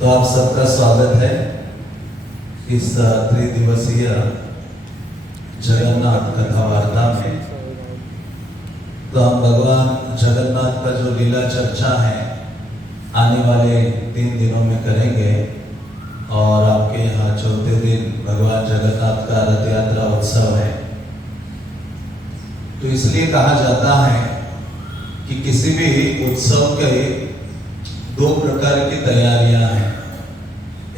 तो आप सबका स्वागत है इस त्रिदिवसीय जगन्नाथ कथा वार्ता में। तो हम भगवान जगन्नाथ का जो लीला चर्चा है आने वाले 3 दिनों में करेंगे और आपके यहाँ चौथे दिन भगवान जगन्नाथ का रथ यात्रा उत्सव है। तो इसलिए कहा जाता है कि किसी भी उत्सव के 2 प्रकार की तैयारियां हैं,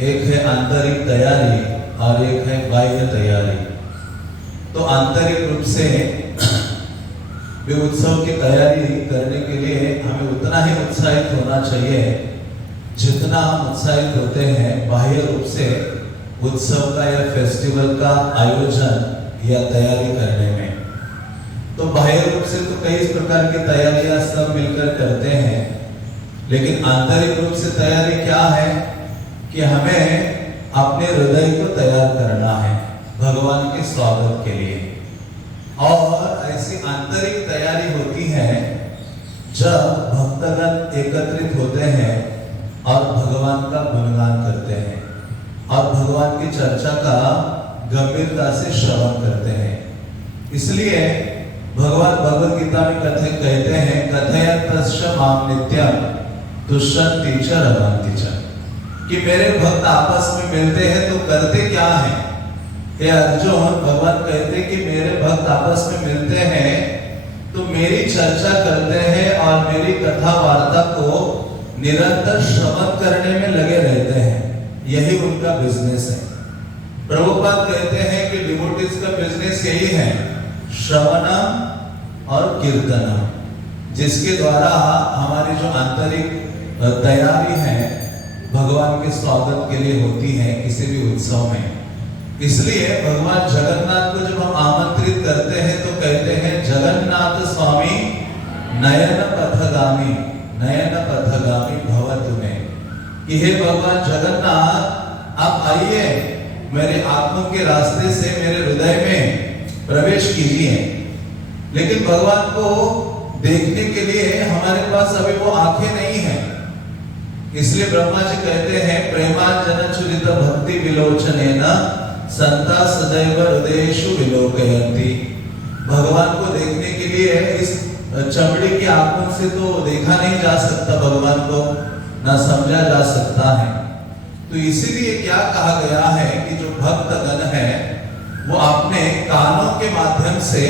एक है आंतरिक तैयारी और एक है बाह्य तैयारी। तो आंतरिक रूप से भी उत्सव की तैयारी करने के लिए हमें उतना ही उत्साहित होना चाहिए जितना हम उत्साहित होते हैं बाह्य रूप से उत्सव का या फेस्टिवल का आयोजन या तैयारी करने में। तो बाह्य रूप से तो कई प्रकार की तैयारियां सब मिलकर करते हैं, लेकिन आंतरिक रूप से तैयारी क्या है कि हमें अपने हृदय को तैयार करना है भगवान के स्वागत के लिए। और ऐसी आंतरिक तैयारी होती है जब भक्तगण एकत्रित होते हैं और भगवान का गुणगान करते हैं और भगवान की चर्चा का गंभीरता से श्रवण करते हैं। इसलिए भगवान भगवद गीता में कहते हैं कथयन्तश्च मां नित्यं तुष्यन्ति च रमन्ति च, कि मेरे भक्त आपस में मिलते हैं तो करते क्या है। हे अर्जुन, भगवान कहते कि मेरे भक्त आपस में मिलते हैं तो मेरी चर्चा करते हैं और मेरी कथा वार्ता को निरंतर श्रवण करने में लगे रहते हैं। यही उनका बिजनेस है। प्रभुपाद कहते हैं कि डिवोटीज का बिजनेस यही है, श्रवणम और कीर्तनम, जिसके द्वारा हमारी जो आंतरिक तैयारी है भगवान के स्वागत के लिए होती है किसी भी उत्सव में। इसलिए भगवान जगन्नाथ को जब हम आमंत्रित करते हैं तो कहते हैं जगन्नाथ स्वामी नयन पथगामी, नयन पथगामी भवतु में, कि हे भगवान जगन्नाथ आप आइए, मेरे आत्मा के रास्ते से मेरे हृदय में प्रवेश कीजिए। लेकिन भगवान को देखने के लिए हमारे पास अभी वो आंखें नहीं है। इसलिए ब्रह्मा जी कहते हैं प्रेमांजन चुरित भक्ति विलोचनेन संता सदैव हृदयेषु विलोकयन्ति। भगवान को देखने के लिए इस चमड़ी की आंखों से तो देखा नहीं जा सकता, भगवान को ना समझा जा सकता है। तो इसीलिए क्या कहा गया है कि जो भक्तगण है वो अपने कानों के माध्यम से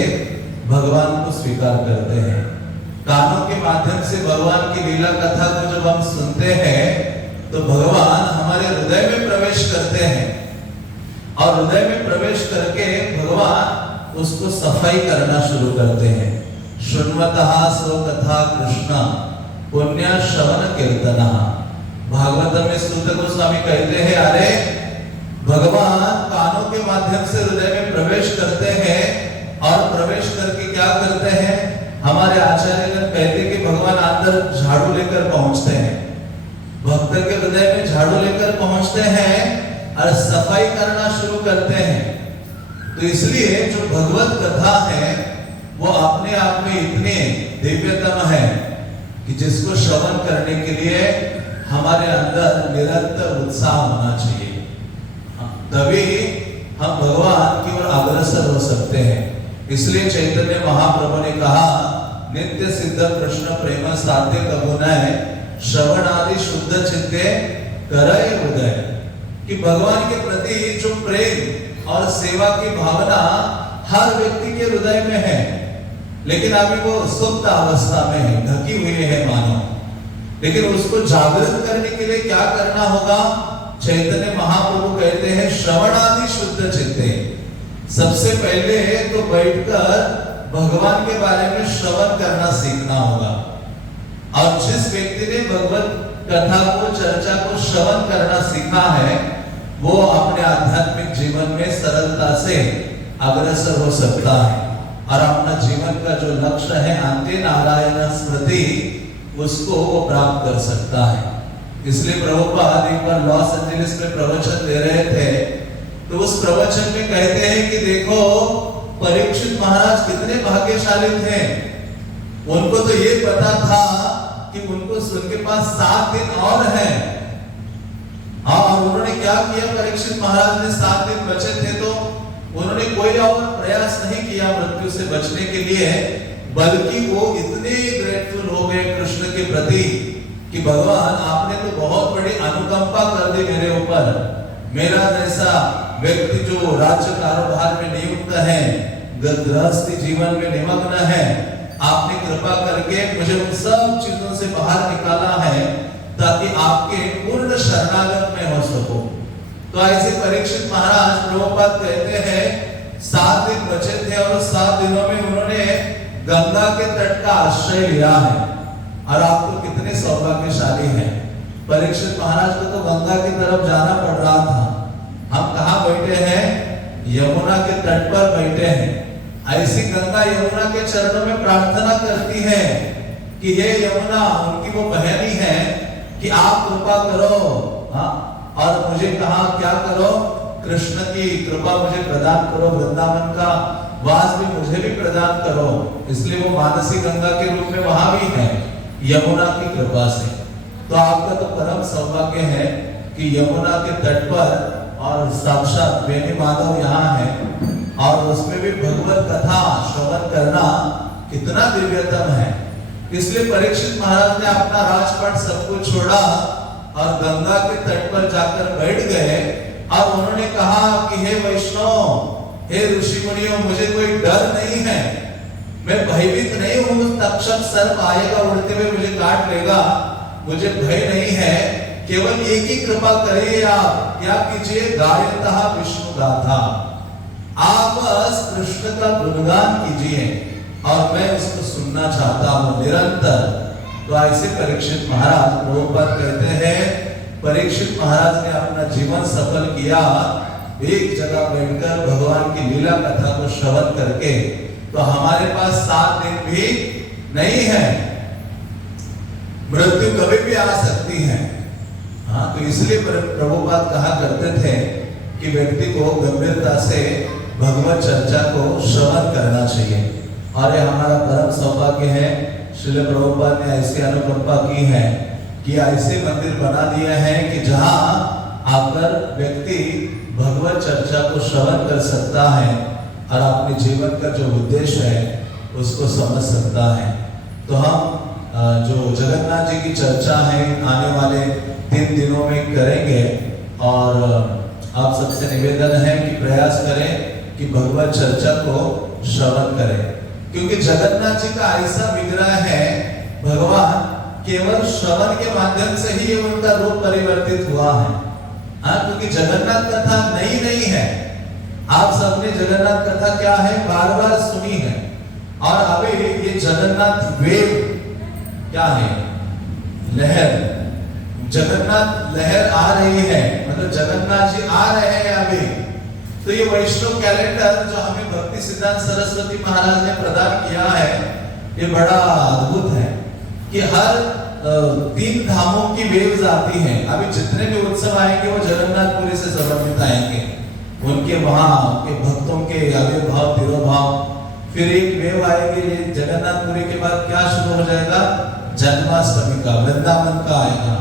भगवान को स्वीकार करते हैं। कानों के माध्यम से भगवान की लीला कथा को जब हम सुनते हैं तो भगवान हमारे हृदय में प्रवेश करते हैं और हृदय में प्रवेश करके भगवान उसको सफाई करना शुरू करते हैं। शृण्वतः स्व कथा कृष्ण पुण्य श्रवण कीर्तनः। भागवत में सूत गोस्वामी कहते हैं अरे भगवान कानों के माध्यम से हृदय में प्रवेश करते हैं और प्रवेश करके क्या करते हैं, हमारे आचार्यगण कहते कि भगवान अंदर झाड़ू लेकर पहुंचते हैं, भक्त के हृदय में झाड़ू लेकर पहुंचते हैं और सफाई करना शुरू करते हैं। तो इसलिए जो भगवत कथा है वो अपने आप में इतने दिव्यतम है कि जिसको श्रवण करने के लिए हमारे अंदर निरंतर उत्साह होना चाहिए, तभी हम भगवान की ओर अग्रसर हो सकते हैं। इसलिए चैतन्य महाप्रभु ने कहा नित्य सिद्ध कृष्ण प्रेम साध्य कबुनय श्रवण आदि शुद्ध चित्ते करय हृदय, कि भगवान के प्रति जो प्रेम और सेवा की भावना हर व्यक्ति के हृदय में है, लेकिन अभी वो सुप्त अवस्था में है, ढकी हुई है मानो। लेकिन उसको जागृत करने के लिए क्या करना होगा, चैतन्य महाप्रभु कहते हैं श्रवण आदि शुद्ध चित्ते। सबसे पहले तो बैठकर भगवान के बारे में श्रवण करना सीखना होगा। और जिस व्यक्ति ने भगवत कथा को चर्चा को श्रवण करना सीखा है वो अपने आध्यात्मिक जीवन में सरलता से अग्रसर हो सकता है और अपना जीवन का जो लक्ष्य है अंत्य नारायण स्मृति उसको वो प्राप्त कर सकता है। इसलिए प्रभुपाद एक बार लॉस एंजलिस में प्रवचन दे रहे थे तो उस प्रवचन में कहते हैं कि देखो परीक्षित महाराज कितने भाग्यशाली थे, उनको तो ये पता था कि उनको उनके पास 7 दिन और हैं, हाँ, और उन्होंने क्या किया, परीक्षित महाराज ने 7 दिन बचे थे तो उन्होंने कोई और प्रयास नहीं किया मृत्यु से बचने के लिए, बल्कि वो इतने ग्रेटफुल हो गए कृष्ण के प्रति कि भगवान आपने तो बहुत बड़ी अनुकंपा कर दी मेरे ऊपर, मेरा जैसा व्यक्ति जो राज्य कारोबार में नियुक्त है, गृहस्थी जीवन में निमग्न है, आपने कृपा करके मुझे उन सब चीजों से बाहर निकाला है ताकि आपके पूर्ण शरणागत में हो सकूं। तो ऐसे परीक्षित महाराज प्रभुपाद कहते हैं 7 दिन बचे थे और उस 7 दिनों में उन्होंने गंगा के तट का आश्रय लिया है। और आप तो कितने सौभाग्यशाली हैं, परीक्षित महाराज को तो गंगा की तरफ जाना पड़ रहा था, हम कहाँ बैठे हैं, यमुना के तट पर बैठे हैं। ऐसी गंगा यमुना के चरणों में प्रार्थना करती है कि हे यमुना, उनकी वो बहनी है, कि आप कृपा करो, हाँ, और मुझे कहा क्या करो, कृष्ण की कृपा मुझे प्रदान करो, वृंदावन का वास भी मुझे भी प्रदान करो। इसलिए वो मानसी गंगा के रूप में वहां भी है यमुना की कृपा से। तो आपका तो परम सौभाग्य है कि यमुना के तट पर और साक्षात बेनी माधव यहाँ है, और उसमें भी भगवत कथा श्रवण करना कितना दिव्यतम है। इसलिए परीक्षित महाराज ने अपना राजपाट सब कुछ छोड़ा और गंगा के तट पर जाकर बैठ गए और उन्होंने कहा कि हे वैष्णव, हे ऋषि मुनियों, मुझे कोई डर नहीं है, मैं भयभीत नहीं हूँ, तक्षक सर्प आएगा उड़ते हुए मुझे काट लेगा, मुझे भय नहीं है, केवल एक ही कृपा करिए, आप क्या कीजिए, गायतः विष्णु गाथा, आप बस कृष्ण का गुणगान कीजिए और मैं उसको सुनना चाहता हूँ निरंतर। तो ऐसे परीक्षित महाराज प्रभुपाद कहते हैं, परीक्षित महाराज ने अपना जीवन सफल किया एक जगह बैठकर भगवान की लीला कथा को श्रवण करके। तो हमारे पास 7 दिन भी नहीं है, मृत्यु कभी भी आ सकती है। हाँ, तो इसलिए प्रभुपाद कहा करते थे कि व्यक्ति को गंभीरता से भगवत चर्चा को श्रवण करना चाहिए। और ये हमारा परम सौभाग्य है, श्रील प्रभुपाद ने ऐसी अनुकंपा की है कि ऐसे मंदिर बना दिया है कि जहां आकर व्यक्ति भगवत चर्चा को श्रवण कर सकता है और अपने जीवन का जो उद्देश्य है उसको समझ सकता है। तो हम जो जगन्नाथ जी की चर्चा है आने वाले 3 दिनों में करेंगे, और आप सबसे निवेदन है कि प्रयास करें कि भगवत चर्चा को श्रवण करें, क्योंकि जगन्नाथ जी का ऐसा विग्रह है, भगवान केवल श्रवण के माध्यम से ही उनका रूप परिवर्तित हुआ है। हाँ, क्योंकि जगन्नाथ कथा नई नहीं है, आप सबने जगन्नाथ कथा क्या है बार बार सुनी है। और अभी ये जगन्नाथ वेव क्या है, लहर, जगन्नाथ लहर आ रही है, मतलब जगन्नाथ जी आ रहे हैं अभी। तो ये वैष्णव कैलेंडर जो हमें भक्ति सिद्धांत सरस्वती महाराज ने प्रदान किया है, ये बड़ा अद्भुत है कि हर 3 धामों की वेव्स आती हैं। अभी जितने भी उत्सव आएंगे वो जगन्नाथपुरी से संबंधित आएंगे, उनके वहां के भक्तों के आविर्भाव तिरोभाव। फिर एक वेव आएगी जगन्नाथपुरी के बाद, क्या शुरू हो जाएगा, जन्माष्टमी का, वृंदावन का आएगा,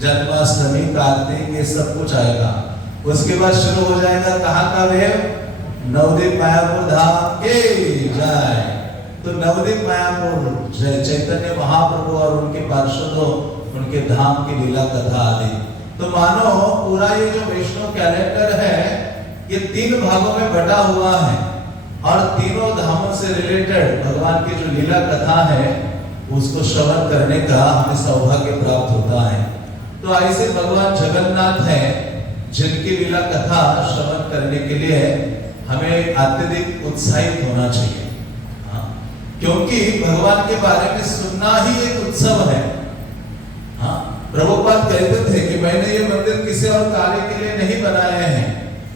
जन्माष्टमी कार्तिक ये सब कुछ आएगा। उसके बाद शुरू हो जाएगा कहाँ का वेव, नवदीप मायापुर धाम के जय। तो नवदीप मायापुर चैतन्य महाप्रभु और उनके पार्षदों, उनके धाम की लीला कथा आदि। तो मानो पूरा ये जो वैष्णव कैलेंडर है ये 3 भागों में बटा हुआ है, और तीनों धामों से रिलेटेड भगवान की जो लीला कथा है उसको श्रवण करने का हमें सौभाग्य प्राप्त होता है। तो ऐसे भगवान जगन्नाथ हैं जिनकी लीला कथा श्रवण करने के लिए हमें अत्यधिक उत्साहित होना चाहिए। हाँ, क्योंकि भगवान के बारे में सुनना ही एक उत्सव है। हाँ, प्रभुपाद कहते थे कि मैंने ये मंदिर किसी और कार्य के लिए नहीं बनाए हैं,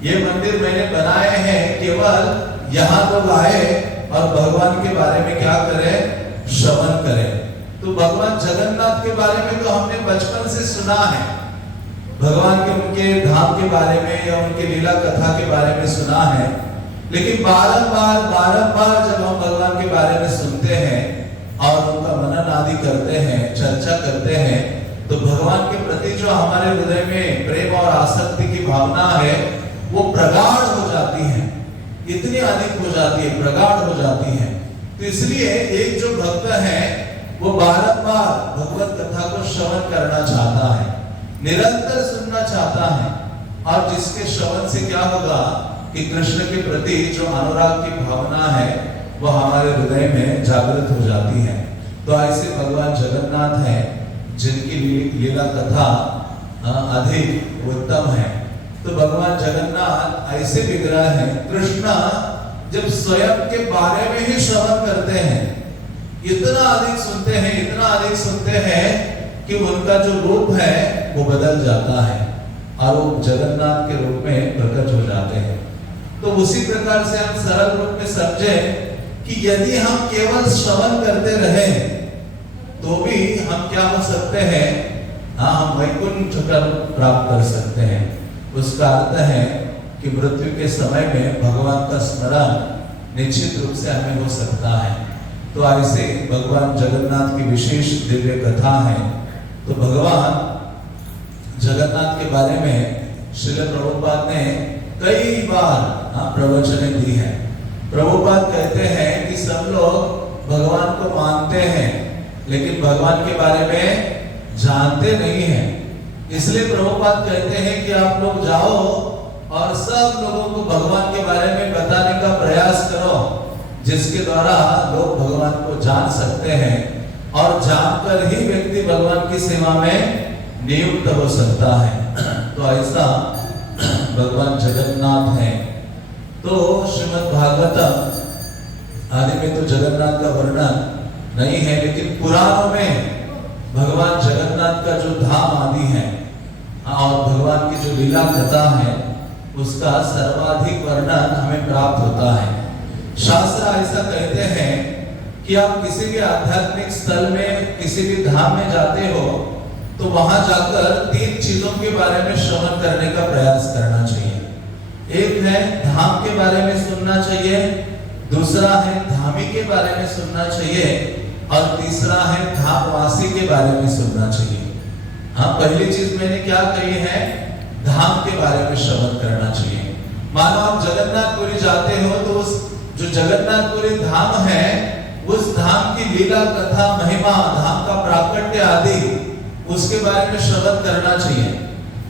ये मंदिर मैंने बनाए हैं केवल यहाँ लोग आए और भगवान के बारे में क्या करें, श्रवण करें। तो भगवान जगन्नाथ के बारे में तो हमने बचपन से सुना है, भगवान के उनके धाम के बारे में या उनके लीला कथा के बारे में सुना है, लेकिन बारंबार जब हम भगवान के बारे में सुनते हैं और उनका मनन आदि करते हैं, चर्चा करते हैं, तो भगवान के प्रति जो हमारे हृदय में प्रेम और आसक्ति की भावना है वो प्रगाढ़ हो जाती है, इतनी अधिक हो जाती है, प्रगाढ़ हो जाती है। तो इसलिए एक जो भक्त है वो बारंबार भगवत कथा को श्रवण करना चाहता है, निरंतर सुनना चाहता है, और जिसके श्रवण से क्या होगा कि कृष्ण के प्रति जो अनुराग की भावना है वह हमारे हृदय में जागृत हो जाती है। तो ऐसे भगवान जगन्नाथ हैं जिनकी लीला कथा अधिक उत्तम है। तो भगवान जगन्नाथ ऐसे विग्रह हैं, कृष्ण जब स्वयं के बारे में ही श्रवण करते हैं, इतना अधिक सुनते हैं, इतना अधिक सुनते हैं कि उनका जो रूप है वो बदल जाता है और वो जगन्नाथ के रूप में प्रकट हो जाते हैं। तो उसी प्रकार से हम सरल रूप में समझे कि यदि हम केवल श्रवण करते रहे तो भी हम क्या हो सकते हैं, हम वैकुंठ प्राप्त कर सकते हैं। उसका अर्थ है कि मृत्यु के समय में भगवान का स्मरण निश्चित रूप से हमें हो सकता है। तो ऐसे भगवान जगन्नाथ की विशेष दिव्य कथा है। तो भगवान जगन्नाथ के बारे में श्रील प्रभुपाद ने कई बार प्रवचन दी है। प्रभुपाद कहते हैं कि सब लोग भगवान को मानते हैं लेकिन भगवान के बारे में जानते नहीं हैं। इसलिए प्रभुपाद कहते हैं कि आप लोग जाओ और सब लोगों को भगवान के बारे में बताने का प्रयास करो, जिसके द्वारा लोग भगवान को जान सकते हैं और जानकर ही व्यक्ति भगवान की सेवा में नियुक्त हो सकता है। तो ऐसा भगवान जगन्नाथ है। तो श्रीमद् भागवतम आदि में तो जगन्नाथ का वर्णन नहीं है, लेकिन पुराणों में भगवान जगन्नाथ का जो धाम आदि है और भगवान की जो लीला कथा है उसका सर्वाधिक वर्णन हमें प्राप्त होता है। शास्त्र ऐसा कहते हैं कि आप किसी भी आध्यात्मिक स्थल में, किसी भी धाम में जाते हो तो वहां जाकर 3 चीजों के बारे में श्रवण करने का प्रयास करना चाहिए। एक है धाम के बारे में सुनना चाहिए, दूसरा है धामी के बारे में सुनना चाहिए और तीसरा है धामवासी के बारे में सुनना चाहिए। पहली चीज मैंने क्या कही है, धाम के बारे में श्रवण करना चाहिए। मानो आप जगन्नाथपुरी जाते हो तो उस जो जगन्नाथपुरी धाम है उस धाम की लीला कथा, महिमा, धाम का प्राकट्य आदि उसके बारे में श्रवण करना चाहिए।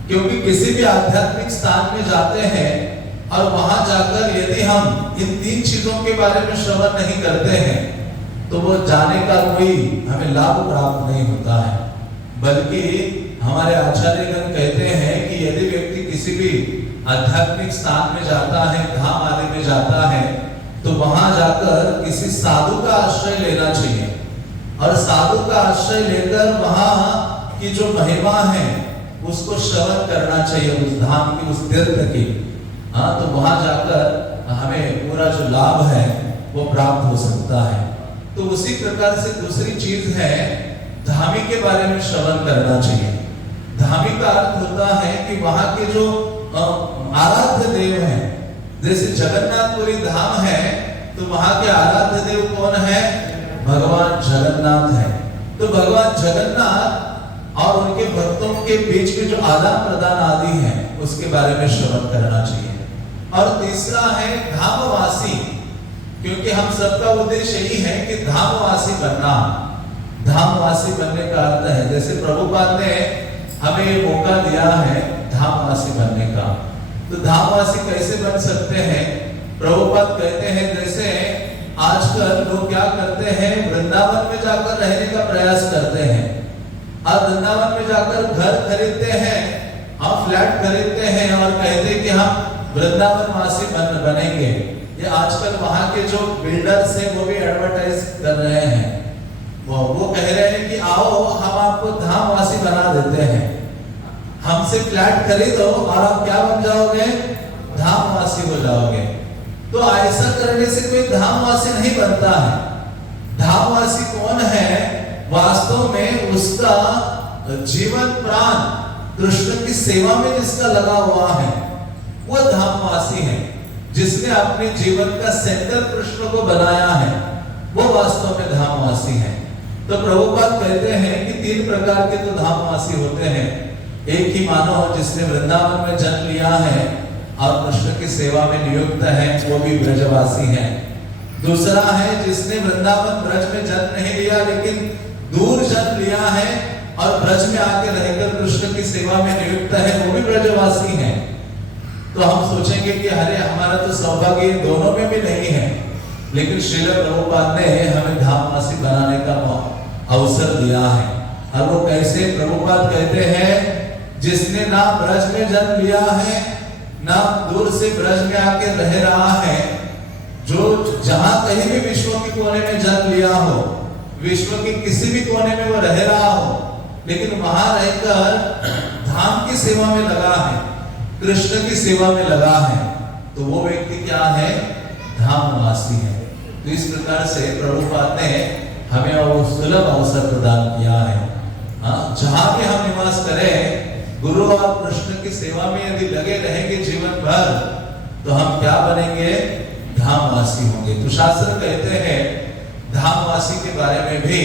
क्योंकि किसी भी आध्यात्मिक स्थान में जाते हैं और वहां जाकर यदि हम इन 3 चीजों के बारे में श्रवण नहीं करते हैं तो वो जाने का कोई हमें लाभ प्राप्त नहीं होता है। बल्कि हमारे आचार्यगण कहते हैं कि यदि व्यक्ति किसी भी आध्यात्मिक स्थान में जाता है, धाम आदि में जाता है, तो वहां जाकर किसी साधु का आश्रय लेना चाहिए और साधु का आश्रय लेकर वहां की जो महिमा है उसको श्रवण करना चाहिए, उस धाम की, उस तीर्थ की। तो वहां जाकर हमें पूरा जो लाभ है वो प्राप्त हो सकता है। तो उसी प्रकार से दूसरी चीज है धामी के बारे में श्रवण करना चाहिए। धामी का अर्थ होता है कि वहां के जो आराध्य देव हैं, जैसे जगन्नाथपुरी धाम है तो वहां के आराध्य देव कौन है, भगवान जगन्नाथ है। तो भगवान जगन्नाथ और उनके भक्तों के बीच में जो आदान प्रदान आदि है उसके बारे में श्रवण करना चाहिए। और तीसरा है धामवासी, क्योंकि हम सबका उद्देश्य यही है कि धामवासी बनना। धामवासी बनने का अर्थ है, जैसे प्रभुपाद ने हमें ये मौका दिया है धामवासी बनने का। तो धामवासी कैसे बन सकते हैं? प्रभुपाद कहते हैं जैसे आजकल लोग क्या करते हैं, वृंदावन में जाकर रहने का प्रयास करते हैं और वृंदावन में जाकर घर खरीदते हैं, हम फ्लैट खरीदते हैं और कहते हैं कि हम वृंदावन वासी बनेंगे। ये आजकल वहां के जो बिल्डर्स हैं वो भी एडवर्टाइज कर रहे हैं, वो कह रहे हैं कि आओ हम आपको धामवासी बना देते हैं, हमसे फ्लैट खरीदो और आप क्या बन जाओगे, धामवासी हो जाओगे। तो ऐसा करने से कोई धामवासी नहीं बनता है। धामवासी कौन है? वास्तव में उसका जीवन प्राण कृष्ण की सेवा में जिसका लगा हुआ है वो धामवासी है। जिसने अपने जीवन का सेंटर कृष्ण को बनाया है वो वास्तव में धामवासी है। तो तो प्रभुपाद कहते हैं कि 3 प्रकार के तो धामवासी होते हैं। एक ही मानव जिसने वृंदावन में जन्म लिया है और कृष्ण की सेवा में नियुक्त है, वो भी ब्रजवासी है। दूसरा है जिसने वृंदावन ब्रज में जन्म नहीं लिया लेकिन दूर जन्म लिया है और ब्रज में आके रहकर कृष्ण की सेवा में नियुक्त है, वो भी ब्रजवासी है। तो हम सोचेंगे कि अरे हमारा तो सौभाग्य दोनों में भी नहीं है, लेकिन श्रील प्रभुपाद ने हमें धामवासी बनाने का अवसर दिया है। और वो कैसे? प्रभुपाद कहते हैं जिसने ना ब्रज में जन्म लिया है ना दूर से ब्रज में आके रह रहा है, जो जहां कहीं भी विश्व के कोने में जन्म लिया हो, विश्व के किसी भी कोने में वो रह रहा हो, लेकिन वहां रहकर धाम की सेवा में लगा है, कृष्ण की सेवा में लगा है, तो वो व्यक्ति क्या है? धामवासी है। तो इस प्रकार से प्रभुपाद ने हमें वो सुलभ अवसर प्रदान किया है। जहां भी हम निवास करें, गुरु और कृष्ण की सेवा में यदि लगे रहेंगे जीवन भर, तो हम क्या बनेंगे? धामवासी होंगे। तो शास्त्र कहते हैं धामवासी के बारे में भी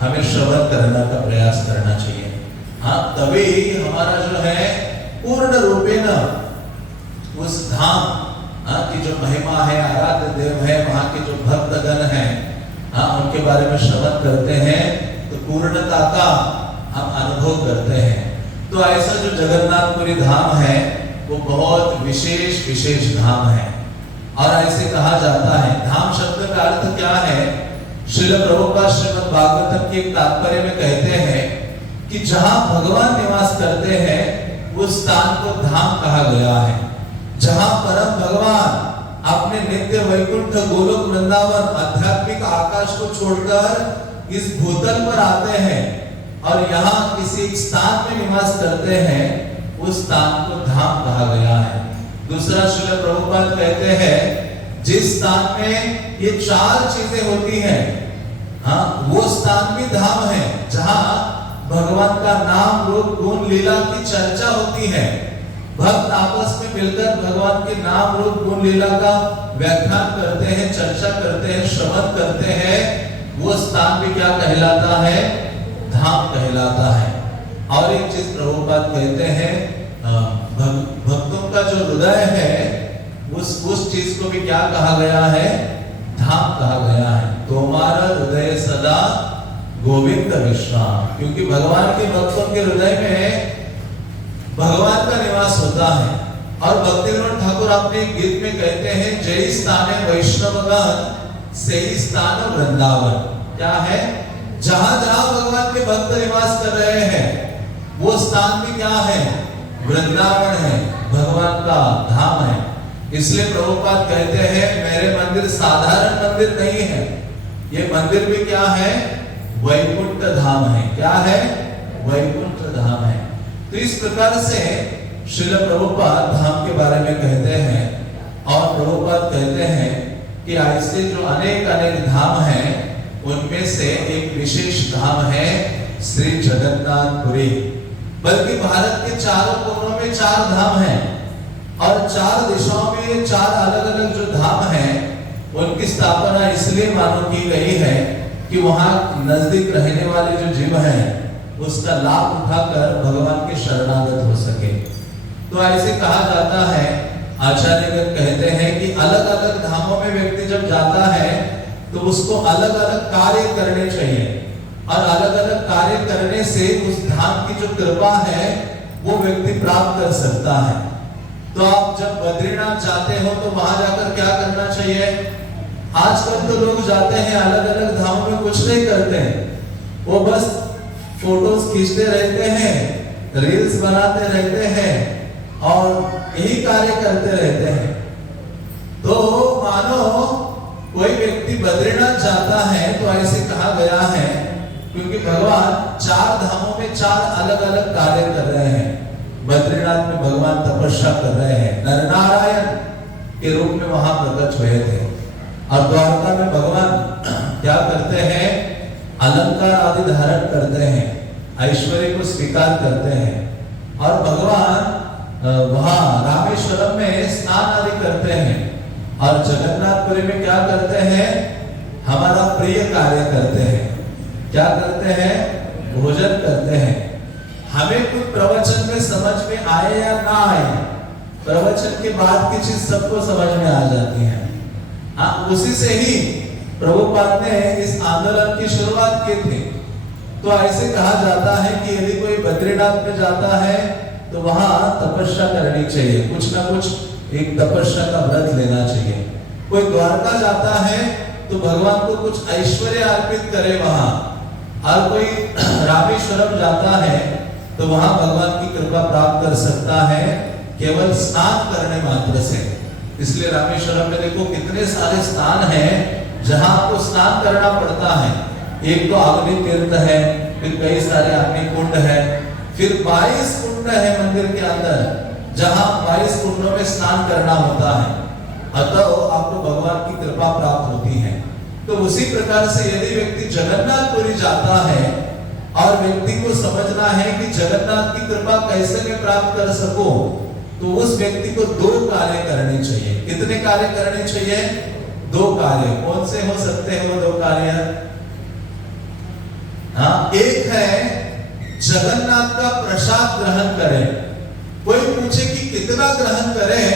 हमें श्रवण करने का प्रयास करना चाहिए। तभी हमारा जो है पूर्ण रूपेण उस धाम की जो महिमा है, आराध्य देव है, वहां के जो भक्तगण हैं, उनके बारे में श्रवण करते हैं तो पूर्णता का हम अनुभव करते हैं। तो ऐसा जो जगन्नाथपुरी धाम है वो बहुत विशेष धाम है। और ऐसे कहा जाता है, धाम शब्द का अर्थ क्या है? श्रील प्रभुपाद श्रीमद् भागवतम की एक तात्पर्य में कहते हैं कि जहां भगवान निवास करते हैं उस स्थान को धाम कहा गया है। जहां परम भगवान अपने नित्य वैकुंठ गोलोक वृंदावन आध्यात्मिक आकाश को छोड़कर इस भूतल पर आते हैं और यहाँ किसी स्थान में निवास करते हैं, उस स्थान को धाम कहा गया है। दूसरा श्रील प्रभुपाद कहते हैं जिस स्थान में ये 4 चीजें होती हैं, वो स्थान भी धाम है, जहां भगवान का नाम रूप गुण लीला की चर्चा होती है। भक्त आपस में मिलकर भगवान के नाम रूप गुण लीला का व्याख्यान करते हैं, चर्चा करते हैं, श्रवण करते हैं, वो स्थान भी क्या कहलाता है? धाम कहलाता है। और एक चीज प्रभुपाद कहते हैं, भक्तों का जो हृदय है उस चीज को भी क्या कहा गया है? धाम कहा गया है। तुम्हारा हृदय सदा गोविंद विश्राम, क्योंकि भगवान के भक्तों के हृदय में भगवान का निवास होता है। और भक्तिविनोद ठाकुर अपने गीत में कहते हैं, जय स्थाने वैष्णवगण से ही स्थान वृंदावन। क्या है? जहां जहां भगवान के भक्त निवास कर रहे हैं वो स्थान भी क्या है? वृंदावन है, भगवान का धाम है। इसलिए प्रभुपाद कहते हैं मेरे मंदिर साधारण मंदिर नहीं है, ये मंदिर भी क्या है? वैकुंठ धाम है। क्या है? वैकुंठ धाम है। तो इस प्रकार से श्रील प्रभुपाद धाम के बारे में कहते हैं। और प्रभुपाद कहते हैं कि ऐसे जो अनेक धाम हैं, उनमें से एक विशेष धाम है श्री जगन्नाथपुरी। बल्कि भारत के चारों कोनों में 4 धाम हैं और 4 दिशाओं में ये 4 अलग-अलग जो धाम हैं, उनकी स्थापना इसलिए मानो की गई है कि वहां नजदीक रहने वाले जो जीव हैं उसका लाभ उठाकर भगवान के शरणागत हो सके। तो ऐसे कहा जाता है, आचार्यगण कहते हैं कि अलग-अलग धामों में व्यक्ति जब जाता है तो उसको अलग-अलग कार्य करने चाहिए और अलग-अलग कार्य करने से उस धाम की जो कृपा है वो व्यक्ति प्राप्त कर सकता है। तो आप जब बद्रीनाथ जाते हो तो वहां जाकर क्या करना चाहिए? आजकल तो लोग जाते हैं अलग-अलग धामों में, कुछ नहीं करते हैं, वो बस फोटोज खींचते रहते हैं, रील्स बनाते रहते हैं और यही कार्य करते रहते हैं। तो मानो कोई व्यक्ति बद्रीनाथ जाता है तो ऐसे कहा गया है क्योंकि भगवान 4 धामों में 4 अलग-अलग कार्य कर रहे हैं। बद्रीनाथ में भगवान तपस्या कर रहे हैं, नरनारायण के रूप में वहां प्रकट हुए थे। और द्वारका में भगवान क्या करते हैं? अलंकार आदि धारण करते हैं, ऐश्वर्य को स्वीकार करते हैं। और भगवान वहां रामेश्वरम में स्नान आदि करते हैं और जगन्नाथपुरी में क्या करते हैं? हमारा प्रिय कार्य करते हैं। क्या करते हैं? भोजन करते हैं। हमें कुछ प्रवचन में समझ में आए या ना आए, प्रवचन के बाद की चीज सबको समझ में आ जाती है। हाँ, उसी से ही प्रभुपाद ने इस आंदोलन की शुरुआत की थी। तो ऐसे कहा जाता है कि यदि कोई बद्रीनाथ में जाता है तो वहां तपस्या करनी चाहिए, कुछ ना कुछ एक तपस्या का व्रत लेना चाहिए। कोई द्वारका जाता है तो भगवान को कुछ ऐश्वर्य अर्पित करे वहां, और कोई रामेश्वरम जाता है तो वहां भगवान की कृपा प्राप्त कर सकता है केवल स्नान करने मात्र से। इसलिए रामेश्वरम में देखो कितने सारे स्थान हैं जहां आपको स्नान करना पड़ता है। एक तो अग्नि तीर्थ है, फिर कई सारे अग्नि कुंड है, फिर 22 कुंड है मंदिर के अंदर जहां 22 कुंडों में स्नान करना होता है। अतः आपको भगवान की कृपा प्राप्त होती है। तो उसी प्रकार से यदि व्यक्ति जगन्नाथपुरी जाता है और व्यक्ति को समझना है कि जगन्नाथ की कृपा कैसे मैं प्राप्त कर सकूं, तो उस व्यक्ति को 2 कार्य करने चाहिए। कितने कार्य करने चाहिए? 2 कार्य। कौन से हो सकते हैं वो 2 कार्य? हाँ, एक है जगन्नाथ का प्रसाद ग्रहण करें। कोई पूछे कि कितना ग्रहण करें,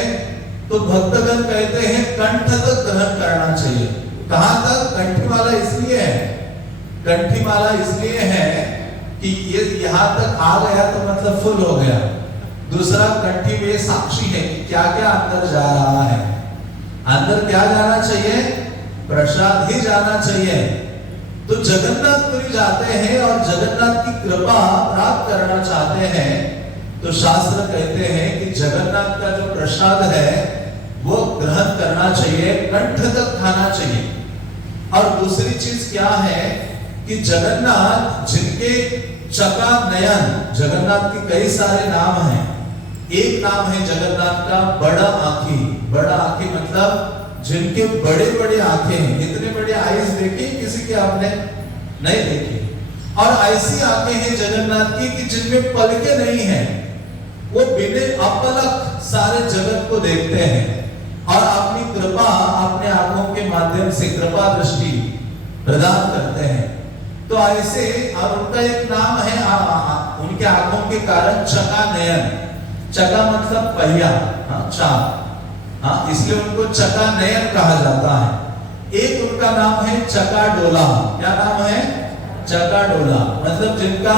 तो भक्तगण कहते हैं कंठ तक ग्रहण करना चाहिए। कहां तक? कंठी माला इसलिए है, कंठी माला इसलिए है कि ये यहां तक आ गया तो मतलब फुल हो गया। दूसरा, कंठी में साक्षी है कि क्या क्या अंदर जा रहा है। अंदर क्या जाना चाहिए? प्रसाद ही जाना चाहिए। तो जगन्नाथपुरी जाते हैं और जगन्नाथ की कृपा प्राप्त करना चाहते हैं, तो शास्त्र कहते हैं कि जगन्नाथ का जो प्रसाद है वो ग्रहण करना चाहिए, कंठ तक खाना चाहिए। और दूसरी चीज क्या है कि जगन्नाथ जिनके चका नयन, जगन्नाथ के कई सारे नाम हैं। एक नाम है जगन्नाथ का बड़ा आंखी। बड़ा आंखी मतलब जिनके बड़े बड़े आंखें हैं। इतने बड़े आईज देखी किसी के आपने? नहीं देखी। और ऐसी आंखें हैं जगन्नाथ की कि जिनमें पलकें नहीं है, वो बिना अपलक सारे जगत को देखते हैं और अपनी कृपा अपने आंखों के माध्यम से कृपा दृष्टि प्रदान करते हैं। तो ऐसे, और उनका एक नाम है उनके आंखों के कारण चका नयन। चका मतलब पहिया, चाक, हाँ, इसलिए उनको चका नयन कहा जाता है। एक उनका नाम है चका डोला। क्या नाम है? चका डोला मतलब जिनका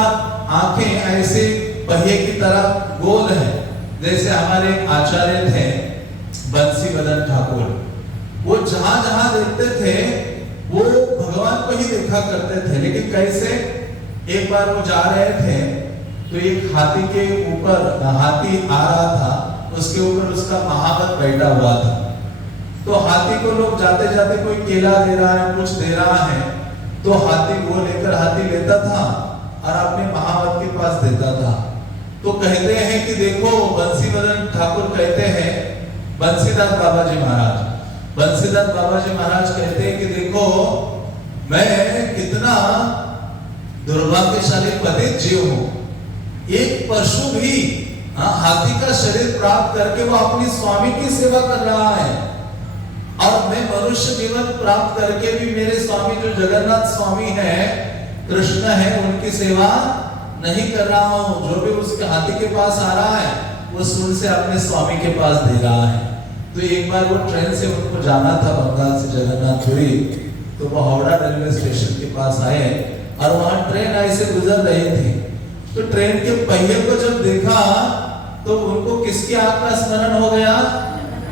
आंखें ऐसे पहिए की तरह गोल है। जैसे हमारे आचार्य थे बंसी बदन ठाकुर, वो जहां जहां देखते थे वो भगवान को ही देखा करते थे। लेकिन कैसे? एक बार वो जा रहे थे तो एक हाथी के ऊपर, हाथी आ रहा था, उसके ऊपर उसका महावत बैठा हुआ था। तो हाथी को लोग जाते जाते कोई केला दे रहा है, कुछ दे रहा है, तो हाथी वो लेकर हाथी लेता था और अपने महावत के पास देता था। तो कहते हैं कि देखो, बंसी बदन ठाकुर कहते हैं, बंसीदास बाबा जी महाराज, बंसीदास बाबा जी महाराज कहते हैं कि देखो मैं कितना दुर्भाग्यशाली पतित जीव हूं। एक पशु भी हाथी का शरीर प्राप्त करके वो अपनी स्वामी की सेवा कर रहा है, और मैं मनुष्य जीवन प्राप्त करके भी मेरे स्वामी जो जगन्नाथ स्वामी है, कृष्ण है, उनकी सेवा नहीं कर रहा हूं। जो भी उसके हाथी के पास आ रहा है वो सुन से अपने स्वामी के पास दे रहा है। तो एक बार वो ट्रेन से उनको जाना था बंगाल से जगन्नाथपुरी, तो वो हावड़ा रेलवे स्टेशन के पास आए और वहां ट्रेन ऐसे गुजर रही थी। तो ट्रेन के पहिए को जब देखा तो उनको किसकी आंख का स्मरण हो गया?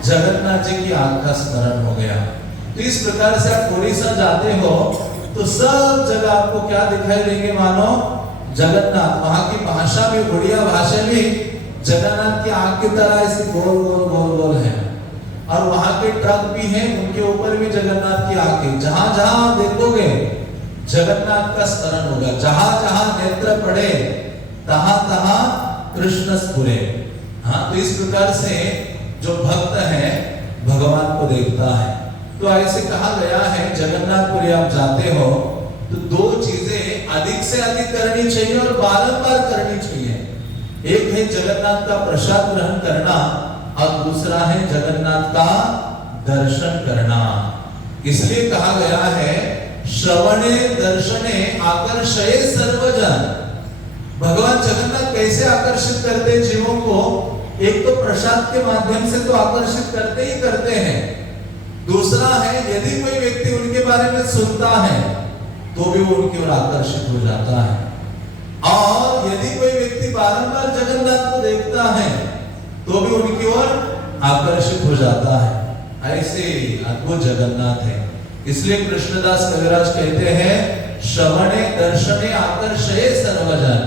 जगन्नाथ जी की आंख का स्मरण हो गया। तो इस प्रकार से आप उड़ीसा जाते हो तो सब जगह आपको क्या दिखाई देंगे? मानो जगन्नाथ। वहां की भाषा भी, उड़िया भाषा भी जगन्नाथ की आंख की तरह ऐसे गोल गोल गोल गोल है। और वहां के ट्रक भी हैं, उनके ऊपर भी जगन्नाथ की आंखें। जहां जहां आप देखोगे जगन्नाथ का स्मरण होगा। जहां जहां नेत्र पड़े तहां तहां कृष्ण स्फुरे। हाँ, तो इस प्रकार से जो भक्त है भगवान को देखता है। तो ऐसे कहा गया है जगन्नाथपुरी आप जाते हो तो 2 चीजें अधिक से अधिक करनी चाहिए और बारंबार करनी चाहिए। एक है जगन्नाथ का प्रसाद ग्रहण करना और दूसरा है जगन्नाथ का दर्शन करना। इसलिए कहा गया है श्रवणे दर्शने आकर्षये सर्वजन। भगवान जगन्नाथ कैसे आकर्षित करते हैं जीवों को? एक तो प्रसाद के माध्यम से तो आकर्षित करते ही करते हैं, दूसरा है यदि कोई व्यक्ति उनके बारे में सुनता है तो भी वो उनकी ओर आकर्षित हो जाता है, और यदि कोई व्यक्ति बारंबार जगन्नाथ को देखता है तो भी उनकी ओर आकर्षित हो जाता है। ऐसे अद्भुत जगन्नाथ है। इसलिए कृष्णदास कविराज कहते हैं श्रवणे दर्शने आकर्षये सर्वजन।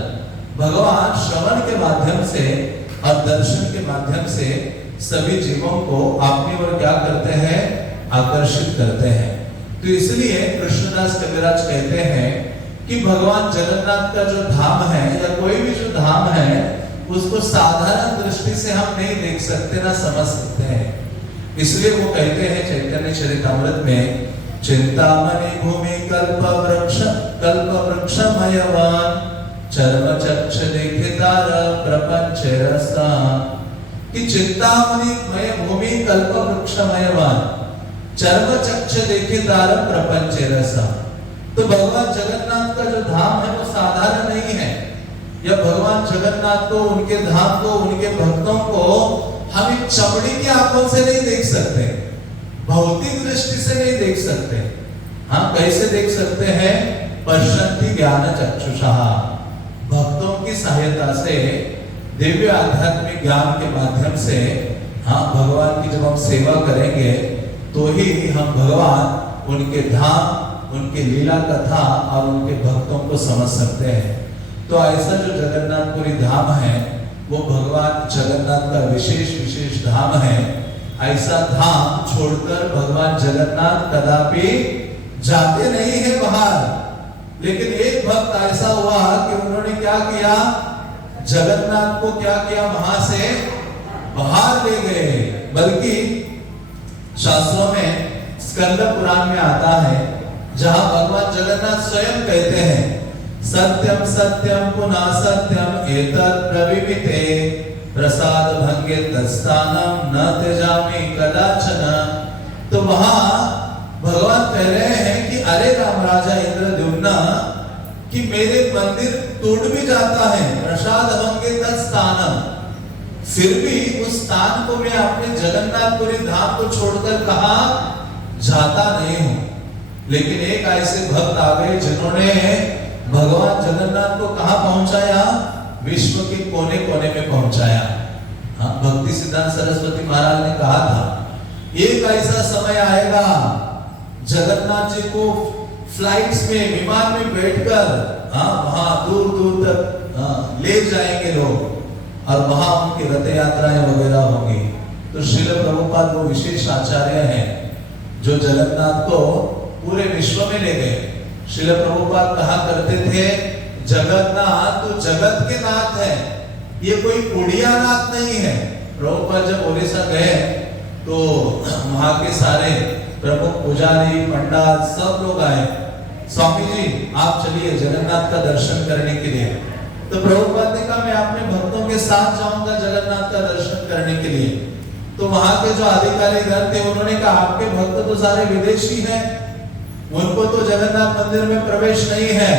भगवान श्रवण के माध्यम से और दर्शन के माध्यम से सभी जीवों को अपनी ओर क्या करते हैं? आकर्षित करते हैं। तो इसलिए कृष्णदास कविराज कहते हैं कि भगवान जगन्नाथ का जो धाम है या कोई भी जो धाम है उसको साधारण दृष्टि से हम नहीं देख सकते, ना समझ सकते हैं। इसलिए वो कहते हैं चैतन्य चरितामृत में, चिंतामणि भूमि कल्प वृक्षमयवान चर्म चक्ष देखितार प्रपंच रसा। कि चिंतामणि मय भूमि कल्प वृक्षमयवान चर्म चक्ष देखितार प्रपंच रसा। तो भगवान जगन्नाथ का जो धाम है वो साधारण नहीं है। या भगवान जगन्नाथ को, उनके धाम को, उनके भक्तों को हम एक चमड़ी की आंखों से नहीं देख सकते, भौतिक दृष्टि से नहीं देख सकते। हाँ, कैसे देख सकते हैं? पश्यन्ति ज्ञान चक्षुषा। भक्तों की सहायता से, दिव्य आध्यात्मिक ज्ञान के माध्यम से, हाँ, भगवान की जब हम सेवा करेंगे तो ही हम भगवान, उनके धाम, उनके लीला कथा और उनके भक्तों को समझ सकते हैं। तो ऐसा जो जगन्नाथपुरी धाम है वो भगवान जगन्नाथ का विशेष धाम है। ऐसा धाम छोड़कर भगवान जगन्नाथ कदापि जाते नहीं है बाहर। लेकिन एक भक्त ऐसा हुआ कि उन्होंने क्या किया? जगन्नाथ को क्या किया? वहां से बाहर ले गए। बल्कि शास्त्रों में स्कंद पुराण में आता है जहां भगवान जगन्नाथ स्वयं कहते हैं, सत्यम सत्यम पुनः सत्यम एतत् प्रविमिते प्रसाद भंगे तत्स्थानम न त्यजामि कदाचन। तो वहां भगवान कह रहे हैं कि अरे राम राजा इंद्रद्युम्न, कि मेरे मंदिर टूट भी जाता है, प्रसाद भंगे तत्स्थानम, फिर भी उस स्थान को मैं अपने जगन्नाथपुरी धाम को छोड़कर कहां जाता नहीं हूं। लेकिन एक ऐसे भक्त आ गए जिन्होंने भगवान जगन्नाथ को कहां पहुंचाया? विश्व के कोने कोने में पहुंचाया। हाँ, भक्ति सिद्धांत सरस्वती महाराज ने कहा था एक ऐसा समय आएगा जगन्नाथ जी को फ्लाइट्स में, विमान में बैठकर वहां दूर दूर तक ले जाएंगे लोग और वहां उनकी रथ यात्राएं वगैरह होंगी। तो श्रील प्रभुपाद वो विशेष आचार्य हैं जो जगन्नाथ को पूरे विश्व में ले गए। श्रील प्रभुपाद कहा करते थे जगन्नाथ तो जगत के नाथ है, ये कोई उड़िया नाथ नहीं है। प्रभुपाद जब ओडिशा गए तो वहां के सारे प्रमुख पुजारी, पंडित सब लोग आए, स्वामी जी आप चलिए जगन्नाथ का दर्शन करने के लिए। तो प्रभुपाद ने कहा मैं अपने भक्तों के साथ जाऊंगा जगन्नाथ का दर्शन करने के लिए। तो वहां के जो अधिकारी गण थे उन्होंने कहा आपके भक्त तो सारे विदेशी हैं, उनको तो जगन्नाथ मंदिर में प्रवेश नहीं है,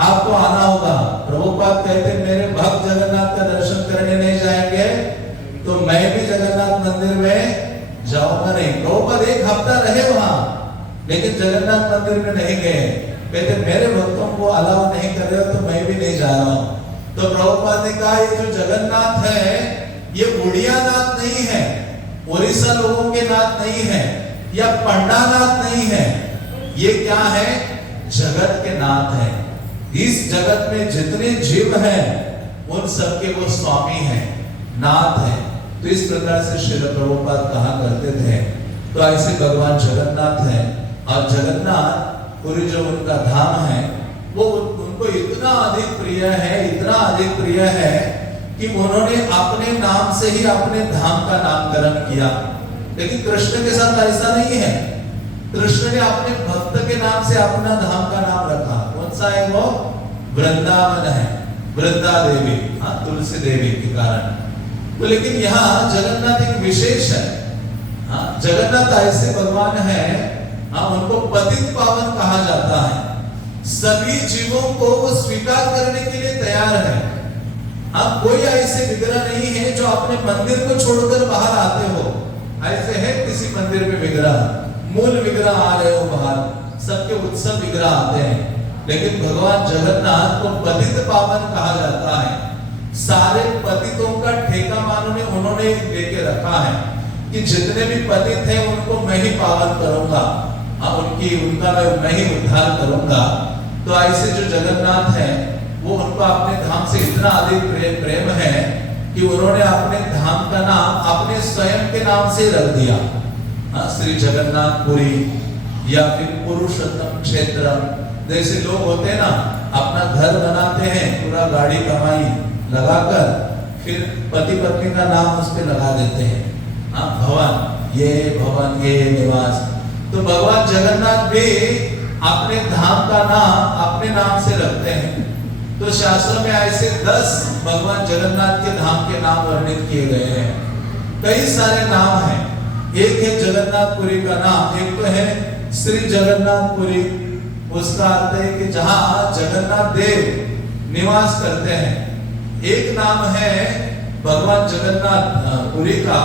आपको आना होगा। प्रभुपाद कहते मेरे भक्त जगन्नाथ का दर्शन करने नहीं जाएंगे तो मैं भी जगन्नाथ मंदिर में जाऊंगा नहीं। प्रभुपाद एक हफ्ता रहे वहां, लेकिन जगन्नाथ मंदिर में नहीं गए। कहते मेरे भक्तों को अलाउ नहीं कर रहे हो तो मैं भी नहीं जा रहा हूं। तो प्रभुपाद ने कहा ये जो जगन्नाथ है ये उड़िया नाथ नहीं है, उड़ीसा लोगों के नाथ नहीं है, या पंडा नाथ नहीं है, ये क्या है? जगत के नाथ है। इस जगत में जितने जीव हैं उन सबके वो स्वामी हैं, नाथ हैं। तो इस प्रकार से श्रील प्रभुपाद कहा करते थे। तो ऐसे भगवान जगन्नाथ हैं और जगन्नाथ पूरी जो उनका धाम है वो उनको इतना अधिक प्रिय है, इतना अधिक प्रिय है कि उन्होंने अपने नाम से ही अपने धाम का नामकरण किया। लेकिन कृष्ण के साथ ऐसा नहीं है। कृष्ण ने अपने भक्त के नाम से अपना धाम का नाम रखा। कौन सा है वो? वृंदावन है, वृंदा देवी, तुलसी देवी के कारण। तो लेकिन यहाँ जगन्नाथ एक विशेष है। जगन्नाथ ऐसे भगवान है हाँ, उनको पतित पावन कहा जाता है। सभी जीवों को वो स्वीकार करने के लिए तैयार है। हाँ, कोई ऐसे विग्रह नहीं है जो अपने मंदिर को छोड़कर बाहर आते हो। ऐसे है किसी मंदिर में विग्रह, मूल विग्रह आ रहे हो बाहर, सबके उत्सव विग्रह आते हैं, लेकिन भगवान जगन्नाथ को पतित पावन कहा जाता है। सारे पतितों का ठेका मानो उन्होंने लेके रखा है कि जितने भी पतित हैं उनको मैं ही पावन करूंगा, उनका मैं ही उद्धार करूंगा। तो ऐसे जो जगन्नाथ है वो उनको अपने धाम से इतना अधिक प्रेम है कि उन्होंने अपने धाम का नाम अपने स्वयं के नाम से रख दिया। श्री जगन्नाथपुरी या फिर पुरुषोत्तम क्षेत्र। जैसे लोग होते हैं ना, अपना घर बनाते हैं पूरा गाड़ी कमाई लगाकर, फिर पति पत्नी का नाम उस पे लगा देते हैं, भवन ये निवास। तो भगवान जगन्नाथ भी अपने धाम का नाम अपने नाम से रखते हैं। तो शास्त्रों में ऐसे 10 भगवान जगन्नाथ के धाम के नाम वर्णित किए गए हैं। कई सारे नाम हैं। एक है जगन्नाथपुरी का नाम, एक तो है श्री जगन्नाथपुरी, उसका अर्थ है कि जहां जगन्नाथ देव निवास करते हैं। एक नाम है भगवान जगन्नाथपुरी का,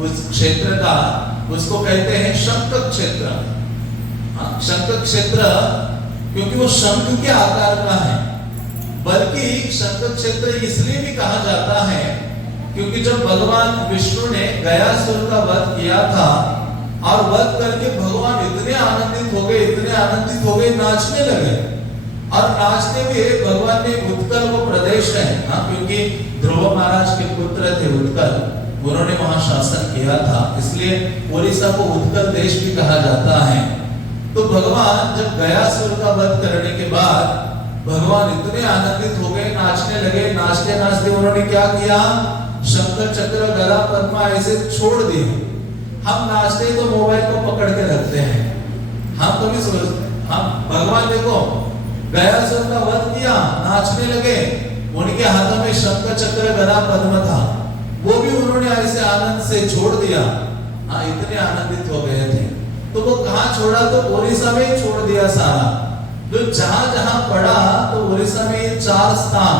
उस क्षेत्र का, उसको कहते हैं शंख क्षेत्र। शंख क्षेत्र क्योंकि वो शंख के आकार का है, बल्कि शंख क्षेत्र इसलिए भी कहा जाता है क्योंकि जब भगवान विष्णु ने गयासुर का वध किया था और वध करके भगवान इतने आनंदित हो गए, नाचने लगे। और नाचते हुए भगवान ने उत्कल वो प्रदेश है, क्योंकि ध्रुव महाराज के पुत्र थे उत्कल, उन्होंने वहां शासन किया था, इसलिए ओडिशा को उत्कल देश भी कहा जाता है। तो भगवान जब गयासुर का वध करने के बाद भगवान इतने आनंदित हो गए, नाचने लगे। नाचते नाचते उन्होंने क्या किया, शंख चक्र गदा पद्मा ऐसे छोड़ दिए। हम नाचते तो मोबाइल को पकड़ के रखते हैं, हम कभी सोचते, हम भगवान देखो गयासुर का वध किया, नाचने लगे, उनके हाथों में शंख चक्र गदा पद्म था, वो भी उन्होंने ऐसे आनंद से छोड़ दिया। इतने आनंदित हो गए थे। तो वो कहाँ छोड़ा, तो ओडिशा में ही छोड़ दिया सारा। जो जहां जहां पड़ा तो ओडिशा में ये 4 स्थान,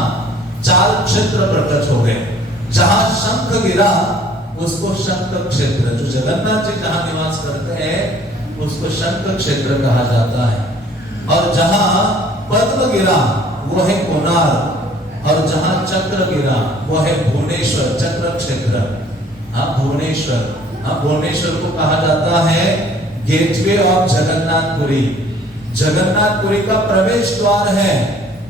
4 क्षेत्र प्रकट हो गए। जहां शंख गिरा उसको शंख क्षेत्र, जो जगन्नाथ जी जहां निवास करते हैं उसको शंख क्षेत्र कहा जाता है। और जहां पद्म गिरा वो है कोणार्क, और जहां चक्र गिरा वो है भुवनेश्वर, चक्र क्षेत्र। भुवनेश्वर को कहा जाता है गेटवे ऑफ जगन्नाथपुरी। जगन्नाथपुरी का प्रवेश द्वार है,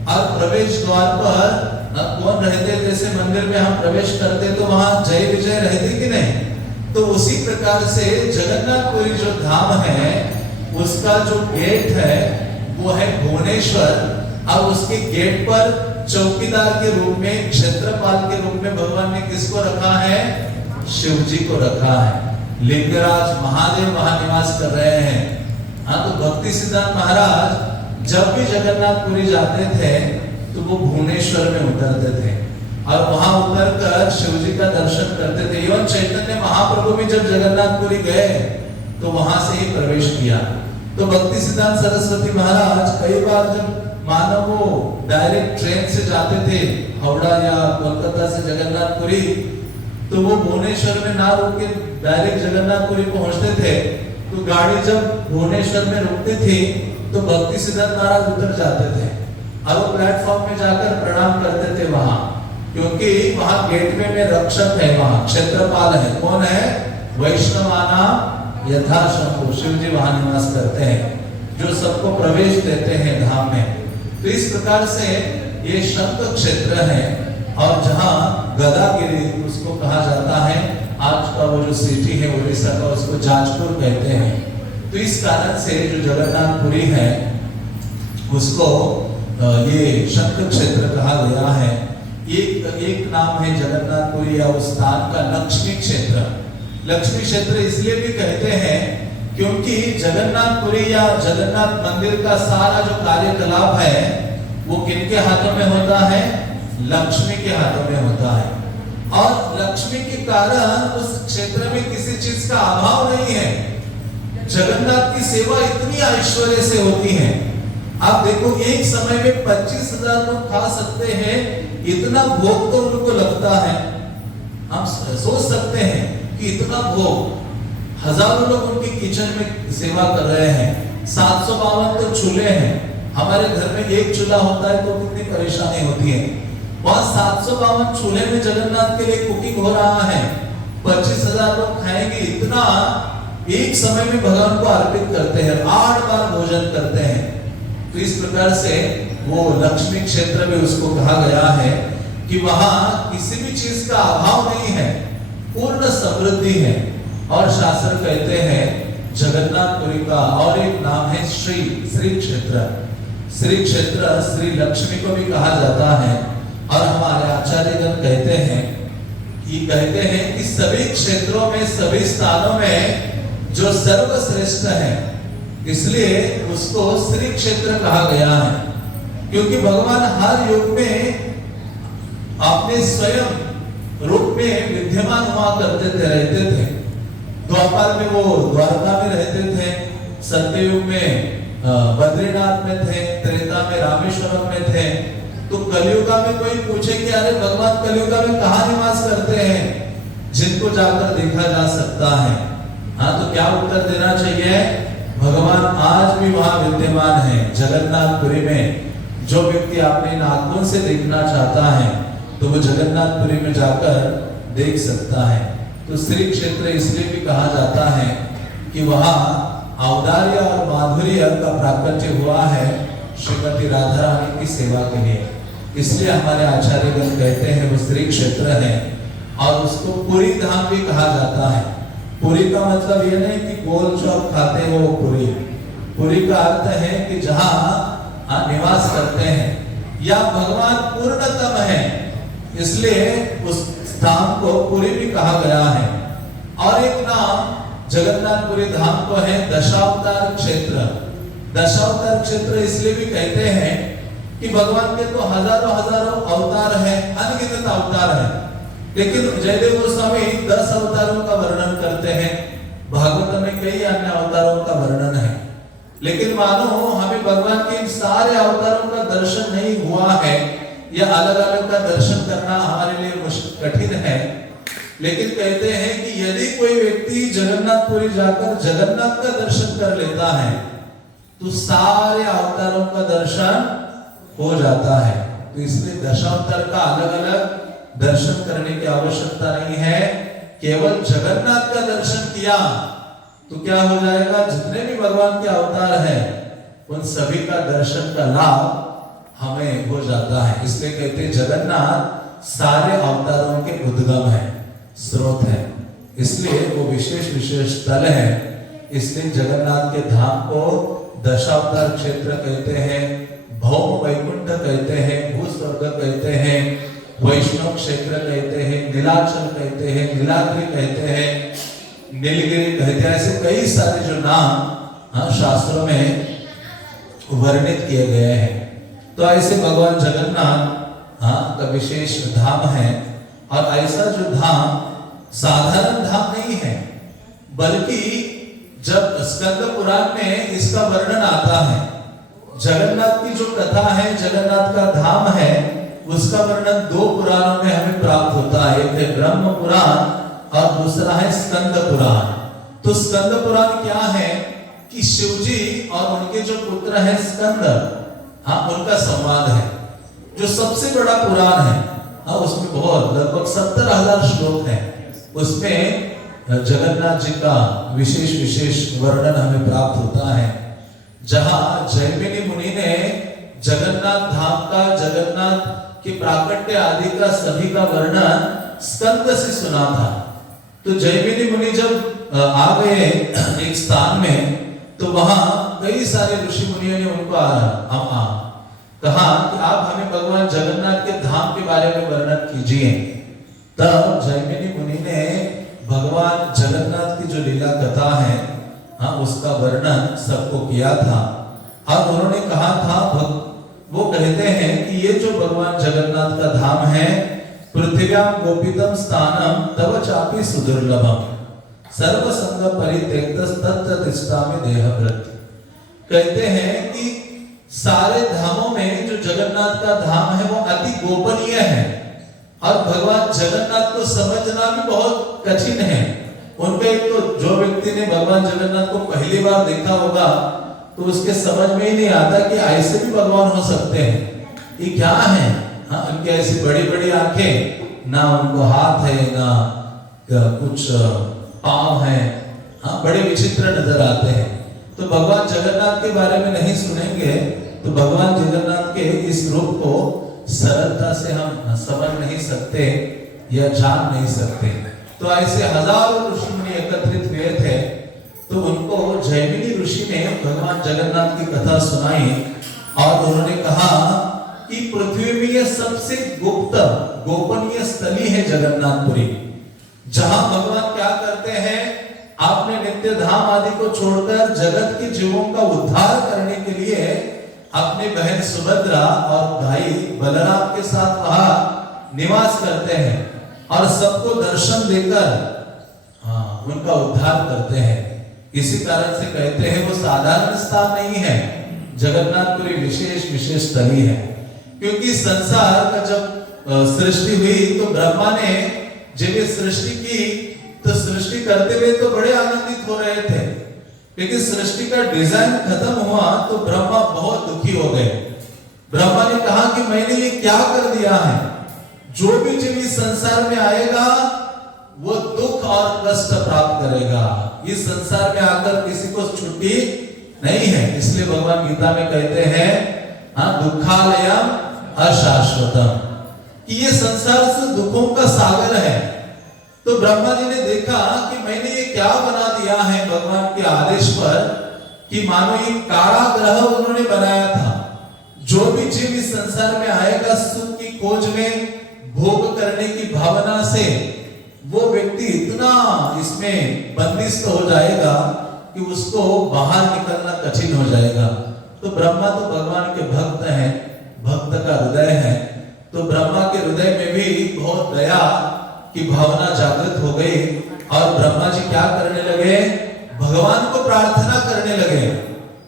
और प्रवेश द्वार पर कौन रहते, जैसे मंदिर में हम प्रवेश करते तो वहां जय विजय रहती कि नहीं, तो उसी प्रकार से जगन्नाथपुरी जो धाम है उसका जो गेट है वो है भुवनेश्वर। और उसके गेट पर चौकीदार के रूप में, क्षेत्रपाल के रूप में भगवान ने किसको रखा है, शिव जी को रखा है। लिंगराज महादेव वहां निवास कर रहे हैं। तो भक्ति सिद्धांत महाराज जब भी जगन्नाथपुरी जाते थे तो वो भुवनेश्वर में उतरते थे और वहां उतरकर शिव जी का दर्शन करते थे। एवं चैतन्य महाप्रभु भी जब जगन्नाथपुरी गए तो वहां से ही प्रवेश किया। तो भक्ति सिद्धांत सरस्वती महाराज कई बार जब मानो वो डायरेक्ट ट्रेन से जाते थे हावड़ा या कोलकाता से जगन्नाथपुरी, तो वो भुवनेश्वर में ना रुक के डायरेक्ट जगन्नाथपुरी पहुंचते थे। तो गाड़ी जब भुवनेश्वर में रुकती थी तो भक्ति सिद्धांत महाराज उतर जाते थे और वो प्लेटफॉर्म में जाकर प्रणाम करते थे वहां, क्योंकि वहां गेटवे में रक्षक है, वहां क्षेत्रपाल है। कौन है, वैष्णवाना यथा शंभु, शिव जी वहां निवास करते हैं, जो सबको प्रवेश देते हैं धाम में। तो इस प्रकार से ये शंख क्षेत्र है। और जहां गदागिरी उसको कहा जाता है, आज का वो जो सिटी है उड़ीसा का, उसको जाजपुर कहते हैं। तो इस कारण से जो जगन्नाथपुरी है उसको ये शंख क्षेत्र कहा गया है। एक नाम है जगन्नाथपुरी या उस स्थान का लक्ष्मी क्षेत्र। लक्ष्मी क्षेत्र इसलिए भी कहते हैं क्योंकि जगन्नाथपुरी या जगन्नाथ मंदिर का सारा जो कार्यकलाप है वो किनके हाथों में होता है, लक्ष्मी के हाथों में होता है। और लक्ष्मी के कारण उस क्षेत्र में किसी चीज का अभाव नहीं है। जगन्नाथ की सेवा इतनी ऐश्वर्य से होती है। आप देखो एक समय में 25,000 लोग खा सकते हैं, इतना भोग तो उनको लगता है। हम सोच सकते हैं कि इतना भोग, हजारों लोग उनकी किचन में सेवा कर रहे हैं। 752 तो चूल्हे हैं, हमारे घर में एक चूल्हा होता है तो कितनी परेशानी होती है। वहां 752 चूल्हे में जगन्नाथ के लिए कुकिंग हो रहा है। 25,000 लोग खाएंगे, इतना एक समय में भगवान को अर्पित करते हैं, 8 बार भोजन करते हैं। तो इस प्रकार से वो लक्ष्मी क्षेत्र में उसको कहा गया है कि वहां किसी भी चीज का अभाव नहीं है, पूर्ण समृद्धि है। और शास्त्र कहते हैं जगन्नाथपुरी का और एक नाम है श्री क्षेत्र। श्री क्षेत्र श्री लक्ष्मी को भी कहा जाता है। और हमारे आचार्यगण कहते हैं कि सभी क्षेत्रों में, सभी स्थानों में जो सर्वश्रेष्ठ है, इसलिए उसको श्री क्षेत्र कहा गया है। क्योंकि भगवान हर युग में अपने स्वयं रूप में विद्यमान हुआ करते थे, रहते थे। द्वापर में वो द्वारका में रहते थे, सत्ययुग में बद्रीनाथ में थे, त्रेता में रामेश्वरम में थे। तो कलियुगा में कोई पूछे कि अरे भगवान कलियुगा में कहाँ निवास करते हैं, जिनको जाकर देखा जा सकता है, हाँ, तो क्या उत्तर देना चाहिए? भगवान आज भी वहां विद्यमान है जगन्नाथपुरी में। जो व्यक्ति अपने नाखून से देखना चाहता है तो वो जगन्नाथपुरी में जाकर देख सकता है। तो श्री क्षेत्र इसलिए भी कहा जाता है कि वहां औदार्य और माधुर्य का प्राकट्य हुआ है श्रीमती राधा रानी की सेवा के लिए। इसलिए हमारे आचार्यगण कहते हैं वो श्री क्षेत्र है। और उसको पुरी धाम भी कहा जाता है। पुरी का मतलब ये नहीं कि गोल चौक खाते हो वो पुरी। पुरी का अर्थ है कि जहाँ निवास करते हैं या भगवान पूर्णतम है, इसलिए उस स्थान को पुरी भी कहा गया है। और एक नाम जगन्नाथपुरी धाम को है दशावतार क्षेत्र। दशावतार क्षेत्र इसलिए भी कहते हैं कि भगवान के तो हजारों हजारों अवतार है, अनगिनत अवतार है। लेकिन जयदेव गोस्वामी 10 अवतारों का वर्णन करते हैं, भागवत में कई अन्य अवतारों का वर्णन है। लेकिन मानो हमें भगवान के इन सारे अवतारों का दर्शन नहीं हुआ है, या अलग अलग का दर्शन करना हमारे लिए कठिन है। लेकिन कहते हैं कि यदि कोई व्यक्ति जगन्नाथपुरी जाकर जगन्नाथ का दर्शन कर लेता है तो सारे अवतारों का दर्शन हो जाता है। तो इसलिए दशावतार का अलग अलग दर्शन करने की आवश्यकता नहीं है। केवल जगन्नाथ का दर्शन किया तो क्या हो जाएगा? जितने भी भगवान के अवतार हैं उन सभी का दर्शन का लाभ हमें हो जाता है। इसलिए कहते हैं जगन्नाथ सारे अवतारों के उद्गम है, स्रोत है। इसलिए वो विशेष विशेष स्थल है। इसलिए जगन्नाथ के धाम को दशावतार क्षेत्र कहते हैं, भौम वैकुंठ कहते हैं, भूस्वर्ग कहते हैं, वैष्णव क्षेत्र कहते हैं, नीलाचल कहते हैं, नीलाद्रि कहते हैं, नीलगिरी कहते हैं। ऐसे कई सारे जो नाम शास्त्रों में वर्णित किए गए हैं। तो ऐसे भगवान जगन्नाथ का विशेष धाम है। और ऐसा जो धाम साधारण धाम नहीं है, बल्कि जब स्कंद पुराण में इसका वर्णन आता है, जगन्नाथ की जो कथा है, जगन्नाथ का धाम है, उसका वर्णन 2 पुराणों में हमें प्राप्त होता है। एक है ब्रह्म पुराण और दूसरा है स्कंद पुराण। तो स्कंद पुराण क्या है कि शिवजी और उनके जो पुत्र हैं स्कंद, उनका संवाद है, जो सबसे बड़ा पुराण है। उसमें बहुत लगभग 70,000 श्लोक हैं। उसमें जगन्नाथ जी का विशेष विशेष वर्णन हमें प्राप्त होता है। जहां जैमिनी मुनि ने जगन्नाथ धाम का, जगन्नाथ के प्राकट्य आदि का सभी का वर्णन स्कंद से सुना था। तो जैमिनी मुनि जब आ गए एक स्थान में, तो वहां कई सारे ऋषि मुनियों ने उनको कहा कि आप हमें भगवान जगन्नाथ के धाम के बारे में वर्णन कीजिए। तब जैमिनी मुनि ने भगवान जगन्नाथ की जो लीला कथा है, उसका वर्णन सबको किया था। और उन्होंने कहा था, वो कहते हैं कि ये जो भगवान जगन्नाथ का धाम है, पृथ्व्याम गोपितम स्थानम तव चापि सुदुर्लभम। सर्व संग परित्यक्त तत्र तिष्ठामि देहभृत। कहते हैं कि सारे धामों में जो जगन्नाथ का धाम है वो अति गोपनीय है और भगवान जगन्नाथ को समझना भी बहुत कठिन है। उनके एक तो जो व्यक्ति ने भगवान जगन्नाथ को पहली बार देखा होगा तो उसके समझ में ही नहीं आता कि ऐसे भी भगवान हो सकते हैं, ये क्या है। हाँ, उनके ऐसी बड़ी बड़ी आंखें, ना उनको हाथ है ना कुछ पांव है, हाँ बड़े विचित्र नजर आते हैं। तो भगवान जगन्नाथ के बारे में नहीं सुनेंगे तो भगवान जगन्नाथ के इस रूप को सरलता से हम समझ नहीं सकते या जान नहीं सकते। तो ऐसे हजारों ऋषि मुनि एकत्रित हुए थे, तो उनको जैमिनी ऋषि ने भगवान जगन्नाथ की कथा सुनाई और उन्होंने कहा कि पृथ्वी में यह सबसे गुप्त गोपनीय स्थली है जगन्नाथपुरी, जहां भगवान क्या करते हैं, आपने नित्य धाम आदि को छोड़कर जगत के जीवों का उद्धार करने के लिए अपनी बहन सुभद्रा और भाई बलराम के साथ वहां निवास करते हैं और सबको दर्शन देकर उनका उद्धार करते हैं। इसी कारण से कहते हैं वो साधारण स्थान नहीं है, जगन्नाथपुरी विशेष स्थली है। क्योंकि संसार का जब सृष्टि हुई तो ब्रह्मा ने जब ये सृष्टि की तो सृष्टि करते हुए तो बड़े आनंदित हो रहे थे, लेकिन सृष्टि का डिजाइन खत्म हुआ तो ब्रह्मा बहुत दुखी हो गए। ब्रह्मा ने कहा कि मैंने ये क्या कर दिया है, जो भी जीव इस संसार में आएगा वो दुख और कष्ट प्राप्त करेगा, इस संसार में आकर किसी को छुट्टी नहीं है। इसलिए भगवान गीता में कहते हैं दुखालयम अशाश्वतम, कि ये संसार से दुखों का सागर है। तो ब्रह्मा जी ने देखा कि मैंने ये क्या बना दिया है भगवान के आदेश पर, कि मानो ये कारागृह उन्होंने बनाया था। जो भी जीव इस संसार में आएगा सुख की खोज में, भोग करने की भावना से, वो व्यक्ति इतना इसमें बंदिस्त हो जाएगा कि उसको बाहर निकलना कठिन हो जाएगा। तो ब्रह्मा तो भगवान के भक्त हैं, भक्त का हृदय है, तो ब्रह्मा के हृदय में भी बहुत दया की भावना जागृत हो गई और ब्रह्मा जी क्या करने लगे, भगवान को प्रार्थना करने लगे।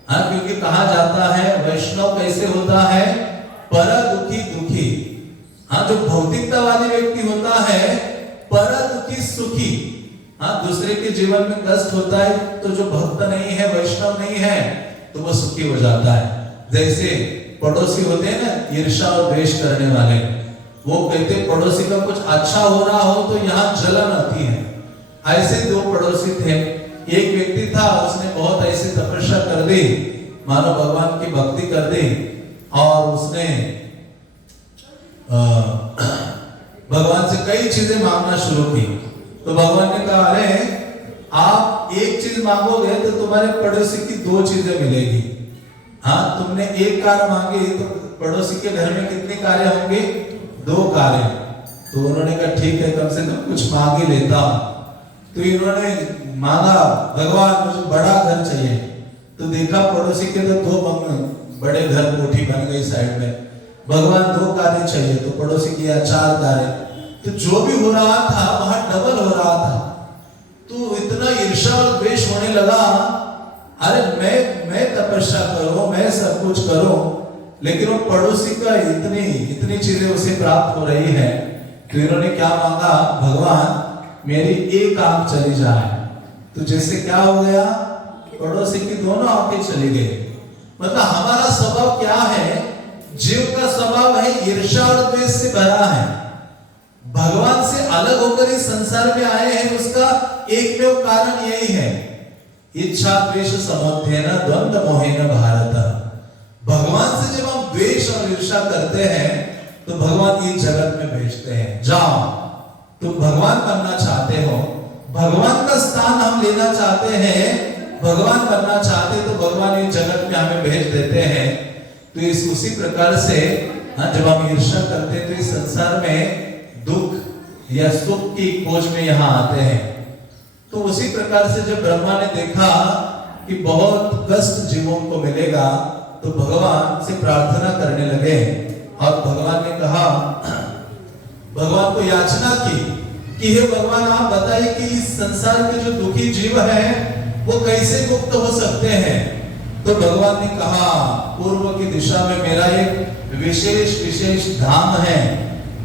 हाँ, क्योंकि कहा जाता है वैष्णव कैसे होता है, पर दुखी दुखी। हाँ, जो भौतिकतावादी व्यक्ति होता है पर दुखी सुखी। हाँ, दूसरे के जीवन में कष्ट होता है तो जो भक्त नहीं है, वैष्णव नहीं है, तो वो सुखी हो जाता है। जैसे पड़ोसी होते हैं ना ईर्ष्या और द्वेष करने वाले, वो कहते पड़ोसी का कुछ अच्छा हो रहा हो तो यहाँ जलन आती है। ऐसे दो पड़ोसी थे, एक व्यक्ति था उसने बहुत ऐसी तपस्या कर दी, मानो भगवान की भक्ति कर दी और उसने भगवान से कई चीजें मांगना शुरू की। तो भगवान ने कहा अरे आप एक चीज मांगोगे तो तुम्हारे पड़ोसी की दो चीजें मिलेगी। हाँ, तुमने एक कार मांगी तो पड़ोसी के घर में कितनी कारें होंगी, दो कारें। तो उन्होंने कहा ठीक है, कम से कम कुछ मांग ही लेता हूं। तो इन्होंने मांगा भगवान मुझे बड़ा घर चाहिए, तो देखा पड़ोसी के तो दो बड़े घर कोठी बन गई साइड में, भगवान दो कारें चाहिए तो पड़ोसी की 4 कारें। तो जो भी हो रहा था वहां डबल हो रहा था। तो इतना ईर्ष्या और द्वेष होने लगा, अरे मैं तपस्या करूं, मैं सब कुछ करूं, लेकिन वो पड़ोसी का इतनी चीजें उसे प्राप्त हो रही है। तो इन्होंने क्या मांगा, भगवान मेरी एक आंख चली जाए। तो जैसे क्या हो गया, पड़ोसी की दोनों आंखें चली गई। मतलब हमारा स्वभाव क्या है, जीव का स्वभाव है ईर्ष्या और द्वेष से भरा है। भगवान से अलग होकर इस संसार में आए हैं, उसका एकमेव कारण यही है, इच्छा द्वेष समुत्थेन द्वंद्व मोहेन भारत। भगवान से जब हम द्वेष और ईर्ष्या करते हैं तो भगवान इस जगत में भेजते हैं, जाओ तुम भगवान बनना चाहते हो, भगवान का स्थान हम लेना चाहते हैं, भगवान बनना चाहते तो भगवान इस जगत में हमें भेज देते हैं। तो इस उसी प्रकार से जब हम ईर्ष्या करते हैं तो इस संसार में दुख या सुख की खोज में यहाँ आते हैं। तो उसी प्रकार से जब ब्रह्मा ने देखा कि बहुत कष्ट जीवों को मिलेगा तो भगवान से प्रार्थना करने लगे और भगवान ने कहा, भगवान को याचना की कि हे भगवान आप बताइए कि इस संसार के जो दुखी जीव हैं वो कैसे मुक्त हो सकते हैं। तो भगवान ने कहा पूर्व की दिशा में मेरा एक विशेष धाम है,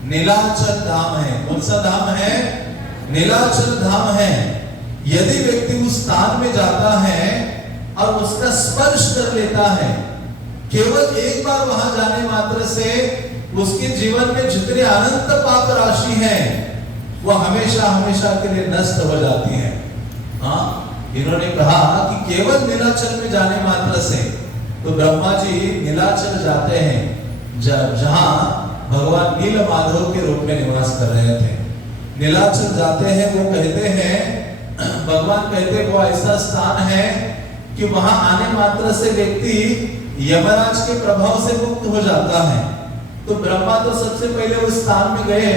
नीलाचल धाम है। कौन सा धाम है? नीलाचल धाम है। यदि व्यक्ति उस स्थान में जाता है और उसका स्पर्श कर लेता है, केवल एक बार वहां जाने मात्र से उसके जीवन में जितने अनंत पाप राशि है वो हमेशा हमेशा के लिए नष्ट हो जाती है। हाँ, इन्होंने कहा कि केवल नीलाचल में जाने मात्र से, तो ब्रह्मा जी नीलाचल जाते हैं जहां भगवान नील माधव के रूप में निवास कर रहे थे। नीलाचल जाते हैं, वो कहते हैं, भगवान कहते वो ऐसा स्थान है कि वहां आने मात्र से व्यक्ति यमराज के प्रभाव से मुक्त हो जाता है। तो ब्रह्मा तो सबसे पहले उस स्थान में गए,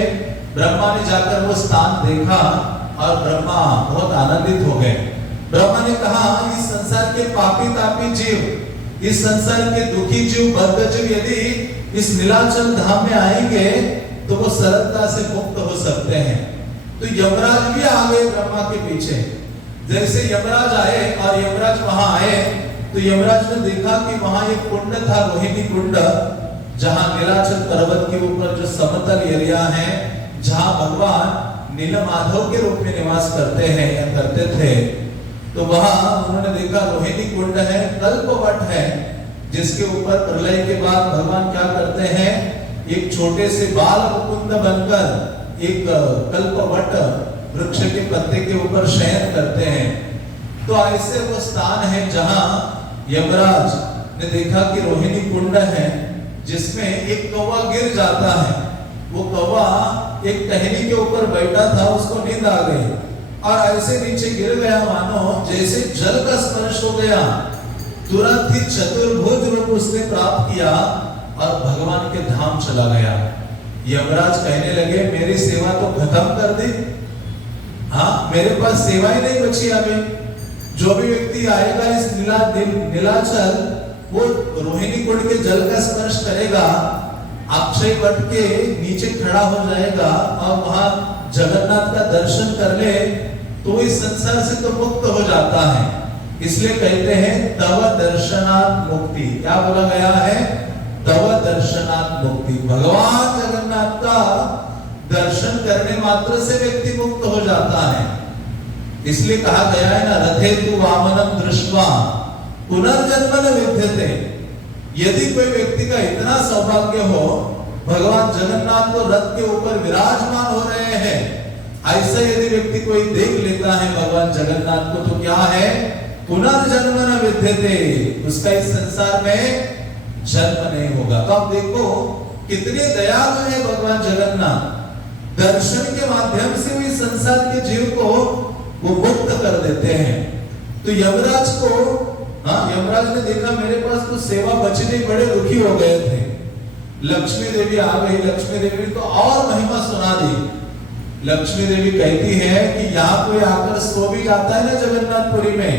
ब्रह्मा ने जाकर वो स्थान देखा और ब्रह्मा बहुत आनंदित हो गए। ब्रह्मा ने कहा इस संसार के पापी तापी जीव, इस संसार के दुखी जीव, बद्ध जीव यदि इस नीलाचल धाम में आएंगे तो वो सरलता से मुक्त हो सकते हैं। तो यमराज भी आ गए ब्रह्मा के पीछे। जैसे यमराज आए और यमराज वहां आए तो यमराज ने देखा कि वहां एक कुंड था, रोहिणी कुंड, जहां नीलाचल पर्वत के ऊपर जो समतल एरिया है, जहां भगवान नील माधव के रूप में निवास करते हैं या करते थे, तो वहां उन्होंने देखा रोहिणी कुंड है, कल्पवट है, जिसके ऊपर प्रलय के बाद भगवान क्या करते हैं, एक छोटे से बाल मुकुंद बनकर एक कल्पवट वृक्ष के पत्ते के ऊपर शयन करते हैं। तो ऐसे वो स्थान है जहां यमराज ने देखा कि रोहिणी कुंड है, जिसमें एक कौवा गिर जाता है। वो कौवा एक टहनी के ऊपर बैठा था, उसको नींद आ गई और ऐसे नीचे गिर गया, मानो जैसे जल का स्पर्श हो गया, तुरंत ही चतुर्भुज रूप उसने प्राप्त किया और भगवान के धाम चला गया। यमराज कहने लगे मेरी सेवा तो खत्म कर दी, हाँ मेरे पास सेवा ही नहीं बची। अभी जो भी व्यक्ति आएगा इस नीलाचल, वो रोहिणी कुंड के जल का स्पर्श करेगा, अक्षय वट के नीचे खड़ा हो जाएगा और वहां जगन्नाथ का दर्शन कर ले तो इस संसार से तो मुक्त हो जाता है। इसलिए कहते हैं तव दर्शनात् मुक्ति। क्या बोला गया है? तव दर्शनात् मुक्ति। भगवान जगन्नाथ का दर्शन करने मात्र से व्यक्ति मुक्त हो जाता है। इसलिए कहा गया है ना, रथे तु वामनम दृष्ट्वा पुनर्जन्म न विद्यते। यदि कोई व्यक्ति का इतना सौभाग्य हो, भगवान जगन्नाथ तो रथ के ऊपर विराजमान हो रहे हैं, ऐसा यदि व्यक्ति कोई देख लेता है भगवान जगन्नाथ को, तो क्या है? पुनर्जन्म न विद्यते, उसका इस संसार में जन्म नहीं होगा। तो आप देखो कितने दयालु है भगवान जगन्नाथ, दर्शन के माध्यम से भी संसार के जीव को वो मुक्त कर देते हैं। तो यमराज को, हाँ यमराज ने देखा मेरे पास तो सेवा बची नहीं, बड़े दुखी हो गए थे। लक्ष्मी देवी आ गई, लक्ष्मी देवी ने तो और महिमा सुना दी। लक्ष्मी देवी कहती है कि यहाँ कोई आकर सो भी जाता है ना जगन्नाथपुरी में,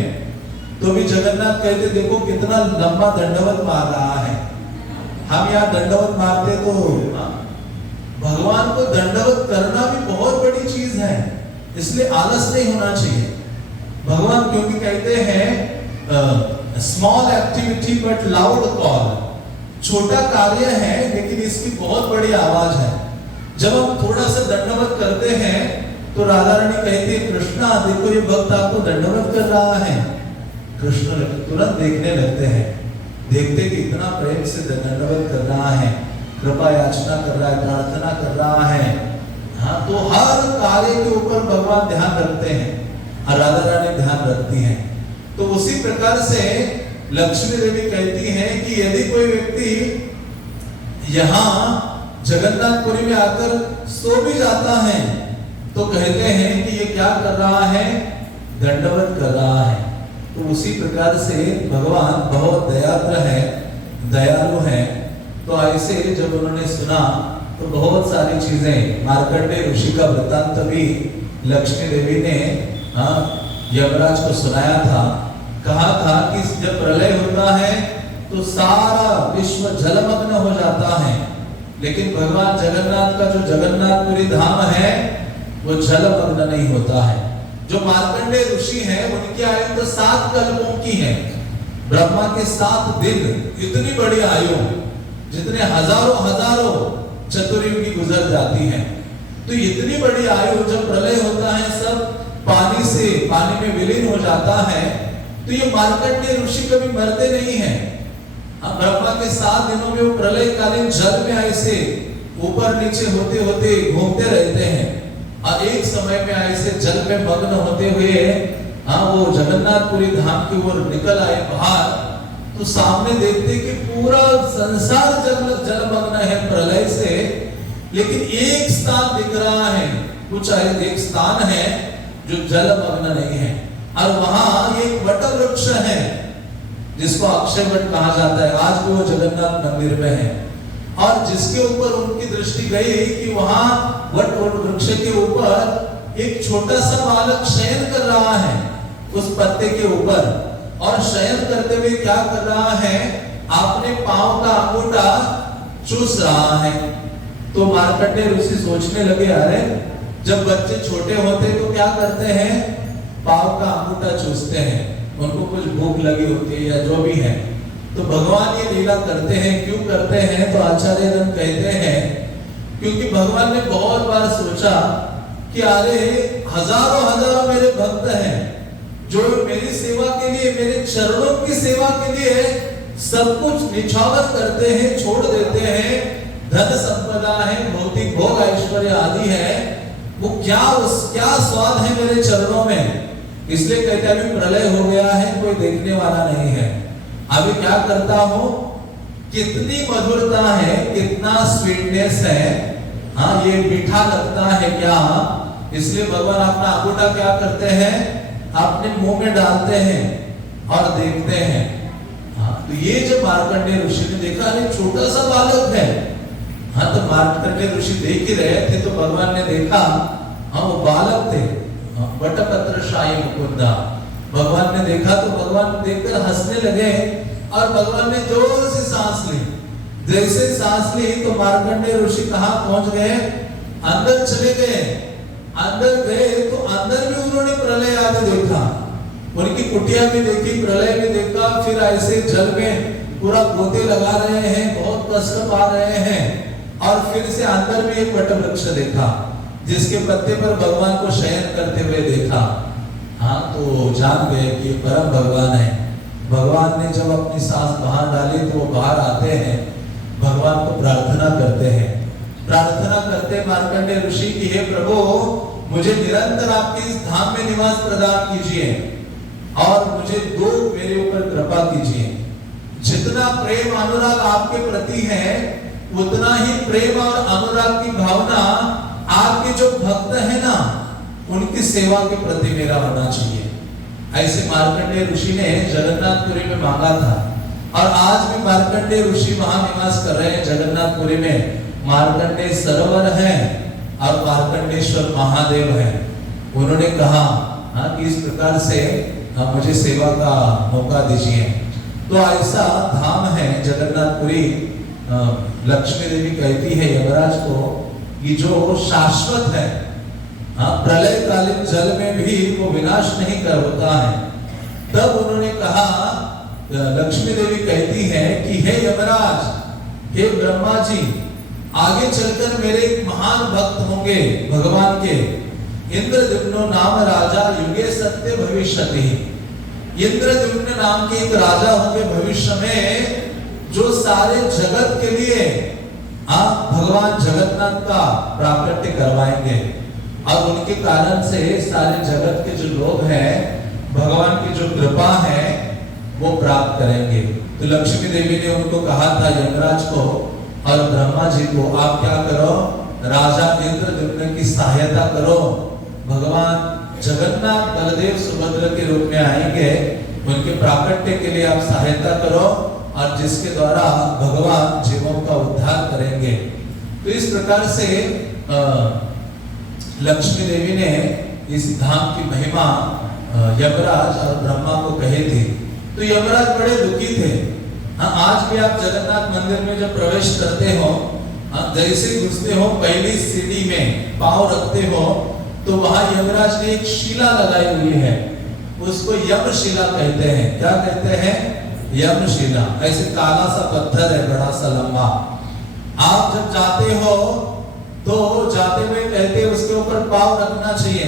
तो भी जगन्नाथ कहते देखो कितना लंबा दंडवत मार रहा है, हम यहाँ दंडवत मारते तो भगवान को दंडवत करना भी बहुत बड़ी चीज है, इसलिए आलस नहीं होना चाहिए। भगवान क्योंकि कहते हैं small activity but loud call, छोटा कार्य है लेकिन इसकी बहुत बड़ी आवाज है। जब हम थोड़ा सा दंडवत करते हैं तो राधा रानी कहती है कृष्णा देखो ये भक्त आपको दंडवत कर रहा है। कृष्ण तुरंत देखने लगते हैं, देखते कि इतना प्रेम से दंडवत कर रहा है, कृपा याचना कर रहा है, प्रार्थना कर रहा है, हाँ तो हर कार्य के ऊपर भगवान ध्यान रखते हैं और राधा रानी ध्यान रखती हैं। तो उसी प्रकार से लक्ष्मी देवी कहती हैं कि यदि कोई व्यक्ति यहाँ जगन्नाथपुरी में आकर सो भी जाता है तो कहते हैं कि ये क्या कर रहा है? दंडवत कर रहा है। तो उसी प्रकार से भगवान बहुत दयाद्र है, दयालु है। तो ऐसे जब उन्होंने सुना तो बहुत सारी चीजें, मार्कंडेय ऋषि का वृत्तांत भी लक्ष्मी देवी ने यमराज को सुनाया था। कहा था कि जब प्रलय होता है तो सारा विश्व जलमग्न हो जाता है, लेकिन भगवान जगन्नाथ का जो जगन्नाथपुरी धाम है वो जलमग्न नहीं होता है। जो मार्कंडेय ऋषि हैं उनकी आयु तो 7 कल्पों की है। ब्रह्मा के 7 दिन, इतनी बड़ी आयु, जितने हजारों चतुर्युग की गुजर जाती है। तो इतनी बड़ी आयु, जब प्रलय होता है सब पानी में विलीन हो जाता है, तो ये मार्कंडेय ऋषि कभी मरते नहीं हैं। ब्रह्मा के 7 दिनों में वो प्रलय कालीन जल में ऐसे ऊपर नीचे होते होते घूमते रहते हैं, और एक समय में ऐसे जल में मग्न होते हुए वो जगन्नाथपुरी धाम की ओर निकल आए बाहर, तो सामने देखते कि पूरा संसार जलमग्न है प्रलय से, लेकिन एक स्थान दिख रहा है, कुछ एक स्थान है जो जलमग्न नहीं है, और वहां एक वट वृक्ष है जिसको अक्षय वट कहा जाता है। आज भी वो जगन्नाथ मंदिर में है, और जिसके ऊपर उनकी दृष्टि गई कि वहां वट वृक्ष के ऊपर एक छोटा सा बालक शयन कर रहा है उस पत्ते के ऊपर, और शयन करते हुए क्या कर रहा है, अपने पांव का अंगूठा चूस रहा है। तो मार्कंडेय ऋषि सोचने लगे, अरे जब बच्चे छोटे होते तो क्या करते हैं, पांव का अंगूठा चूसते हैं, उनको कुछ भूख लगी होती है या जो भी है, तो भगवान ये लीला करते हैं। क्यों करते हैं, तो आचार्यगण कहते हैं क्योंकि भगवान ने बहुत बार सोचा कि अरे हजारों मेरे भक्त हैं जो मेरी सेवा के लिए, मेरे चरणों की सेवा के लिए सब कुछ निछावर करते हैं, छोड़ देते हैं, धन संपदा है, भौतिक भोग ऐश्वर्य आदि है, वो क्या स्वाद है मेरे चरणों में। इसलिए कहते अभी प्रलय हो गया है, कोई देखने वाला नहीं है, अभी क्या करता हूं, कितनी मधुरता है, कितना स्वीटनेस है, हाँ ये मीठा लगता है क्या, इसलिए भगवान अपना अंगूठा क्या करते हैं, अपने मुंह में डालते हैं और देखते हैं। हाँ, तो ये जो मार्कंडेय ऋषि ने देखा, अरे छोटा सा बालक है, हाँ तो मार्कंडेय ऋषि देख ही रहे थे, तो भगवान ने देखा, हाँ वो बालक थे, वटपत्र शाही मुकुंदा, भगवान ने देखा तो भगवान देखकर हंसने लगे, और भगवान ने जोर से सांस ली। जैसे सांस ली तो मार्कंडेय ऋषि कहाँ पहुंच गए, अंदर चले गए। अंदर गए तो अंदर भी उन्होंने प्रलय आदि देखा, उनकी कुटिया भी देखी, प्रलय भी देखा, फिर ऐसे जल में पूरा गोते लगा रहे हैं, बहुत कष्ट पा रहे हैं, और फिर से अंदर भी एक वट वृक्ष देखा जिसके पत्ते पर भगवान को शयन करते हुए देखा। हाँ तो जान गए कि परम भगवान है। भगवान ने जब अपनी सांस बाहर डाली तो वो बाहर आते हैं, भगवान को प्रार्थना करते हैं, प्रार्थना करते मार्कंडेय ऋषि की, हे प्रभु मुझे निरंतर आपके इस धाम में निवास प्रदान कीजिए, और मुझे मेरे ऊपर कृपा कीजिए। जितना प्रेम अनुराग आपके प्रति है, उतना ही प्रेम और अनुराग की भावना आपके जो भक्त है ना, उनकी सेवा के प्रति मेरा होना चाहिए। ऐसे मार्कंडेय ऋषि ने जगन्नाथपुरी में मांगा था, और आज भी मार्कंडेय ऋषि वहां निवास कर रहे हैं जगन्नाथपुरी में। मार्कंडेय सरोवर है और मार्कंडेश्वर महादेव है। उन्होंने कहा हाँ कि इस प्रकार से मुझे सेवा का मौका दीजिए। तो ऐसा धाम है जगन्नाथपुरी। लक्ष्मी देवी कहती है यमराज को कि जो शाश्वत है, हाँ प्रलय कालीन जल में भी वो विनाश नहीं कर होता है। तब उन्होंने कहा, लक्ष्मी देवी कहती है कि हे यमराज, हे ब्रह्मा जी, आगे चलकर मेरे एक महान भक्त होंगे भगवान के, इंद्रद्युम्न नाम राजा, युगे सत्य भविष्यति। इंद्रद्युम्न नाम के एक राजा होंगे भविष्य में, जो सारे जगत के लिए आप भगवान जगन्नाथ का प्राकट्य करवाएंगे, और उनके कारण से सारे जगत के जो लोग हैं भगवान की जो कृपा है वो प्राप्त करेंगे। तो लक्ष्मी देवी ने उनको कहा था यमराज को और ब्रह्मा जी को, आप क्या करो, राजा इंद्रद्युम्न की सहायता करो, भगवान जगन्नाथ बलदेव सुभद्रा के रूप में आएंगे, उनके प्राकट्य के लिए आप सहायता करो, और जिसके द्वारा भगवान जीवों का उद्धार करेंगे। तो इस प्रकार से लक्ष्मी देवी ने इस धाम की महिमा यमराज और ब्रह्मा को कही थी। तो यमराज बड़े दुखी थे। हाँ, आज भी आप जगन्नाथ मंदिर में जब प्रवेश करते हो, जैसे घुसते हो पहली सीढ़ी में पांव रखते हो, तो वहां यमराज ने एक शिला लगाई हुई है, उसको यमशिला कहते हैं। क्या कहते हैं? यमशिला। ऐसे काला सा पत्थर है, बड़ा सा लंबा। आप जब जाते हो तो जाते हुए कहते हैं उसके ऊपर पांव रखना चाहिए।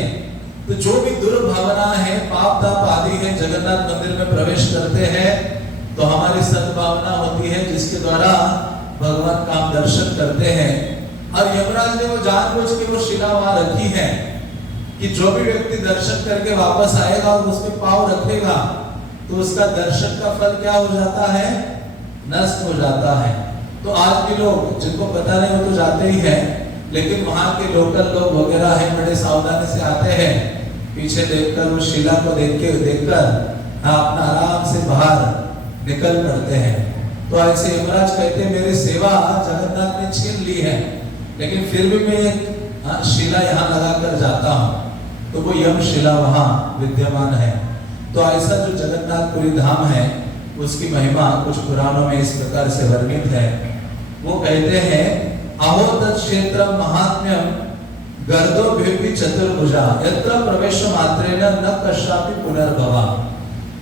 तो जो भी दुर्भावना है, पाप ताप आदि है, जगन्नाथ मंदिर में प्रवेश करते हैं तो हमारी सद्भावना होती है जिसके द्वारा भगवान का हम दर्शन करते हैं। और यमराज ने वो जानबूझ के वो शिला वहां रखी है कि जो भी व्यक्ति दर्शन करके वापस आएगा और उसमें पांव रखेगा तो उसका दर्शन का फल क्या हो जाता है? नष्ट हो जाता है। तो आज भी लोग, जिनको पता नहीं वो तो जाते ही हैं, लेकिन वहां के लोकल लोग वगैरह है, बड़े सावधानी से आते हैं, पीछे देखकर वो शिला को देखकर अपना आराम से बाहर निकल पड़ते हैं। तो ऐसे यमराज कहते हैं मेरी सेवा जगन्नाथ ने छीन ली है, लेकिन फिर भी मैं एक शिला यहाँ लगा कर जाता हूँ। तो वो यमशिला वहां विद्यमान है। तो ऐसा जो जगन्नाथपुरी धाम है उसकी महिमा कुछ पुराणों में इस प्रकार से वर्णित है। वो कहते हैं अहो तत् क्षेत्र महात्म्यम गर्दो भेपी चतुर्भुजा यत्र प्रवेश मात्रेण न कश्यापि पुनर्भवा।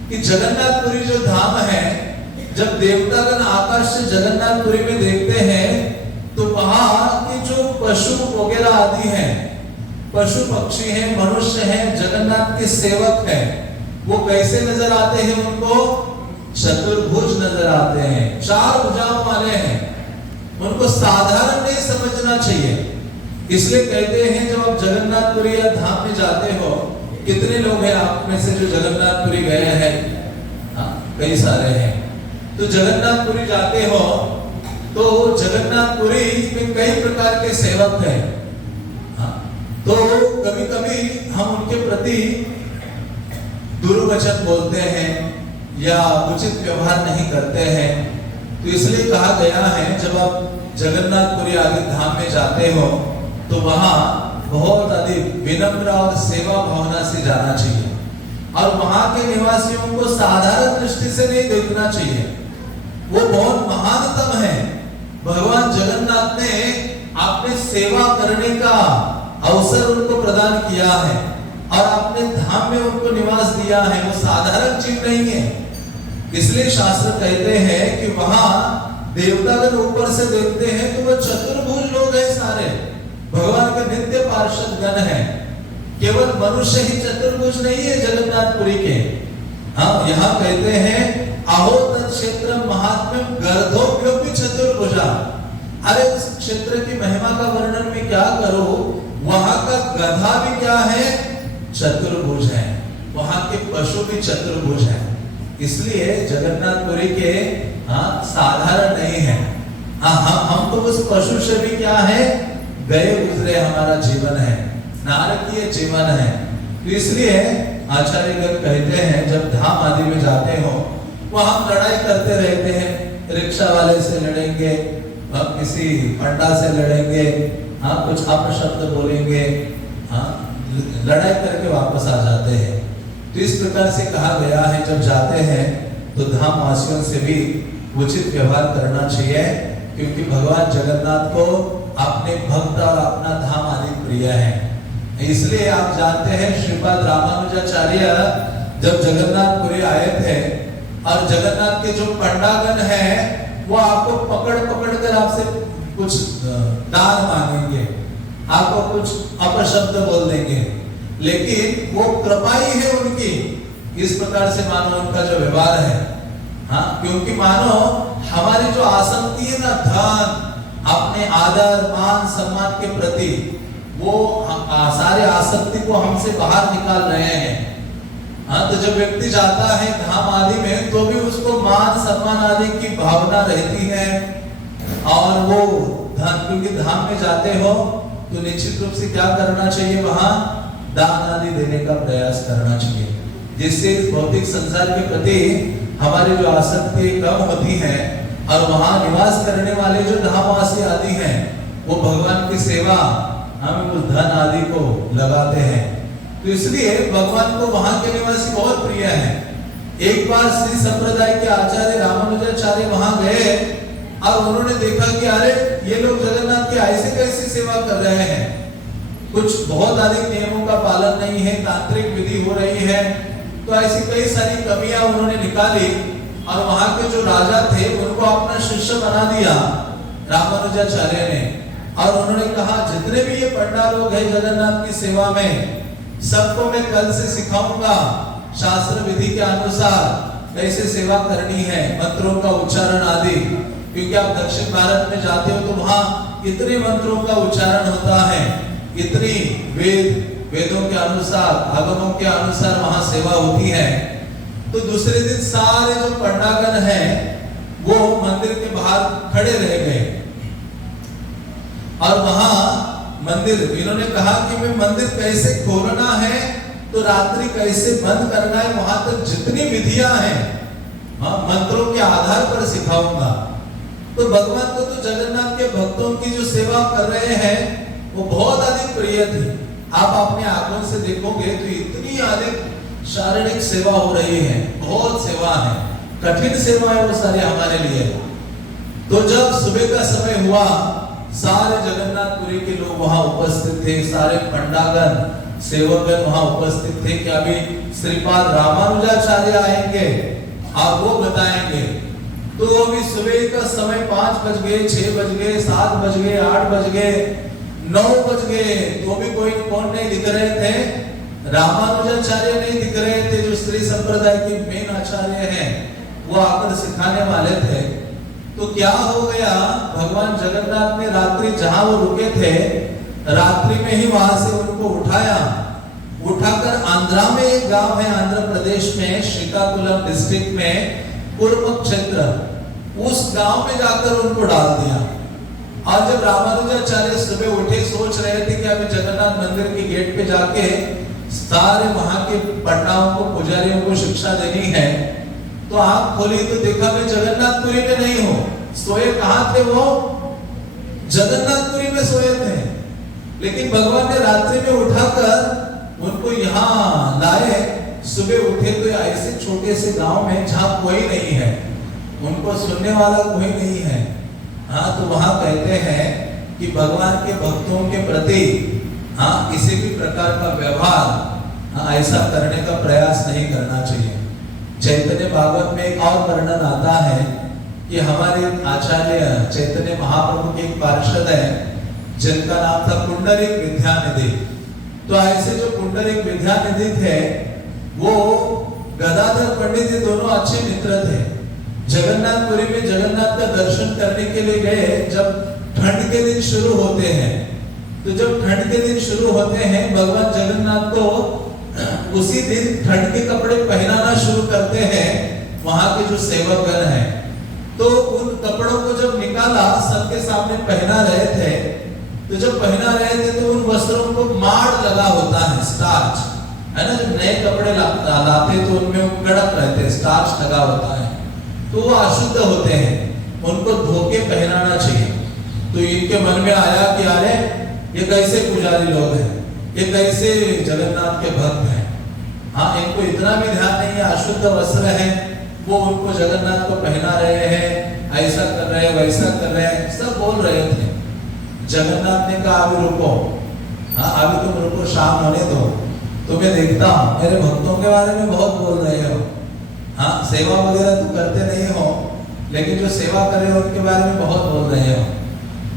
कि जगन्नाथपुरी जो धाम है, जब देवतागण आकाश से जगन्नाथपुरी में देखते हैं तो वहां के जो पशु वगैरह आदि हैं, पशु पक्षी हैं, मनुष्य हैं, जगन्नाथ के सेवक हैं, वो कैसे नजर आते हैं? उनको चतुर्भुज नजर आते हैं, चार भुजाओं वाले हैं। उनको साधारण नहीं समझना चाहिए। इसलिए कहते हैं जब आप जगन्नाथपुरी या धाम में जाते हो, कितने लोग हैं आप में से जो जगन्नाथपुरी गए हैं? कई सारे हैं। तो जगन्नाथपुरी जाते हो तो जगन्नाथपुरी में कई प्रकार के सेवक हैं। तो कभी कभी हम उनके प्रति दुर्वचन बोलते हैं या उचित व्यवहार नहीं करते हैं। तो इसलिए कहा गया है जब आप जगन्नाथपुरी आदि धाम में जाते हो तो वहां बहुत अधिक विनम्र और सेवा भावना से जाना चाहिए और वहां के निवासियों को साधारण दृष्टि से नहीं देखना चाहिए। वो बहुत महानतम है। भगवान जगन्नाथ ने अपने सेवा करने का अवसर उनको प्रदान किया है और अपने धाम में उनको निवास दिया है। वो साधारण चीज नहीं है। इसलिए शास्त्र कहते हैं कि वहां देवतागण ऊपर से देखते हैं तो वो चतुर्भुज लोग हैं सारे, भगवान के नित्य पार्षद गण हैं। केवल मनुष्य ही चतुर्भुज नहीं है जगन्नाथपुरी के। हाँ, यहाँ कहते हैं अहो तत् क्षेत्र महात्म्यम गर्दोप्योपि चतुर्भुजा। अरे उस क्षेत्र की महिमा का वर्णन में क्या करूं? वहां का गधा भी क्या है? चतुर्भुज है। वहां के पशु भी चतुर्भुज है। इसलिए जगन्नाथपुरी के साधारण नहीं है। हम तो उस पशु से भी क्या है? गए गुजरे हमारा जीवन है, नारकीय जीवन है। तो इसलिए आचार्यगण कहते हैं जब धाम आदि में जाते हो वहां हम लड़ाई करते रहते हैं। रिक्शा वाले से लड़ेंगे, किसी पंडा से लड़ेंगे, कुछ अपशब्द बोलेंगे, लड़ाई करके वापस आ जाते हैं। तो इस प्रकार से कहा गया है जब जाते हैं तो धाम वासियों से भी उचित व्यवहार करना चाहिए, क्योंकि भगवान जगन्नाथ को अपने भक्त और अपना धाम आदि प्रिय है। इसलिए आप जानते हैं श्रीपाद रामानुजाचार्य जब जगन्नाथपुरी आए थे और जगन्नाथ के जो पंडागण हैं वो आपको पकड़ पकड़ कर आपसे कुछ दान मांगेंगे, आपको कुछ अपशब्द बोल देंगे, लेकिन वो कृपा ही है उनकी। इस प्रकार से मानो उनका जो व्यवहार है, क्योंकि मानो हमारी जो आसक्ति है ना धन, अपने आदर मान सम्मान के प्रति, वो सारे आसक्ति को हमसे बाहर निकाल रहे हैं। तो जब व्यक्ति जाता है धाम आदि में तो भी उसको मान सम्मान आदि की भावना रहती है और वो धन, क्योंकि धाम में जाते हो तो निश्चित रूप से क्या करना चाहिए? वहां दान आदि देने का प्रयास करना चाहिए, जिससे भौतिक संसार के प्रति हमारी जो आसक्ति कम होती है और वहां निवास करने वाले जो धामवासी आदि हैं वो भगवान की सेवा हम उस धन आदि को लगाते हैं। तो इसलिए भगवान को वहां के निवासी बहुत प्रिय है। एक बार श्री संप्रदाय के आचार्य रामानुजाचार्य वहां गए और उन्होंने देखा कि अरे ये लोग जगन्नाथ की ऐसे कैसी सेवा कर रहे हैं, कुछ बहुत अधिक नियमों का पालन नहीं है, तांत्रिक विधि हो रही है। तो ऐसी कई सारी कमियां उन्होंने निकाली और वहां के जो राजा थे उनको अपना शिष्य बना दिया रामानुजाचार्य ने। और उन्होंने कहा जितने भी ये पंडा लोग हैं जगन्नाथ की सेवा में, सबको मैं कल से सिखाऊंगा शास्त्र विधि के अनुसार कैसे सेवा करनी है, मंत्रों का उच्चारण आदि। क्योंकि आप दक्षिण भारत में जाते हो तो वहां इतने मंत्रों का उच्चारण होता है, इतनी वेदों के अनुसार, आगमों के अनुसार वहां सेवा होती है। तो दूसरे दिन सारे जो पंडागण हैं वो मंदिर के बाहर खड़े रह गए और वहां मंदिर, इन्होंने कहा कि मैं मंदिर कैसे खोलना है तो रात्रि कैसे बंद करना है, वहां तक जितनी विधियां हैं मंत्रों के आधार पर सिखाऊंगा। तो भगवान को तो जगन्नाथ के भक्तों की जो सेवा कर रहे हैं वो बहुत अधिक प्रिय थी। आप अपने आंखों से देखोगे तो इतनी अधिक शारीरिक सेवा हो रही है, बहुत सेवा है, कठिन सेवा है वो सारे हमारे लिए। तो जब सुबह का समय हुआ, सारे जगन्नाथपुरी के लोग वहां उपस्थित थे, सारे पंडागण सेवकगण वहां उपस्थित थे कि अभी श्रीपाद रामानुजाचार्य आएंगे, आप वो बताएंगे। तो अभी सुबह का समय 5 बज गए, 6 बज गए, 7 बज गए, 8 बज गए, 9 बज गए, तो भी कोई कौन नहीं दिख रहे थे, रामानुजाचार्य नहीं दिख रहे थे, जो स्त्री संप्रदाय के मेन आचार्य हैं, वो आकर सिखाने वाले थे। तो क्या हो गया, भगवान जगन्नाथ ने रात्रि जहां वो रुके थे, रात्रि में ही वहां से उनको उठाया, उठाकर आंध्रा में एक गांव है, आंध्र प्रदेश में श्रीकाकुलम डिस्ट्रिक्ट में पूर्व क्षेत्र, उस गांव में जाकर उनको डाल दिया। और जब रामानुजाचार्य सुबह उठे, सोच रहे थे कि अभी जगन्नाथ मंदिर के गेट पे जाके सारे वहां के पंडाओं को, पुजारियों को शिक्षा देनी है, तो आंख खोली तो देखा मैं जगन्नाथपुरी में नहीं हूं। सोए कहां थे वो? जगन्नाथपुरी में सोए थे। लेकिन भगवान ने रात्रि में उठाकर उनको यहाँ लाए। सुबह उठे तो ऐसे छोटे से गांव में जहां कोई नहीं है, उनको सुनने वाला कोई नहीं है। हाँ, तो वहां कहते हैं कि भगवान के भक्तों के प्रति किसी भी प्रकार का व्यवहार ऐसा करने का प्रयास नहीं करना चाहिए। चैतन्य भागवत में एक और वर्णन आता है कि हमारे आचार्य चैतन्य महाप्रभु के एक पार्षद है जिनका नाम था पुंडरीक विद्यानिधि। तो ऐसे जो पुंडरीक विद्यानिधि थे वो गदाधर पंडित, ये दोनों अच्छे मित्र थे। जगन्नाथपुरी में जगन्नाथ का दर्शन करने के लिए गए। जब ठंड के दिन शुरू होते हैं, तो जब ठंड के दिन शुरू होते हैं, भगवान जगन्नाथ को उसी दिन ठंड के कपड़े पहनाना शुरू करते हैं वहां के जो सेवकगण हैं। तो उन कपड़ों को जब निकाला, सबके सामने पहना रहे थे, तो जब पहना रहे थे तो उन वस्त्रों को माड़ लगा होता है, स्टार्च है ना, जब नए कपड़े लाते तो उनमें वो कड़क रहते हैं, स्टार्च लगा होता है, तो वो अशुद्ध होते हैं, उनको धो के पहनाना चाहिए। तो इनके मन में आया कि अरे ये कैसे पुजारी लोग हैं, ये कैसे जगन्नाथ के भक्त हैं, हाँ इनको इतना भी ध्यान नहीं है, अशुद्ध वस्त्र है, वो उनको जगन्नाथ को पहना रहे हैं, ऐसा कर रहे हैं, वैसा कर रहे हैं, सब बोल रहे थे। जगन्नाथ ने कहा अभी रुको, हाँ अभी तुम रुको, शाम होने दो, तो मैं देखता हूँ, मेरे भक्तों के बारे में बहुत बोल रहे हो, हाँ सेवा वगैरह तो करते नहीं हो, लेकिन जो सेवा कर रहे हो उनके बारे में बहुत बोल रहे हो।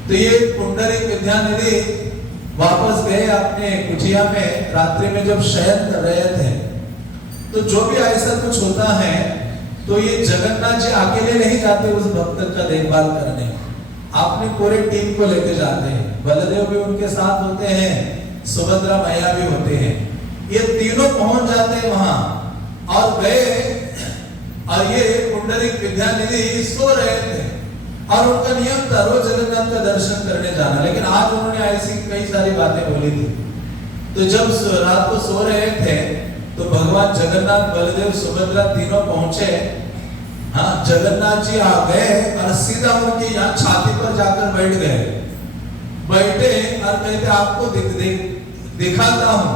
तो ये पुंडरीक विद्यानिधि वापस गए अपने कुटिया में। रात्रि में जब शयन कर रहे थे, तो जो भी ऐसा कुछ होता है तो ये जगन्नाथ जी अकेले नहीं जाते उस भक्त का देखभाल करने, अपने पूरे टीम को लेके जाते हैं। बलदेव भी उनके साथ होते हैं, सुभद्रा मैया भी होते हैं, ये तीनों पहुंच जाते हैं वहां। और गए और ये पुंडरीक विद्यानिधि सो रहे थे और उनका नियम था रोज जगन्नाथ का दर्शन करने जाना, लेकिन आज उन्होंने ऐसी कई सारी बातें बोली थी। तो जब रात को सो रहे थे तो भगवान जगन्नाथ, बलदेव, सुभद्रा तीनों पहुंचे। हाँ, जगन्नाथ जी आ गए और सीधा उनके यहाँ छाती पर जाकर बैठ गए। बैठे और कहते आपको दिखाता हूँ,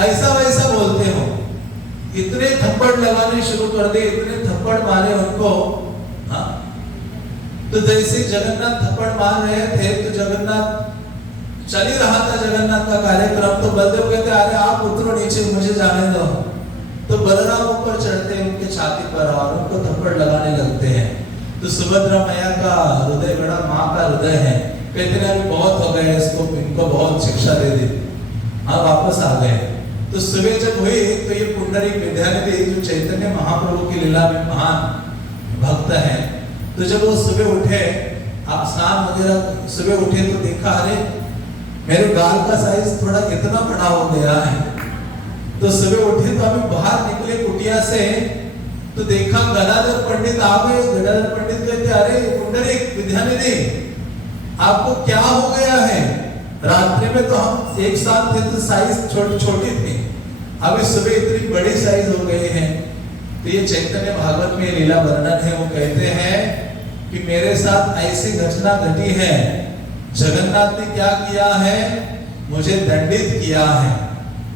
ऐसा वैसा बोलते हो। इतने थप्पड़ लगाने शुरू कर दिए, इतने थप्पड़ मारे उनको। हाँ, तो जैसे जगन्नाथ थप्पड़ मार रहे थे तो जगन्नाथ चल ही रहा था जगन्नाथ का कार्यक्रम, तो बलदेव कहते अरे आप उतरो नीचे, मुझे जाने दो। तो बलराम ऊपर चढ़ते हैं उनके छाती पर और उनको थप्पड़ लगाने लगते हैं। तो सुभद्रा मैया का हृदय बड़ा माँ का हृदय है, कहते हैं अभी बहुत हो गए, इसको इनको बहुत शिक्षा दे दी, हाँ वापस आ गए। तो सुबह जब हुई तो ये पुंडरीक विद्यानिधि जो चैतन्य महाप्रभु की लीला में महान भक्त है, तो जब वो सुबह उठे, आप स्नान वगैरह सुबह उठे तो देखा अरे मेरे गाल का साइज थोड़ा कितना बड़ा हो गया है। तो सुबह उठे तो अभी बाहर निकले कुटिया से, तो देखा गदाधर पंडित आ गए। गदाधर पंडित कहते अरे पुंडरीक विद्यानिधि आपको क्या हो गया है? रात्रि में तो हम एक साथ थे तो साइज छोटी थी, अभी सुबह इतनी बड़ी साइज हो गई है। तो ये चैतन्य भागवत में लीला वर्णन है। वो कहते हैं कि मेरे साथ ऐसी घटना घटी है, जगन्नाथ ने क्या किया है, मुझे दंडित किया है।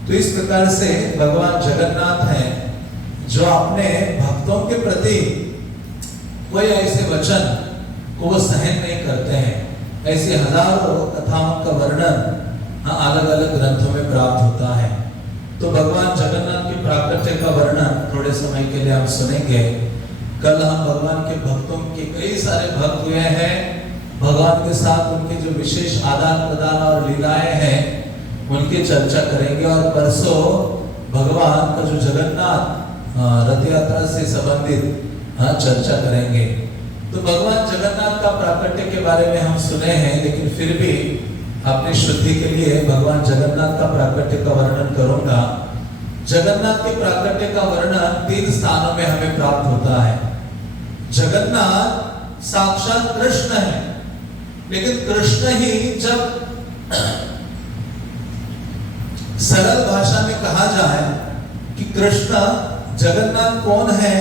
तो इस प्रकार से भगवान जगन्नाथ हैं जो अपने भक्तों के प्रति कोई ऐसे वचन को वो सहन नहीं करते हैं। ऐसी हजारों कथाओं का वर्णन अलग अलग ग्रंथों में प्राप्त होता है। तो भगवान जगन्नाथ की प्राकट्य का वर्णन थोड़े समय के लिए हम सुनेंगे। कल हम भगवान के भक्तों के कई सारे भक्त हुए हैं, भगवान के साथ उनके जो विशेष आदान प्रदान और लीलाएं हैं उनकी चर्चा करेंगे। और परसों भगवान का जो जगन्नाथ रथ यात्रा से संबंधित चर्चा करेंगे। तो भगवान जगन्नाथ का प्राकट्य के बारे में हम सुने हैं, लेकिन फिर भी अपनी शुद्धि के लिए भगवान जगन्नाथ का प्राकट्य का वर्णन करूंगा। जगन्नाथ के प्राकट्य का वर्णन 3 स्थानों में हमें प्राप्त होता है। जगन्नाथ साक्षात कृष्ण है, लेकिन कृष्ण ही जब सरल भाषा में कहा जाए कि कृष्ण जगन्नाथ कौन है,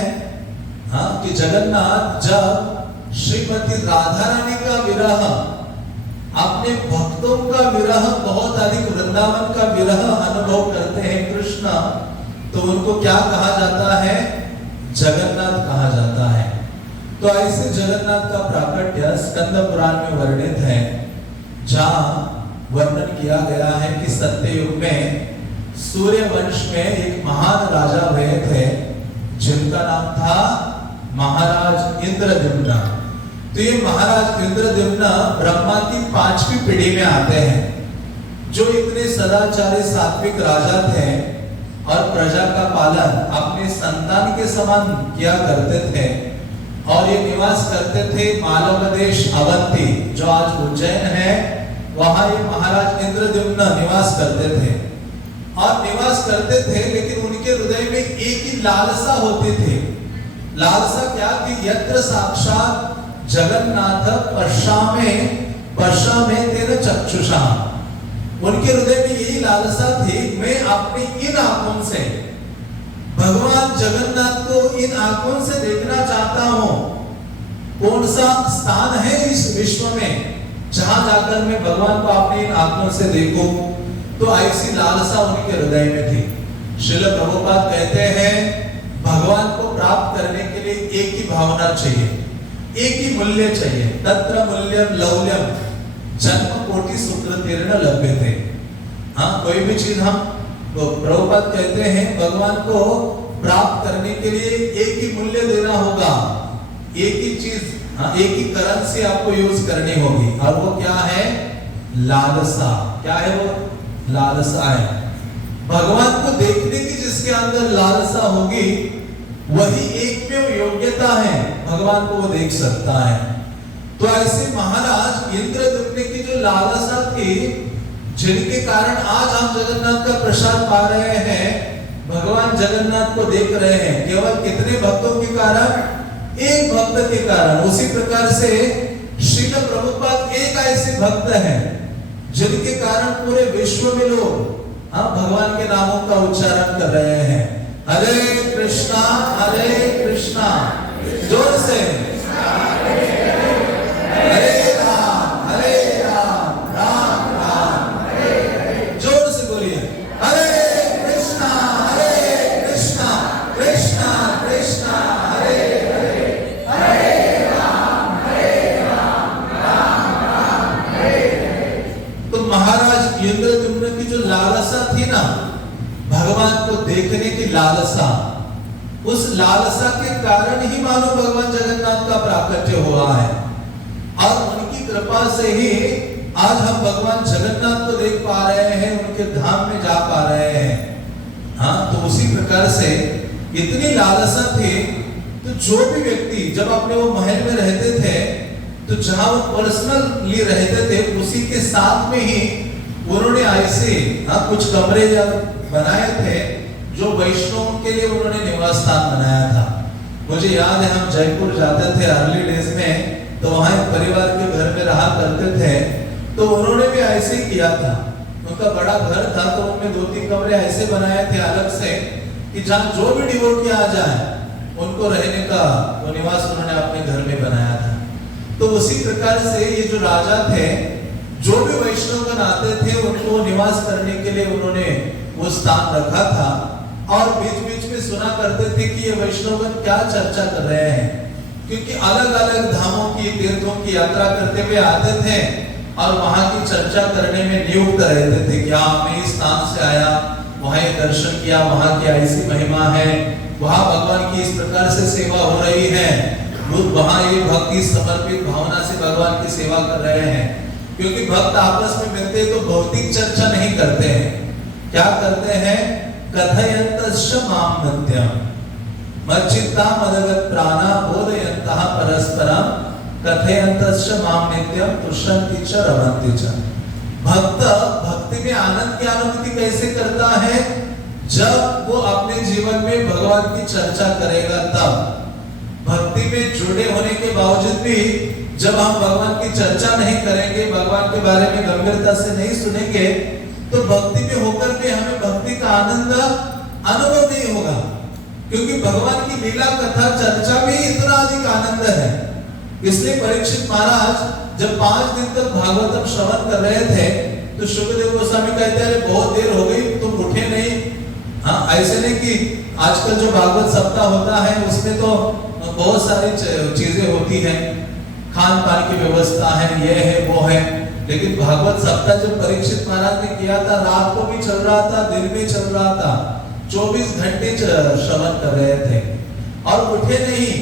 हाँ, कि जगन्नाथ जब श्रीमती राधा रानी का विरह, अपने भक्तों का विरह, बहुत अधिक वृंदावन का विरह अनुभव करते हैं कृष्ण, तो उनको क्या कहा जाता है, जगन्नाथ कहा जाता है। तो ऐसे जगन्नाथ का प्राकट्य स्कंद पुराण में वर्णित है, जहां वर्णन किया गया है कि सत्ययुग में सूर्य वंश में एक महान राजा हुए थे जिनका नाम था महाराज इंद्रद्युम्न। तो ये महाराज इंद्रद्युम्न ब्रह्मा की 5वीं पीढ़ी में आते हैं, जो इतने सदाचारी सात्विक राजा थे और प्रजा का पालन अपने संतान के समान किया करते थे। और ये निवास करते थे मालव देश अवंती, जो आज उज्जैन है, वहां ये महाराज इंद्रद्युम्न निवास करते थे। और निवास करते थे, लेकिन उनके हृदय में एक ही लालसा होती थी। लालसा क्या थी? यत्र साक्षात जगन्नाथ पश्यामि तेन चक्षुषा। उनके हृदय में यही लालसा थी, मैं अपनी इन आंखों से भगवान जगन्नाथ को इन आंखों से देखना चाहता हूं। कौन सा स्थान है इस विश्व में जहां जाकर मैं भगवान को अपनी इन आंखों से देखूं? तो ऐसी लालसा उनके हृदय में थी। श्रील प्रभुपाद कहते हैं भगवान को प्राप्त करने के लिए एक ही भावना चाहिए, एक ही मूल्य चाहिए। तत्र मूल्यम लौल्यम जन्म कोटि सुकृतिर्न लभ्यते। हाँ, कोई भी चीज हम तो प्रभुपाद कहते हैं भगवान को प्राप्त करने के लिए एक ही मूल्य देना होगा, एक ही चीज, हाँ, एक ही करेंसी आपको यूज करनी होगी। और वो क्या है? लालसा। क्या है वो? लालसा है। भगवान को देखने की जिसके अंदर लालसा होगी, वही एकमेव योग्यता है, भगवान को वो देख सकता है। तो ऐसे महाराज इंद्रद्युम्न की जो लालसा थी, जिनके कारण आज हम जगन्नाथ का प्रसाद पा रहे हैं, भगवान जगन्नाथ को देख रहे हैं, केवल कितने भक्तों के कारण? एक भक्त के कारण। उसी प्रकार से श्रील प्रभुपाद एक ऐसे भक्त हैं जिनके कारण पूरे विश्व में लोग भगवान के नामों का उच्चारण कर रहे हैं। हरे कृष्णा जोर से, हरे राम राम राम हरे हरे। जोर से बोलिए, हरे कृष्णा कृष्णा कृष्णा हरे हरे, हरे राम राम राम हरे हरे। तो महाराज की जो लालसा थी ना, भगवान को देखने की लालसा, उस लालसा के कारण ही मानो भगवान जगन्नाथ का प्राकट्य हुआ है। और उनकी कृपा से ही आज हम भगवान जगन्नाथ को देख पा रहे हैं, उनके धाम में जा पा रहे हैं। हाँ, तो उसी प्रकार से इतनी लालसा थी, तो जो भी व्यक्ति जब अपने वो महल में रहते थे, तो जहां वो पर्सनली रहते थे, उसी के साथ में ही उन्होंने ऐसे कुछ कमरे बनाए थे जो वैष्णव के लिए उन्होंने निवास स्थान बनाया था। मुझे याद है, हम जयपुर जाते थे अर्ली डेज में, तो वहां एक परिवार के घर में रहा करते थे, तो उन्होंने भी ऐसे ही किया था। उनका बड़ा घर था, तो उनमें 2-3 कमरे ऐसे बनाए थे अलग से कि जहां जो भी डिवोटी आ जाए उनको रहने का वो निवास उन्होंने अपने घर में बनाया था। तो उसी प्रकार से ये जो राजा थे, जो भी वैष्णवगण आते थे, उनको निवास करने के लिए उन्होंने वो स्थान रखा था। और बीच बीच में सुना करते थे कि ये वैष्णवगण क्या चर्चा कर रहे हैं, क्योंकि अलग अलग धामों की, तीर्थों की यात्रा करते हुए आते थे और वहां की चर्चा करने में नियुक्त रहते थे कि मैं इस स्थान से आया, वहां दर्शन किया, वहां की ऐसी महिमा है, वहां भगवान की इस प्रकार से सेवा हो रही है, लोग वहां ये भक्ति समर्पित भावना से भगवान की सेवा कर रहे हैं। क्योंकि भक्त आपस में मिलते तो भौतिक चर्चा नहीं करते हैं, क्या करते हैं? कथयन्तश्च मां नित्यं मच्चित्ता मदगत प्राणा बोधयन्तः परस्परं कथयन्तश्च मां नित्यं तुष्यन्ति च रमन्ति च। भक्त भक्ति में आनंद की अनुभूति कैसे करता है? जब वो अपने जीवन में भगवान की चर्चा करेगा तब। भक्ति में जुड़े होने के बावजूद भी जब हम भगवान की चर्चा नहीं करेंगे, भगवान के बारे में गंभीरता से नहीं सुनेंगे, तो भक्ति में होकर भी हमें भक्ति का आनंद अनुभव नहीं होगा। क्योंकि भगवान की लीला कथा चर्चा में इतना अधिक आनंद है। इसलिए परीक्षित महाराज जब 5 दिन तक भागवतम श्रवण कर रहे थे, तो शुकदेव गोस्वामी कहते हैं, बहुत देर हो गई, तुम उठे नहीं। हाँ, ऐसे नहीं कि आजकल जो भागवत सप्ताह होता है उसमें तो बहुत सारी चीजें होती हैं, खान पान की व्यवस्था है, ये है वो है, लेकिन भागवत सप्ताह जब परीक्षित महाराज ने किया था, रात को भी चल रहा था, दिन में चल रहा था, 24 घंटे श्रवण कर रहे थे और उठे नहीं,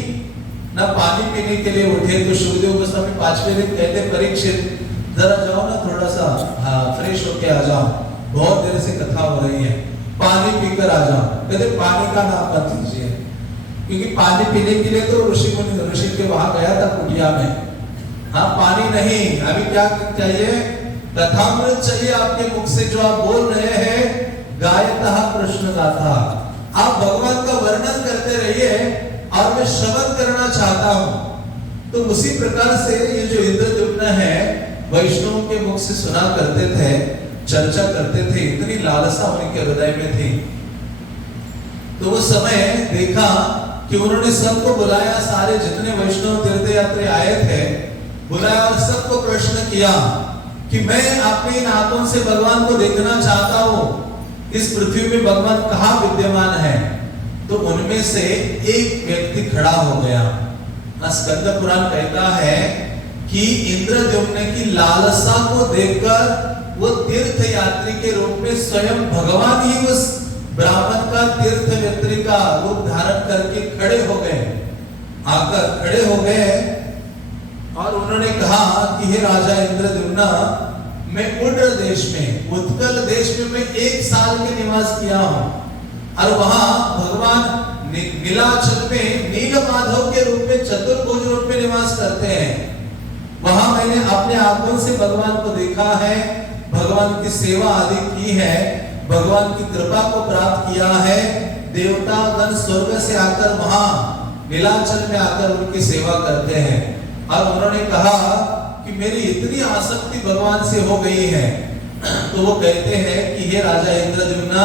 ना पानी पीने के लिए उठे। तो शुकदेव गोस्वामी 5वें दिन कहते, परीक्षित जरा जाओ ना, थोड़ा सा फ्रेश होके आ जाओ, बहुत देर से कथा हो रही है, पानी पीकर आ जाओ। कहते पानी का नाम मत लीजिए, क्योंकि पानी पीने के लिए तो ऋषि के वहां गया था कुटिया में। हाँ, पानी नहीं, अभी क्या चाहिए? कथामृत चाहिए आपके मुख से, जो आप बोल रहे हैं, गायतः कृष्ण गाथा, आप भगवान का वर्णन करते रहिए और मैं श्रवण करना चाहता हूं। तो उसी प्रकार से ये जो इंद्रद्युम्न है, वैष्णव के मुख से सुना करते थे, चर्चा करते थे, इतनी लालसा उनके हृदय में थी। तो उस समय देखा कि उन्होंने सबको बुलाया, सारे जितने वैष्णव तीर्थयात्री आए थे बुलाया और सबको प्रश्न किया कि मैं अपने इन आंखों से भगवान को देखना चाहता हूं, इस पृथ्वी में भगवान कहाँ विद्यमान है। तो उनमें से एक व्यक्ति खड़ा हो गया। स्कंद पुराण कहता है कि इंद्रद्युम्न की लालसा को देखकर वो तीर्थ यात्री के रूप में स्वयं भगवान ही उस ब्राह्मण का तीर्थ यात्री का रूप धारण करके खड़े हो गए, आकर खड़े हो गए और उन्होंने कहा कि हे राजा इंद्रद्युम्न, मैं उड्र देश में, उत्कल देश में मैं 1 साल के निवास किया हूं और वहां भगवान नीलाचल में नील माधव के रूप में चतुर्भुज रूप में निवास करते हैं। वहां मैंने अपने आंखों से भगवान को देखा है, भगवान की सेवा आदि की है, भगवान की कृपा को प्राप्त किया है। देवता गण स्वर्ग से आकर वहां नीलाचल में आकर उनकी सेवा करते हैं। और उन्होंने कहा कि मेरी इतनी आसक्ति भगवान से हो गई है। तो वो कहते हैं कि हे राजा इंद्रद्युम्न,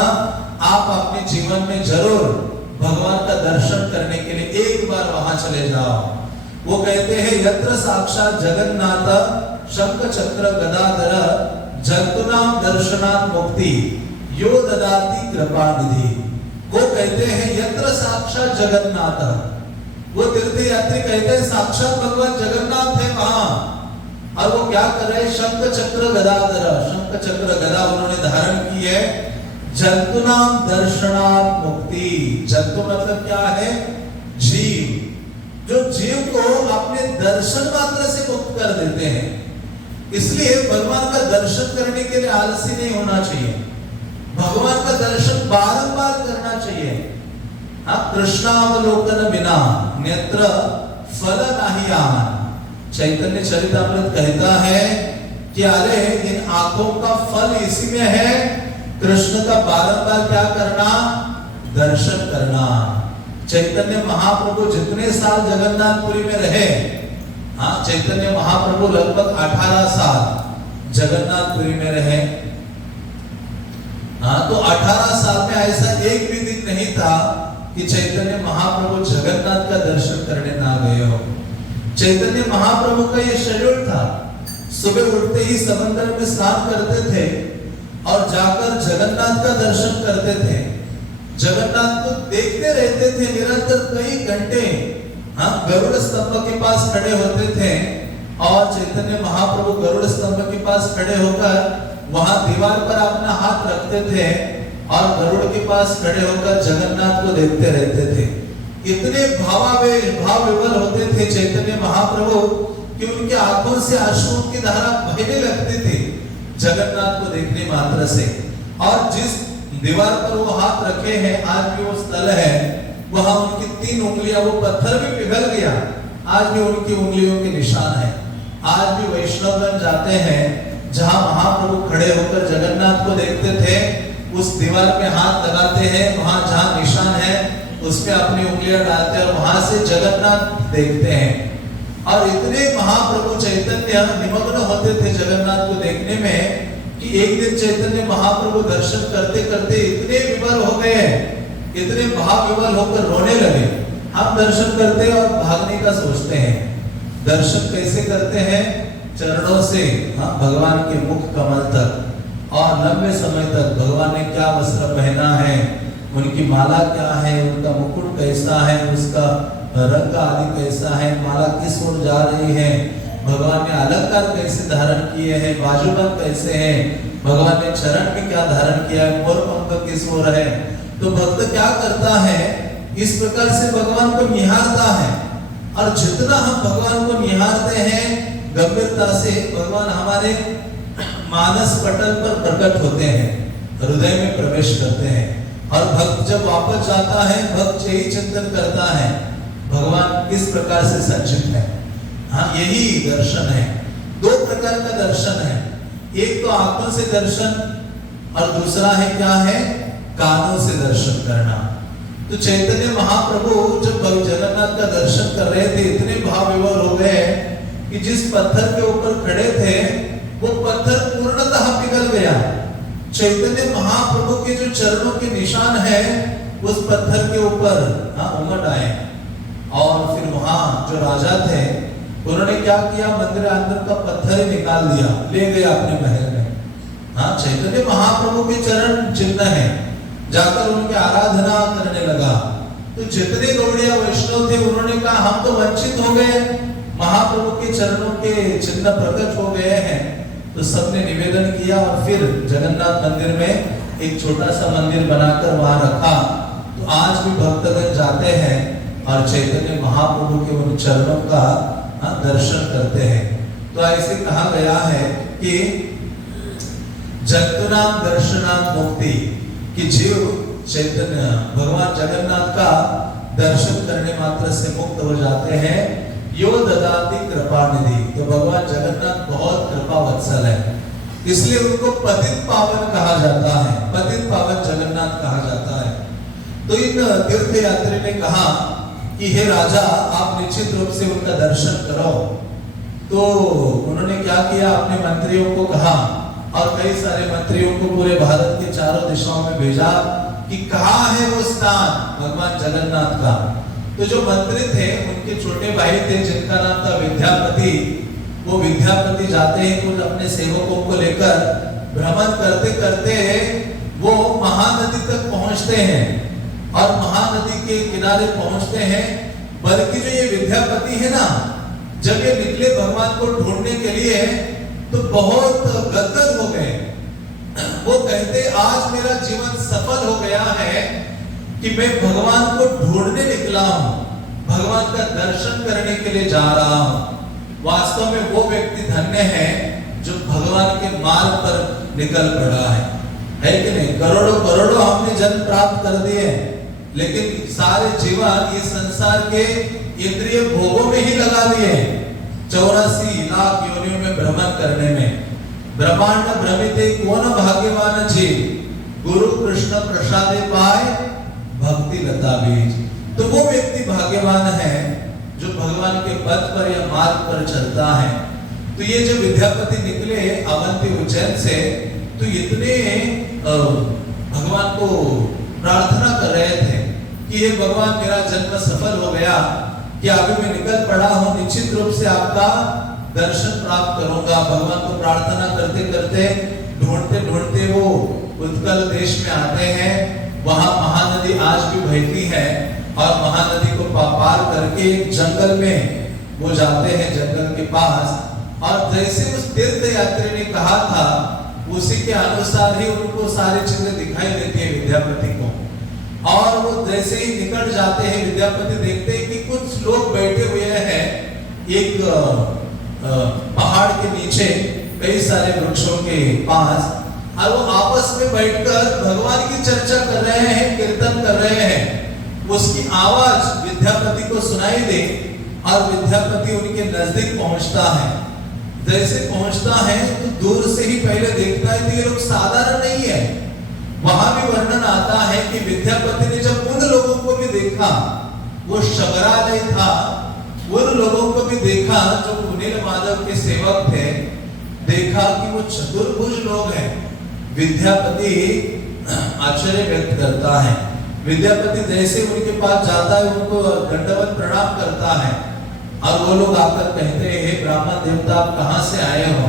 आप अपने जीवन में जरूर भगवान का दर्शन करने के लिए एक बार वहां चले जाओ। वो कहते हैं, यत्र साक्षात जगन्नाथ शंख चक्र गदाधर जंतुनाम दर्शनात् मुक्ति यो ददाति कृपा निधि। वो कहते हैं यत्र साक्षात जगन्नाथ, वो तीर्थ यात्री कहते हैं साक्षात भगवान जगन्नाथ है वहां और वो क्या कर रहे हैं? शंख चक्र गदाधर, शंख चक्र गदा उन्होंने धारण की है। जंतुनाम दर्शनात् मुक्ति, जंतु मतलब क्या है? जीव, जो जीव को अपने दर्शन मात्र से मुक्त कर देते हैं। इसलिए भगवान का दर्शन करने के लिए आलसी नहीं होना चाहिए, भगवान का दर्शन बारंबार करना चाहिए। हाँ, कृष्णावलोकन बिना नेत्र फल नहीं आन। चैतन्य चरितामृत कहता है कि अरे इन आंखों का फल इसी में है, कृष्ण का बारंबार क्या करना? दर्शन करना। चैतन्य महाप्रभु जितने साल जगन्नाथपुरी में रहे, हाँ, चैतन्य महाप्रभु लगभग 18 साल जगन्नाथपुरी में रहे। हाँ, तो 18 साल में ऐसा एक भी दिन नहीं था कि चैतन्य महाप्रभु जगन्नाथ का दर्शन करने ना गए हो। चैतन्य महाप्रभु का ये शेड्यूल था, सुबह उठते ही समंदर में स्नान करते थे और जाकर जगन्नाथ का दर्शन करते थे। जगन्नाथ को देखते रहते थे निरंतर कई घंटे। हाँ, गरुड़ स्तंभ के पास खड़े होते थे और चैतन्य महाप्रभु गरुड़ स्तंभ के पास खड़े होकर वहां दीवार पर अपना हाथ रखते थे और गरुड़ के पास खड़े होकर जगन्नाथ को देखते रहते थे। इतने भाव विवल होते थे चैतन्य महाप्रभु कि उनके आंखों से अश्रु की धारा बहने लगती थी जगन्नाथ को देखने मात्र से। और जिस दीवार पर वो हाथ रखे हैं, आज भी वो स्थल है, वहां उनकी 3 उंगलियां, वो पत्थर भी पिघल गया, आज भी उनकी उंगलियों के निशान है। आज भी वैष्णवगण जाते हैं, जहां महाप्रभु खड़े होकर जगन्नाथ को देखते थे, उस दीवार पे हाथ लगाते हैं, वहां जहां निशान है उस पे अपनी उंगलियां डालते हैं और वहां से जगन्नाथ देखते हैं। और इतने महाप्रभु चैतन्य निमग्न होते थे जगन्नाथ को देखने में कि एक दिन चैतन्य महाप्रभु दर्शन करते करते इतने विवल हो गए, इतने भाव विवल होकर रोने लगे। हम दर्शन करते और भागने का सोचते हैं। दर्शन कैसे करते हैं? चरणों से, हाँ, भगवान के मुख कमल तक और लंबे समय तक भगवान ने क्या वस्त्र पहना है, उनकी माला क्या है, उनका मुकुट कैसा है, उसका रंग आदि कैसा है, माला किस ओर जा रही है, भगवान ने अलंकार कैसे धारण किए हैं, बाजूबंद कैसे हैं, भगवान ने चरण में क्या धारण किया है, मोर पंख किस ओर है। तो भक्त क्या करता है? इस प्रकार से भगवान को निहारता है और जितना हम भगवान को निहारते हैं गंभीरता से, भगवान हमारे मानस पटल पर प्रकट होते हैं, हृदय में प्रवेश करते हैं। और भक्त जब वापस जाता है, भक्त यही चिंतन करता है भगवान किस प्रकार से संचित है। हाँ, यही दर्शन है। 2 प्रकार का दर्शन है, एक तो आंखों से दर्शन और दूसरा है क्या है? कानों से दर्शन करना। तो चैतन्य महाप्रभु जब जगन्नाथ का दर्शन कर रहे थे, इतने भाव विवल हो गए कि जिस पत्थर के ऊपर खड़े थे वो पत्थर पूर्णतः पिघल गया। चैतन्य महाप्रभु के जो चरणों के निशान है उस पत्थर के ऊपर उमड़ आए। और फिर वहां जो राजा थे उन्होंने क्या किया? मंदिर अंदर का पत्थर ही निकाल दिया, ले गए अपने महल में। हाँ, चैतन्य महाप्रभु के चरण चिन्ह है, जाकर उनकी आराधना करने लगा। तो जितने गौड़िया वैष्णव थे उन्होंने कहा हम तो वंचित हो गए, महाप्रभु के चरणों के चिन्ह प्रकट हो गए हैं। तो सबने निवेदन किया और फिर जगन्नाथ मंदिर में एक छोटा सा मंदिर बनाकर वहां रखा। तो आज भी भक्तगण जाते हैं और चैतन्य महाप्रभु के उन चरणों का दर्शन करते हैं। तो ऐसे कहा गया है कि जंतुनाम दर्शनात् मुक्ति, कि जीव चैतन्य भगवान जगन्नाथ का दर्शन करने मात्र से मुक्त हो जाते हैं। यो ददाति कृपा निधि, तो भगवान जगन्नाथ बहुत कृपा वत्सल है, इसलिए उनको पतित पावन कहा जाता है, पतित पावन जगन्नाथ कहा जाता है। तो इन तीर्थ यात्री ने कहा कि हे राजा, आप निश्चित रूप से उनका दर्शन करो। तो उन्होंने क्या किया? अपने मंत्रियों को कहा और कई सारे मंत्रियों को पूरे भारत के चारों दिशाओं में भेजा कि कहाँ है वो स्थान भगवान जगन्नाथ का। तो जो मंत्री थे उनके छोटे भाई थे जिनका नाम था विद्यापति, वो विद्यापति जाते हैं कुछ अपने सेवकों को लेकर भ्रमण करते करते वो महानदी तक पहुंचते हैं और महानदी के किनारे पहुंचते हैं। बल्कि जो ये विद्यापति है ना, जब ये निकले भगवान को ढूंढने के लिए तो बहुत गदगद हो गए। वो कहते आज मेरा जीवन सफल हो गया है कि मैं भगवान को ढूंढने निकला हूं, भगवान का दर्शन करने के लिए जा रहा हूं। वास्तव में वो व्यक्ति धन्य है जो भगवान के मार्ग पर निकल पड़ा है कि नहीं? करोड़ों करोड़ों हमने जन्म प्राप्त कर दिए, लेकिन सारे जीवन इस संसार के इंद्रिय भोगों में ही लगा दिए, 84 लाख योनियों में भ्रमण करने में। ब्रह्मांड भ्रमिते कौन भाग्यवान जीव, गुरु कृष्ण प्रसादे पाए भक्ति लता बीज। तो वो व्यक्ति भाग्यवान है जो भगवान के पथ पर या मार्ग पर चलता है। तो ये जो विद्यापति निकले अवंती उज्जैन से, तो इतने भगवान को प्रार्थना कर रहे थे कि हे भगवान मेरा जन्म सफल हो गया, कि अभी मैं निकल पड़ा हूं, निश्चित रूप से आपका दर्शन प्राप्त करूंगा। भगवान को प्रार्थना करते करते ढूंढते ढूंढते वो उत्कल देश में आते हैं। वहां महानदी आज भी बहती है और महानदी को पार करके एक जंगल में वो जाते हैं, जंगल के पास। और जैसे उस तीर्थ यात्री ने कहा था उसी के अनुसार ही उनको सारी चीजें दिखाई देती है विद्यापति को। और वो जैसे ही निकट जाते हैं, विद्यापति देखते हैं कि कुछ लोग बैठे हुए हैं एक पहाड़ के नीचे कई सारे वृक्षों के पास, और वो आपस में बैठकर भगवान की चर्चा कर रहे हैं, कीर्तन कर रहे हैं। उसकी आवाज विद्यापति को सुनाई दे और विद्यापति उनके नजदीक पहुंचता है। जैसे पहुंचता है तो दूर से ही पहले देखता है कि ये लोग साधारण नहीं है। वहां भी वर्णन आता है कि विद्यापति ने जब उन लोगों को भी देखा, वो शबरालय था, उन लोगों को भी देखा जो नील माधव के सेवक थे, देखा कि वो चतुर्भुज लोग हैं। विद्यापति आश्चर्य व्यक्त करता है। विद्यापति जैसे उनके पास जाता है, उनको दंडवत प्रणाम करता है और वो लोग आकर कहते हैं, हे ब्राह्मण देवता आप कहां से आए हो?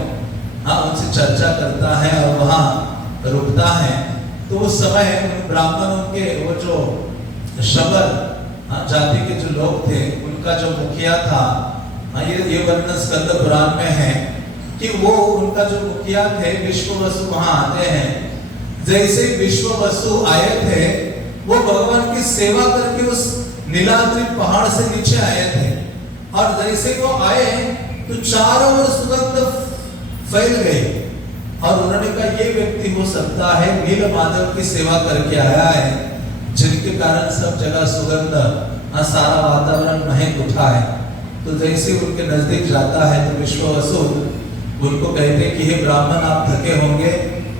हाँ, उनसे चर्चा करता है और वहां रुकता है। तो उस समय ब्राह्मणों के वो जो शबर जाति के जो लोग थे, उनका जो मुखिया था, ये वर्णन स्कंद पुराण में है कि वो उनका जो मुखिया थे विश्ववसु वहां आते हैं। जैसे विश्ववसु आए थे, वो भगवान की सेवा करके उस नीलाद्रि पहाड़ से नीचे आए थे, और जैसे वो आए तो चारों ओर सुगंध फैल गई। और उन्होंने कहा ये व्यक्ति हो सकता है नील माधव की सेवा करके आया है, जिनके कारण सब जगह सुगंध, सारा वातावरण महक उठा है। तो जैसे उनके नजदीक जाता है तो विश्ववसु उनको कहते हैं कि हे ब्राह्मण आप थके होंगे,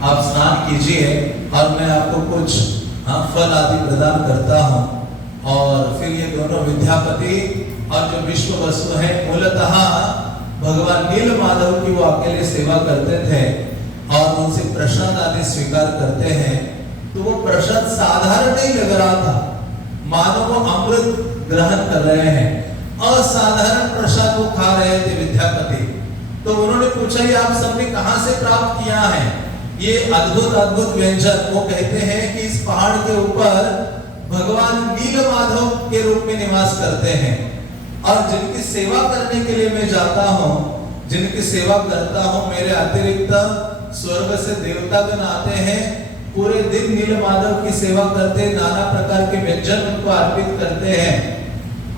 आप स्नान कीजिए और मैं आपको कुछ फल आदि प्रदान करता हूँ। और फिर ये दोनों विद्यापति और जो विश्ववसु है, मूलतः भगवान नील माधव की वो अकेले सेवा करते थे और उनसे प्रसाद आदि स्वीकार करते हैं। तो वो प्रसाद साधारण नहीं लग रहा था, मानो वो अमृत ग्रहण कर रहे हैं, असाधारण प्रसाद वो खा रहे थे विद्यापति। तो उन्होंने पूछा ये आप सबने कहां से प्राप्त किया है ये अद्भुत अद्भुत व्यंजन? वो कहते हैं कि इस पहाड़ के ऊपर भगवान नील माधव के रूप में निवास करते हैं, और जिनकी सेवा करने के लिए मैं जाता हूँ, जिनकी सेवा करता हूँ, मेरे अतिरिक्त स्वर्ग से देवतागण आते हैं, पूरे दिन नील माधव की सेवा करते, नाना प्रकार के व्यंजन उनको अर्पित करते हैं,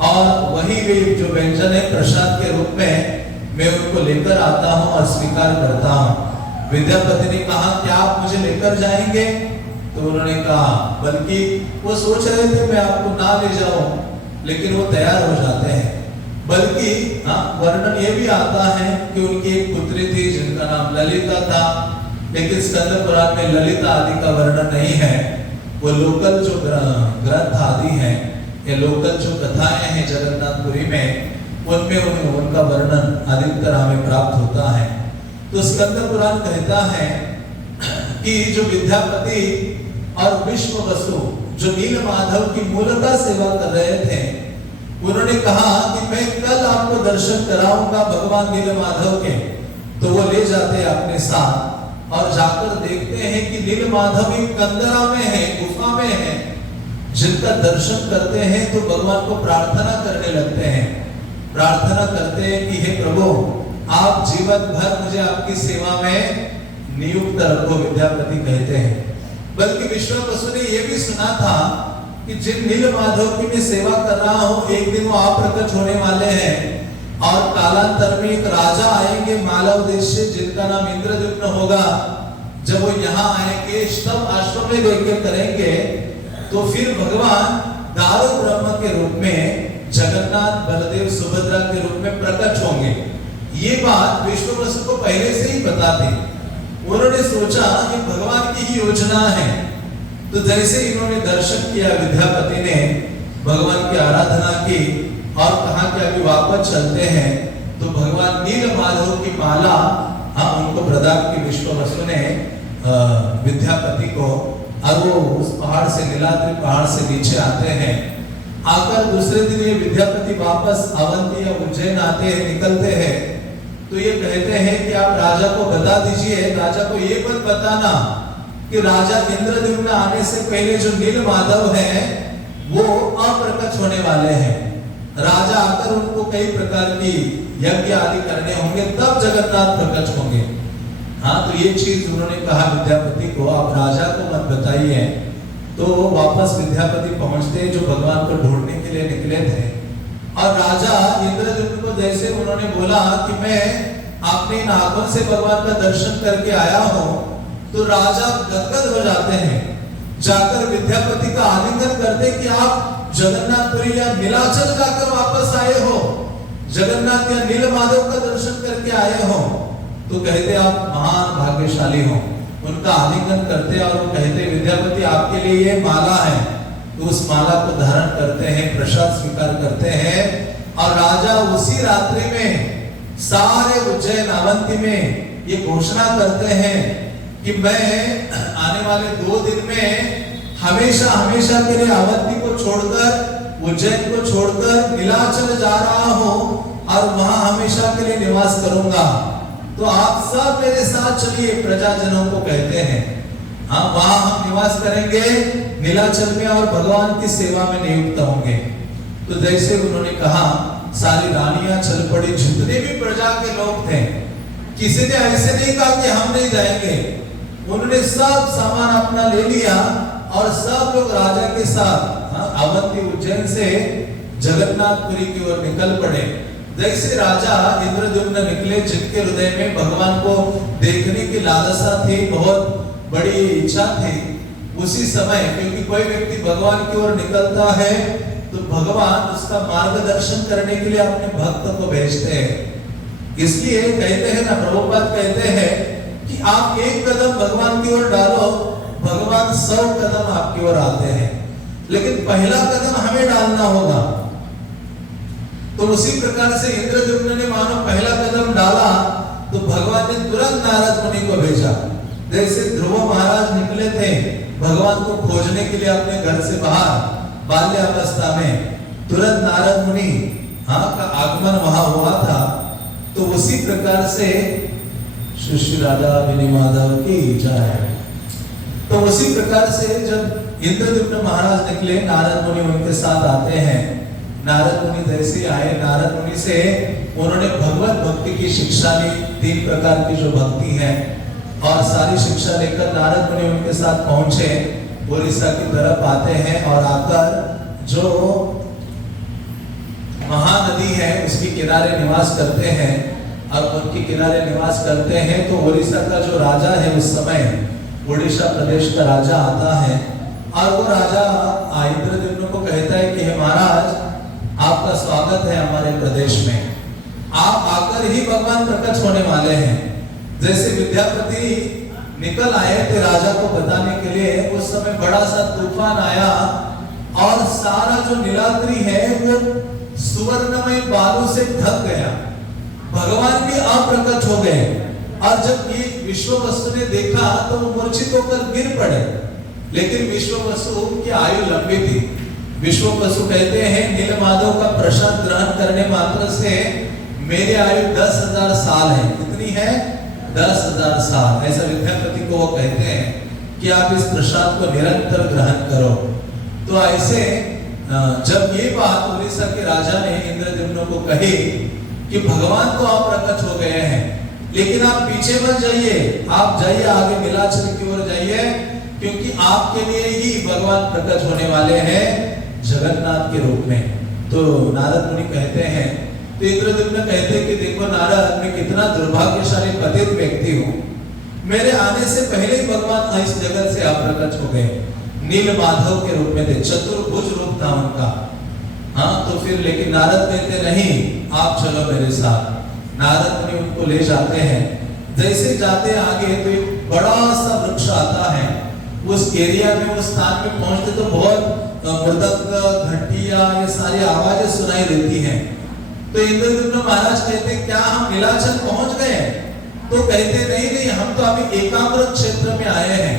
और वही वे जो व्यंजन है प्रसाद के रूप में मैं उनको लेकर आता हूँ और स्वीकार करता हूँ। विद्यापति ने कहा क्या आप मुझे लेकर जाएंगे? तो उन्होंने कहा, बल्कि वो सोच रहे थे मैं आपको ना ले जाऊं, लेकिन वो तैयार हो जाते हैं। बल्कि वर्णन ये भी आता है कि उनकी एक पुत्री थी जिनका नाम ललिता था, लेकिन स्कंद पुराण में ललिता आदि का वर्णन नहीं है। वो लोकल जो ग्रंथ आदि हैं, ये लोकल जो कथाएं हैं जगन्नाथपुरी में, उनमें उनका वर्णन अधिकतर हमें प्राप्त होता है। तो स्कंद पुराण कहता है कि जो विद्यापति और विश्ववसु जो नील माधव की मूलतः सेवा कर रहे थे, उन्होंने कहा कि मैं कल आपको दर्शन कराऊंगा भगवान नील माधव के। तो वो ले जाते अपने साथ और जाकर देखते हैं कि नील माधव एक कंदरा में है, गुफा में है। जिनका दर्शन करते हैं तो भगवान को प्रार्थना करने लगते हैं। प्रार्थना करते हैं कि हे प्रभु आप जीवन भर मुझे आपकी सेवा में नियुक्त रखो, विद्यापति कहते हैं। बल्कि विश्वावसु ने यह भी सुना था कि जिन नील माधव की मैं सेवा कर रहा हूं, एक दिन वो आप प्रकट होने वाले हैं और कालांतर में एक राजा आएंगे मालव देश से, जिनका नाम इंद्रद्युम्न होगा। जब वो यहाँ आएंगे, तब आश्रम में देखकर करेंगे, तो फिर भगवान दारू ब्रह्म के रूप में जगन्नाथ बलदेव सुभद्रा के रूप में प्रकट होंगे। ये बात विश्वावसु को पहले से ही पता थी। उन्होंने सोचा कि भगवान की ही योजना है। तो जैसे इन्होंने दर्शन किया, विद्यापति ने भगवान की आराधना की और कहा कि अभी वापस चलते हैं, तो भगवान नील माधव की माला उनको प्रदान की विश्वावसु ने विद्यापति को। और वो उस पहाड़ से, नीलाद्रि पहाड़ से नीचे आते हैं। आकर दूसरे दिन ये विद्यापति वापस अवंती या उज्जैन आते हैं, निकलते हैं। तो ये कहते हैं कि आप राजा को बता दीजिए, राजा को ये मत बताना कि राजा इंद्रद्युम्न आने से पहले जो नील माधव हैं वो अप्रकट होने वाले हैं। राजा आकर उनको कई प्रकार की यज्ञ आदि करने होंगे, तब जगन्नाथ प्रकट होंगे। हाँ, तो ये चीज उन्होंने कहा विद्यापति को, आप राजा को मत बताइए। तो वापस विद्यापति पहुंचते जो भगवान को ढूंढने के लिए निकले थे। और राजा इंद्रद्युम्न को जैसे उन्होंने बोला कि मैं अपनी आंखों से भगवान का दर्शन करके आया हूं, तो राजा गदगद हो जाते हैं। जाकर विद्यापति का आलिंगन करते कि आप जगन्नाथपुरी या नीलाचल जाकर वापस आए हो, जगन्नाथ या नील माधव का दर्शन करके आए हो। तो कहते आप महान भाग्यशाली हो। उनका आलिंगन करते और वो कहते विद्यापति आपके लिए ये माला है। तो उस माला को धारण करते हैं, प्रसाद स्वीकार करते हैं। और राजा उसी रात्रि में सारे उज्जैन अवंती में ये घोषणा करते हैं कि मैं आने वाले 2 दिन में हमेशा हमेशा के लिए अवंती को छोड़कर, उज्जैन को छोड़कर नीलाचल जा रहा हूं और वहां हमेशा के लिए निवास करूंगा। तो आप सब मेरे साथ चलिए, प्रजाजनों को कहते हैं। हाँ, वहां हम निवास करेंगे नीलाचल में और भगवान की सेवा में नियुक्त होंगे। तो जैसे उन्होंने कहा, सारी रानियां चल पड़ी, जितने भी प्रजा के लोग थे। किसी ने ऐसे नहीं कहा कि हम नहीं जाएंगे। उन्होंने सब सामान अपना ले लिया और सब लोग राजा के साथ अवंती उज्जैन से जगन्नाथपुरी की ओर निकल पड़े। जैसे राजा इंद्रद्युम्न निकले, जिनके हृदय में भगवान को देखने की लालसा थी, बहुत बड़ी इच्छा थी, उसी समय, क्योंकि कोई व्यक्ति भगवान की ओर निकलता है तो भगवान उसका मार्गदर्शन करने के लिए अपने भक्त को भेजते हैं। इसलिए कहते हैं ना, प्रभुपाद कहते हैं कि आप एक कदम भगवान की ओर डालो, भगवान 100 कदम आपकी ओर आते हैं। लेकिन पहला कदम हमें डालना होगा। तो उसी प्रकार से इंद्रद्युम्न ने मानो पहला कदम डाला, तो भगवान ने तुरंत नारद मुनि को भेजा। जैसे ध्रुव महाराज निकले थे भगवान को खोजने के लिए अपने घर से बाहर बाल्यावस्था में, तुरंत नारद मुनि का आगमन वहां हुआ था। तो उसी प्रकार से श्री राधा विनी माधव की जय। तो उसी प्रकार से जब इंद्रद्युम्न महाराज निकले, नारद मुनि उनके साथ आते हैं। नारद मुनि जैसे आए, नारद मुनि से उन्होंने भगवत भक्ति की शिक्षा ली, 3 प्रकार की जो भक्ति है, और सारी शिक्षा लेकर नारद मुनि उनके साथ पहुंचे। उड़ीसा की तरफ आते हैं और आकर जो महानदी है उसके किनारे निवास करते हैं। और उनके किनारे निवास करते हैं तो उड़ीसा का जो राजा है, उस समय उड़ीसा प्रदेश का राजा आता है और वो राजा इंद्रद्युम्न को कहता है कि हे महाराज, आपका स्वागत है हमारे प्रदेश में, आप आकर ही भगवान प्रकट होने वाले हैं। जैसे विद्यापति निकल आए थे राजा को बताने के लिए, उस समय बड़ा सा तूफान आया और सारा जो नीलाद्रि है वो सुवर्णमय बालू से ढक गया। भगवान भी अप्रकट हो गए। और जब ये विश्वावसु ने देखा तो वो मूर्छित होकर गिर पड़े। लेकिन विश्वावसु की आयु लंबी थी। विश्वावसु कहते हैं नील माधव का प्रसाद ग्रहण करने मात्र से मेरी आयु 10,000 साल है। कितनी है? 10,000 साल। ऐसा विद्यापति को वो कहते हैं कि आप इस प्रसाद को निरंतर ग्रहण करो। तो ऐसे जब ये बात उड़ीसा के राजा ने इंद्रद्युम्न को कही कि भगवान तो आप प्रकट हो गए हैं, लेकिन आप पीछे मत जाइए, आप जाइए आगे नीलाचल की ओर जाइए, क्योंकि आपके लिए ही भगवान प्रकट होने वाले हैं जगन्नाथ के रूप में। तो नारद मुनि कहते हैं, तो इंद्रद्युम्न कहते हैं कि देखो नारद, मैं कितना दुर्भाग्यशाली पतित व्यक्ति हूँ, मेरे आने से पहले ही भगवान इस जगत से आप प्रकट हो गए। नील माधव के रूप में थे, चतुर्भुज रूप था उनका। हाँ, तो फिर लेकिन नारद कहते नहीं, आप चलो मेरे साथ। नारद मुनि उनको ले जाते हैं। जैसे जाते आगे तो एक बड़ा सा वृक्ष आता है, उस एरिया में, उस स्थान में पहुंचते तो बहुत मृदंग, घंटियां, ये सारी आवाजें सुनाई देती हैं। तो इंद्रद्युम्न महाराज कहते क्या हम नीलाचल पहुंच गए? तो कहते नहीं, हम तो अभी एकाम्र क्षेत्र में आए हैं।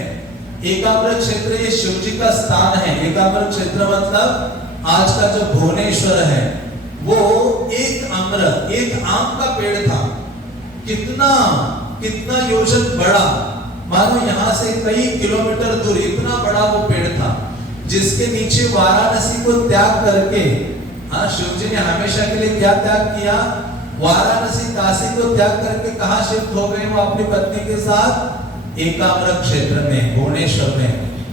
एकाम्र क्षेत्र ये शिव जी का स्थान है। एकाम्र क्षेत्र मतलब आज का जो भुवनेश्वर है, वो एक आम का पेड़ था। कितना योजन बड़ा, मानो यहाँ से कई किलोमीटर दूर इतना बड़ा वो पेड़ था, जिसके नीचे वाराणसी को त्याग करके, हाँ, शिव जी ने हमेशा के लिए क्या त्याग किया? वाराणसी, काशी को त्याग करके कहाँ शिफ्ट हो गए? वो अपनी पत्नी के साथ एकाम्र क्षेत्र में, भुवनेश्वर में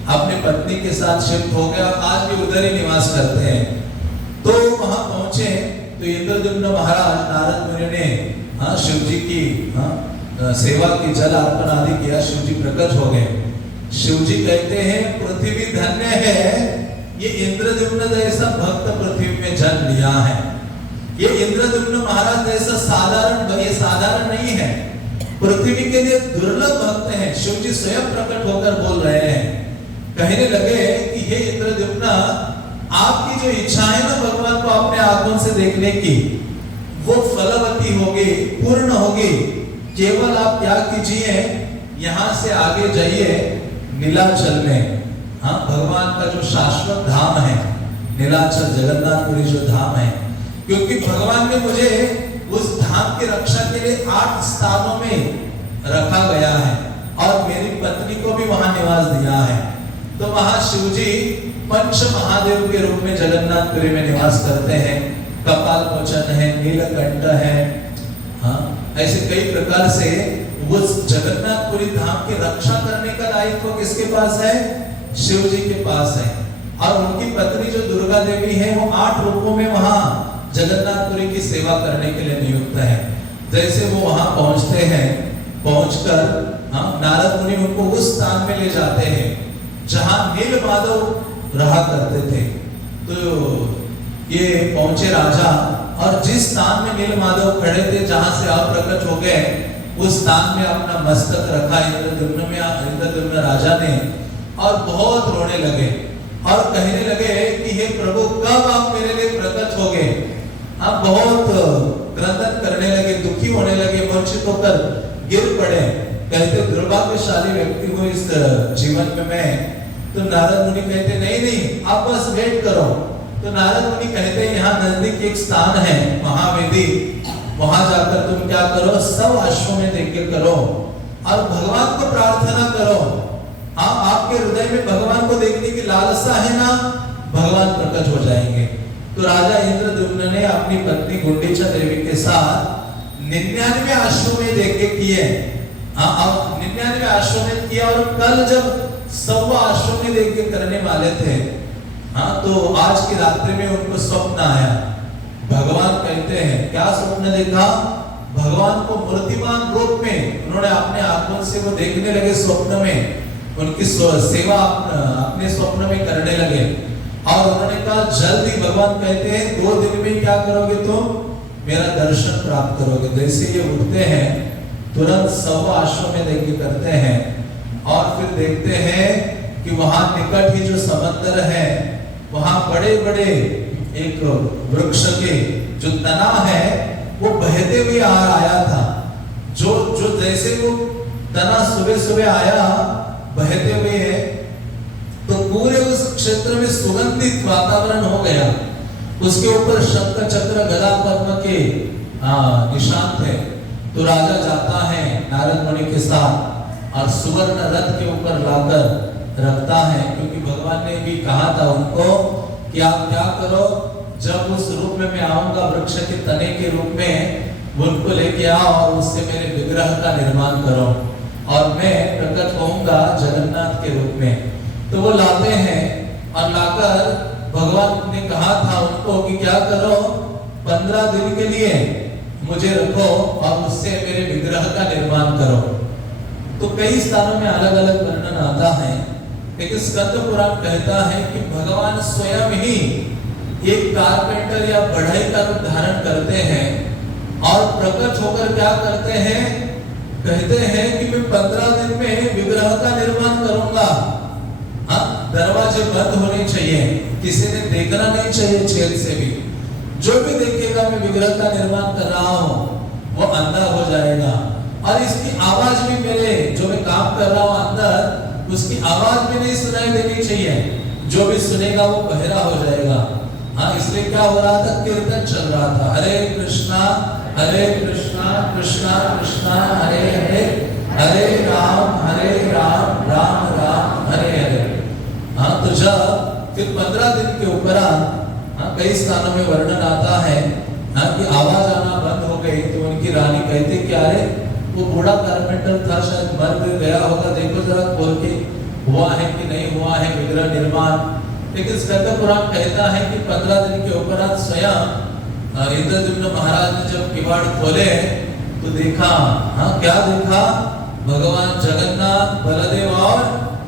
अपनी पत्नी के साथ शिफ्ट हो गया। आज भी उधर ही निवास करते हैं। तो वहां पहुंचे तो इंद्रद्युम्न महाराज, नारद मुनि ने, हाँ, शिव जी की, हाँ, सेवा की, जल अर्पण आदि किया। शिव जी प्रकट हो गए। शिव जी कहते हैं पृथ्वी धन्य है, ये इंद्रद्युम्न जैसा भक्त पृथ्वी में जन्म लिया है। ये इंद्रद्युम्न महाराज जैसा साधारण, ये साधारण नहीं है, पृथ्वी के लिए दुर्लभ भक्त हैं। शिव जी स्वयं प्रकट होकर बोल रहे हैं, कहने लगे कि हे इंद्रद्युम्न, आपकी जो इच्छा है ना भगवान को अपने आंखों से देखने की, वो फलवती होगी, पूर्ण होगी। केवल आप क्या कीजिए, यहाँ से आगे जाइए नीलाचल में, हाँ, भगवान का जो शाश्वत धाम है नीलाचल, जगन्नाथपुरी जो धाम है, क्योंकि भगवान ने मुझे उस धाम की रक्षा के लिए 8 स्थानों में रखा गया है और मेरी पत्नी को भी वहां निवास दिया है। तो वहां शिव जी पंच महादेव के रूप में जगन्नाथपुरी में निवास करते हैं। कपाल मोचन है, नीलकंठ है, हाँ, ऐसे कई प्रकार से उस जगन्नाथपुरी धाम की रक्षा करने का दायित्व किसके पास है? शिव जी के पास है। और उनकी पत्नी जो दुर्गा देवी है, वो 8 रूपों में वहां जगन्नाथपुरी की सेवा करने के लिए नियुक्त है। जैसे वो वहां पहुंचते हैं, पहुंचकर, हाँ, नारद मुनि उनको उस स्थान में ले जाते हैं जहां नील माधव रहा करते थे। तो ये पहुंचे राजा, और जिस स्थान में नील माधव खड़े थे, जहां से आप प्रकट हो गए, उस स्थान में अपना मस्तक रखा इंद्रद्युम्न राजा ने, और बहुत रोने लगे और कहने लगे कि हे प्रभु, कब आप मेरे लिए प्रकट होगे? आप बहुत क्रंदन करने लगे, दुखी होने लगे, मूर्छित होकर गिर पड़े। कहते दुर्भाग्यशाली व्यक्ति हूँ इस जीवन में मैं। तो नारद मुनि कहते नहीं, आप बस वेट करो। तो नारद मुनि कहते यहाँ नजदीक एक स्थान है महावेदी, वहां जाकर तुम क्या करो, सब अश्वमेध यज्ञ करो और भगवान को प्रार्थना करो। हाँ, आपके हृदय में भगवान को देखने की लालसा है ना, भगवान प्रकट हो जाएंगे। तो राजा इंद्रद्युम्न ने अपनी पत्नी गुंडीचा देवी के साथ 99 अश्वमेध यज्ञ किए। हाँ, अब 99 अश्वमेध किया, और कल जब 100वां अश्वमेध यज्ञ करने वाले थे, हाँ, तो आज की रात्रि में उनको स्वप्न आया। भगवान कहते हैं, क्या स्वप्न देखा? भगवान को मूर्तिमान रूप में उन्होंने अपने आंखों से वो देखने लगे। स्वप्न में उनकी सेवा अपने स्वप्न में करने लगे, और उन्होंने कहा जल्दी, भगवान कहते हैं 2 दिन में क्या करोगे तुम? मेरा दर्शन प्राप्त करोगे। जैसे ये उठते हैं, तुरंत 100वां अश्वमेध यज्ञ करते हैं, और फिर देखते हैं कि वहां निकट ही जो समंदर है, वहां बड़े बड़े एक वृक्ष के जो तना है वो बहते हुए आया था। जो जैसे वो तना सुबह सुबह आया बहते हुए, तो पूरे उस क्षेत्र में सुगंधित वातावरण हो गया। उसके ऊपर शंख चक्र गदा पद्म के निशान थे। तो राजा जाता है नारद मुनि के साथ और सुवर्ण रथ के ऊपर लाकर रखता है, क्योंकि भगवान ने भी कहा था उनको कि आप क्या करो, जब उस रूप में मैं आऊंगा वृक्ष के तने के रूप में उनको लेके आओ और उससे मेरे विग्रह का निर्माण करो और मैं प्रकट होऊंगा जगन्नाथ के रूप में। तो वो लाते हैं और लाकर भगवान ने कहा था उनको कि क्या करो, 15 दिन के लिए मुझे रखो और उससे मेरे विग्रह का निर्माण करो। तो कई स्थानों में अलग अलग वर्णन आता है, लेकिन स्कंद पुराण कहता है कि भगवान स्वयं ही एक कारपेंटर या बढ़ई का रूप धारण करते हैं और प्रकट होकर क्या करते हैं, कहते हैं कि मैं 15 दिन में विग्रह का निर्माण करूंगा। हाँ, दरवाजे बंद होने चाहिए, किसी ने देखना नहीं चाहिए छेद से भी। जो भी देखेगा मैं विग्रह का निर्माण कर रहा हूँ वो अंधा हो जाएगा और इसकी आवाज भी मेरे जो मैं काम कर रहा हूँ अंदर उसकी आवाज भी नहीं सुनाई देनी चाहिए, जो भी सुनेगा वो बहरा हो जाएगा। हाँ, इसलिए क्या हो रहा था, कीर्तन चल रहा था, हरे कृष्णा कृष्णा कृष्णा हरे हरे, हरे राम राम राम हरे हरे। हाँ, तो जब फिर 15 दिन के उपरांत कई स्थानों में वर्णन आता है कि आवाज आना बंद हो गई तो उनकी रानी कहती कि अरे वो बूढ़ा कारपेंटर था, शायद मर गया होगा, देखो जरा खोल के हुआ है कि नहीं हुआ है विग्रह निर्माण। लेकिन स्कंद पुराण कहता है कि 15 दिन के उपरांत स्वयं इंद्रद्युम्न महाराज ने जब किवाड़ खोले तो देखा, हाँ क्या देखा, भगवान जगन्नाथ बलदेव और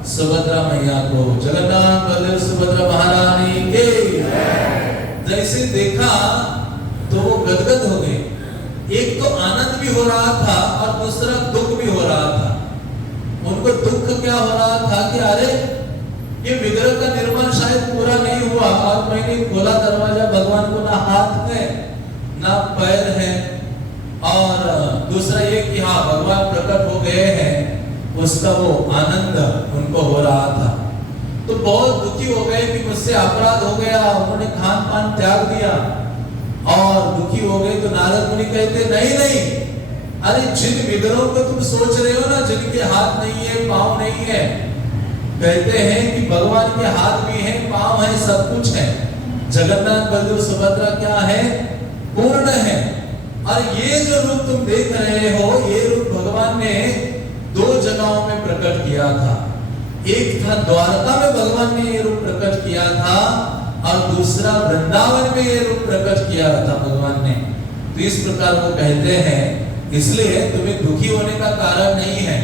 सुभद्रा मैया को, जगन्नाथ बलदेव सुभद्रा महारानी के जैसे देखा तो वो गदगद हो गए। एक तो आनंद भी हो रहा था और दूसरा दुख भी हो रहा था। उनको दुख क्या हो रहा था कि अरे ये विग्रह का निर्माण शायद पूरा नहीं हुआ और मैंने खोला दरवाजा, भगवान को ना हाथ है ना पैर है, और दूसरा ये कि हाँ भगवान प्रकट हो गए हैं, उसका वो आनंद उनको हो रहा था। तो बहुत दुखी हो गए कि मुझसे अपराध हो गया, उन्होंने खान पान त्याग दिया और दुखी हो गए। तो नारद मुनि कहते नहीं नहीं, अरे जिन विग्रहों को तुम सोच रहे हो ना, जिनके हाथ नहीं है पांव नहीं है, कहते हैं कि भगवान के हाथ भी हैं, पांव है, सब कुछ है। जगन्नाथ बलदेव सुभद्रा क्या है, पूर्ण है। और ये जो रूप तुम देख रहे हो, ये रूप भगवान ने 2 जगहों में प्रकट किया था। एक था द्वारका में भगवान ने ये रूप प्रकट किया था और दूसरा वृंदावन में ये रूप प्रकट किया था भगवान ने। तो इस प्रकार वो कहते हैं, इसलिए तुम्हें दुखी होने का कारण नहीं है।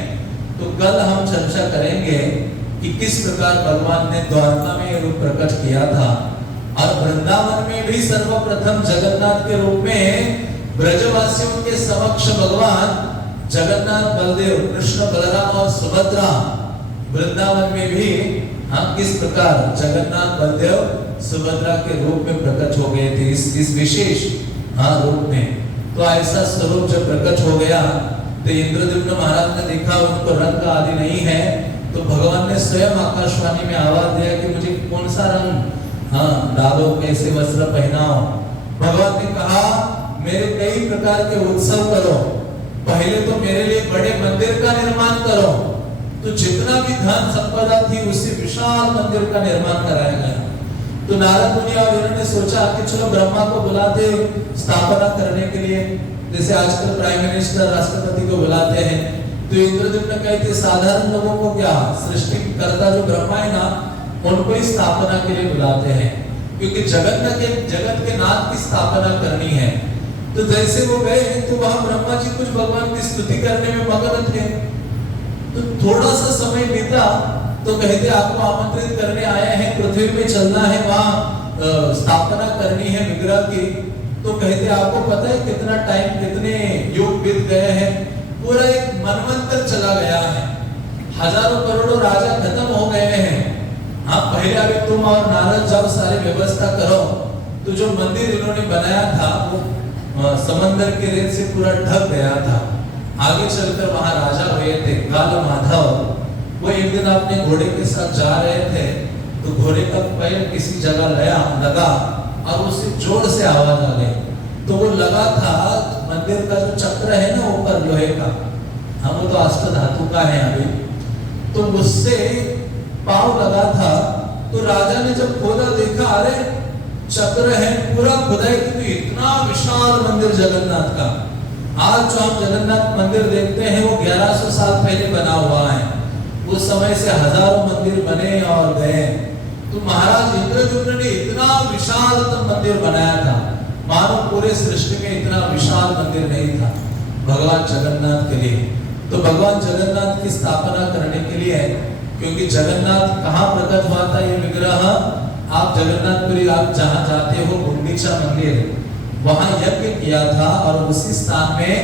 तो कल हम चर्चा करेंगे कि किस प्रकार भगवान ने द्वारका में ये रूप प्रकट किया था और वृंदावन में भी सर्वप्रथम जगन्नाथ के रूप में ब्रजवासियों के समक्ष भगवान जगन्नाथ बलदेव कृष्ण बलराम और सुभद्रा वृंदावन में भी किस प्रकार जगन्नाथ बलदेव सुभद्रा के रूप में प्रकट हो गए थे इस विशेष रूप में। तो ऐसा स्वरूप जब प्रकट हो गया तो इंद्रद्युम्न महाराज ने देखा उनको रंग आदि नहीं है, तो भगवान ने स्वयं आकाशवाणी में आवाज दिया कि मुझे कौन सा रंग डालो, कैसे वस्त्र पहनाओ। भगवान ने कहा मेरे कई प्रकार के उत्सव करो, पहले तो मेरे लिए बड़े मंदिर का निर्माण करो। तो जितना भी धन संपदा थी उससे विशाल मंदिर का निर्माण कराया गया। तो नारद मुनि और इन्होंने सोचा कि चलो ब्रह्मा को बुलाते स्थापना करने के लिए, जैसे आजकल प्राइम मिनिस्टर राष्ट्रपति को बुलाते हैं। तो इंद्रद्युम्न कहते साधारण लोगों को क्या, सृष्टिकर्ता जो ब्रह्मा है ना, उनको ही स्थापना के लिए बुलाते हैं, क्योंकि जगत के नाथ की स्थापना करनी है। तो जैसे वो गए तो वहां ब्रह्मा जी कुछ भगवान की स्तुति करने में मगन थे। तो थोड़ा सा समय बीता तो कहते आपको आमंत्रित करने आए हैं, पृथ्वी में चलना है, वहां स्थापना करनी है विग्रह की। तो कहते आपको पता है कितना टाइम, कितने युग बीत गए हैं, पूरा एक मनवंतर चला गया है, हजारों करोड़ों राजा खत्म हो गए हैं। हाँ, पहले अगर तुम और नारद जाओ सारी व्यवस्था करो। तो जो मंदिर इन्होंने बनाया था वो समंदर के रेत से पूरा ढक गया था। आगे चलकर वहां राजा हुए थे काल माधव, वो एक दिन अपने घोड़े के साथ जा रहे थे तो घोड़े का पैर किसी जगह लगा और उससे जोर से आवाज आ गई। तो वो लगा था मंदिर का जो चक्र है ना ऊपर लोहे का, हम वो तो अष्ट धातु का है अभी, तो उससे पांव लगा था। तो राजा ने जब खोला देखा देखा, अरे चक्र है, पूरा खुदाई की, तो इतना विशाल मंदिर जगन्नाथ का। आज जो हम जगन्नाथ मंदिर देखते हैं वो 1100 साल पहले बना हुआ है। उस समय से हजारों मंदिर बने और गए। तो महाराज इंद्रद्युम्न ने इतना विशालतम मंदिर बनाया था, मानो पूरे सृष्टि में इतना विशाल मंदिर नहीं था भगवान जगन्नाथ के लिए। तो भगवान जगन्नाथ की स्थापना करने के लिए, क्योंकि जगन्नाथ कहाँ प्रकट हुआ था ये विग्रह, आप जगन्नाथपुरी आप जहाँ जाते हो गुंडीचा मंदिर, वहां यज्ञ किया था और उसी स्थान में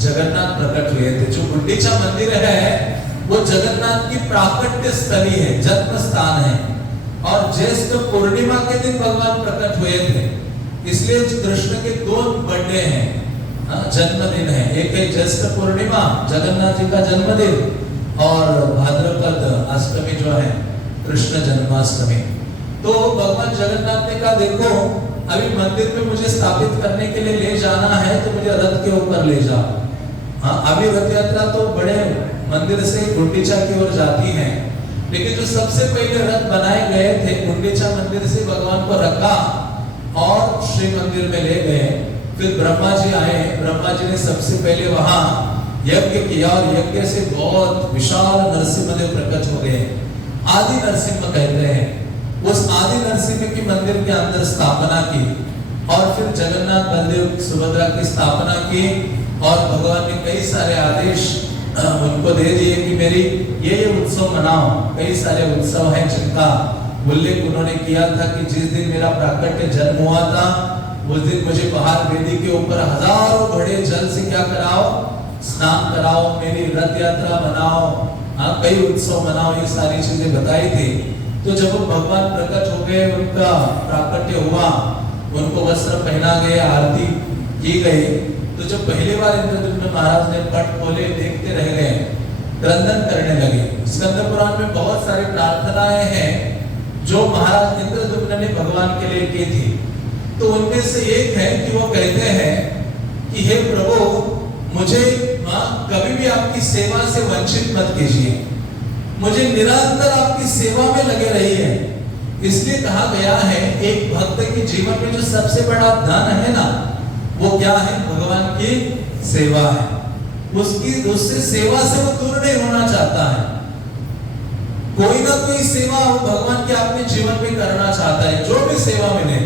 जगन्नाथ प्रकट हुए थे। जो गुंडीचा मंदिर है वो जगन्नाथ की प्राकट्य स्थली है, जन्म स्थान है। और ज्येष्ठ पूर्णिमा के दिन भगवान प्रकट हुए थे, इसलिए कृष्ण के 2 बर्थडे हैं, जन्मदिन है। एक है ज्येष्ठ पूर्णिमा, जगन्नाथ जी का जन्मदिन, और भाद्रपद अष्टमी जो है कृष्ण जन्माष्टमी। तो भगवान जगन्नाथ ने कहा, देखो अभी मंदिर में मुझे स्थापित करने के लिए ले जाना है, तो मुझे रथ के ऊपर ले जाओ। हाँ, अभी रथ यात्रा तो बड़े मंदिर से गुंडीचा की ओर जाती है, लेकिन जो सबसे पहले रथ बनाए गए थे गुंडीचा मंदिर से भगवान को रखा और श्री मंदिर में ले गए। फिर ब्रह्मा जी आए, ब्रह्मा जी ने सबसे पहले वहां यज्ञ किया और यज्ञ से बहुत विशाल नरसिंहदेव प्रकट हो गए। आदि नरसिंह कहते हैं। उस आदि नरसिंह की मंदिर के अंदर स्थापना की और फिर जगन्नाथ बलदेव सुभद्रा की स्थापना की, और भगवान ने कई सारे आदेश उनको दे दिए कि मेरी ये उत्सव मनाओ। कई सारे उत्सव हैं जिनका उल्लेख उन्होंने किया था कि जिस दिन मेरा प्राकट्य जन्म हुआ था उस दिन मुझे बाहर वेदी के ऊपर हजारों घड़े जल से क्या कराओ, स्नान कराओ, मेरी रथ यात्रा मनाओ, कई उत्सव मनाओ, ये सारी चीजें बताई थी। तो जब वो भगवान प्रकट हो गए, उनका प्राकट्य हुआ, उनको वस्त्र पहना गया, आरती की गई, तो जब पहली बार इंद्रद्युम्न महाराज ने पट खोले, देखते रह गए, क्रंदन करने लगे। स्कंद पुराण में बहुत सारी प्रार्थनाएं हैं जो महाराज इंद्रद्युम्न ने भगवान के लिए की थी। तो उनमें से एक है कि वो कहते हैं कि हे प्रभु, मुझे कभी भी आपकी सेवा से वंचित मत कीजिए, मुझे निरंतर आपकी सेवा में लगे रहिए। इसलिए कहा गया है एक भक्त के जीवन में जो सबसे बड़ा धन है ना, वो क्या है? भगवान की सेवा है। उससे सेवा से वो दूर नहीं होना चाहता है। कोई ना कोई सेवा वो भगवान के अपने जीवन में करना चाहता है। जो भी सेवा मिले,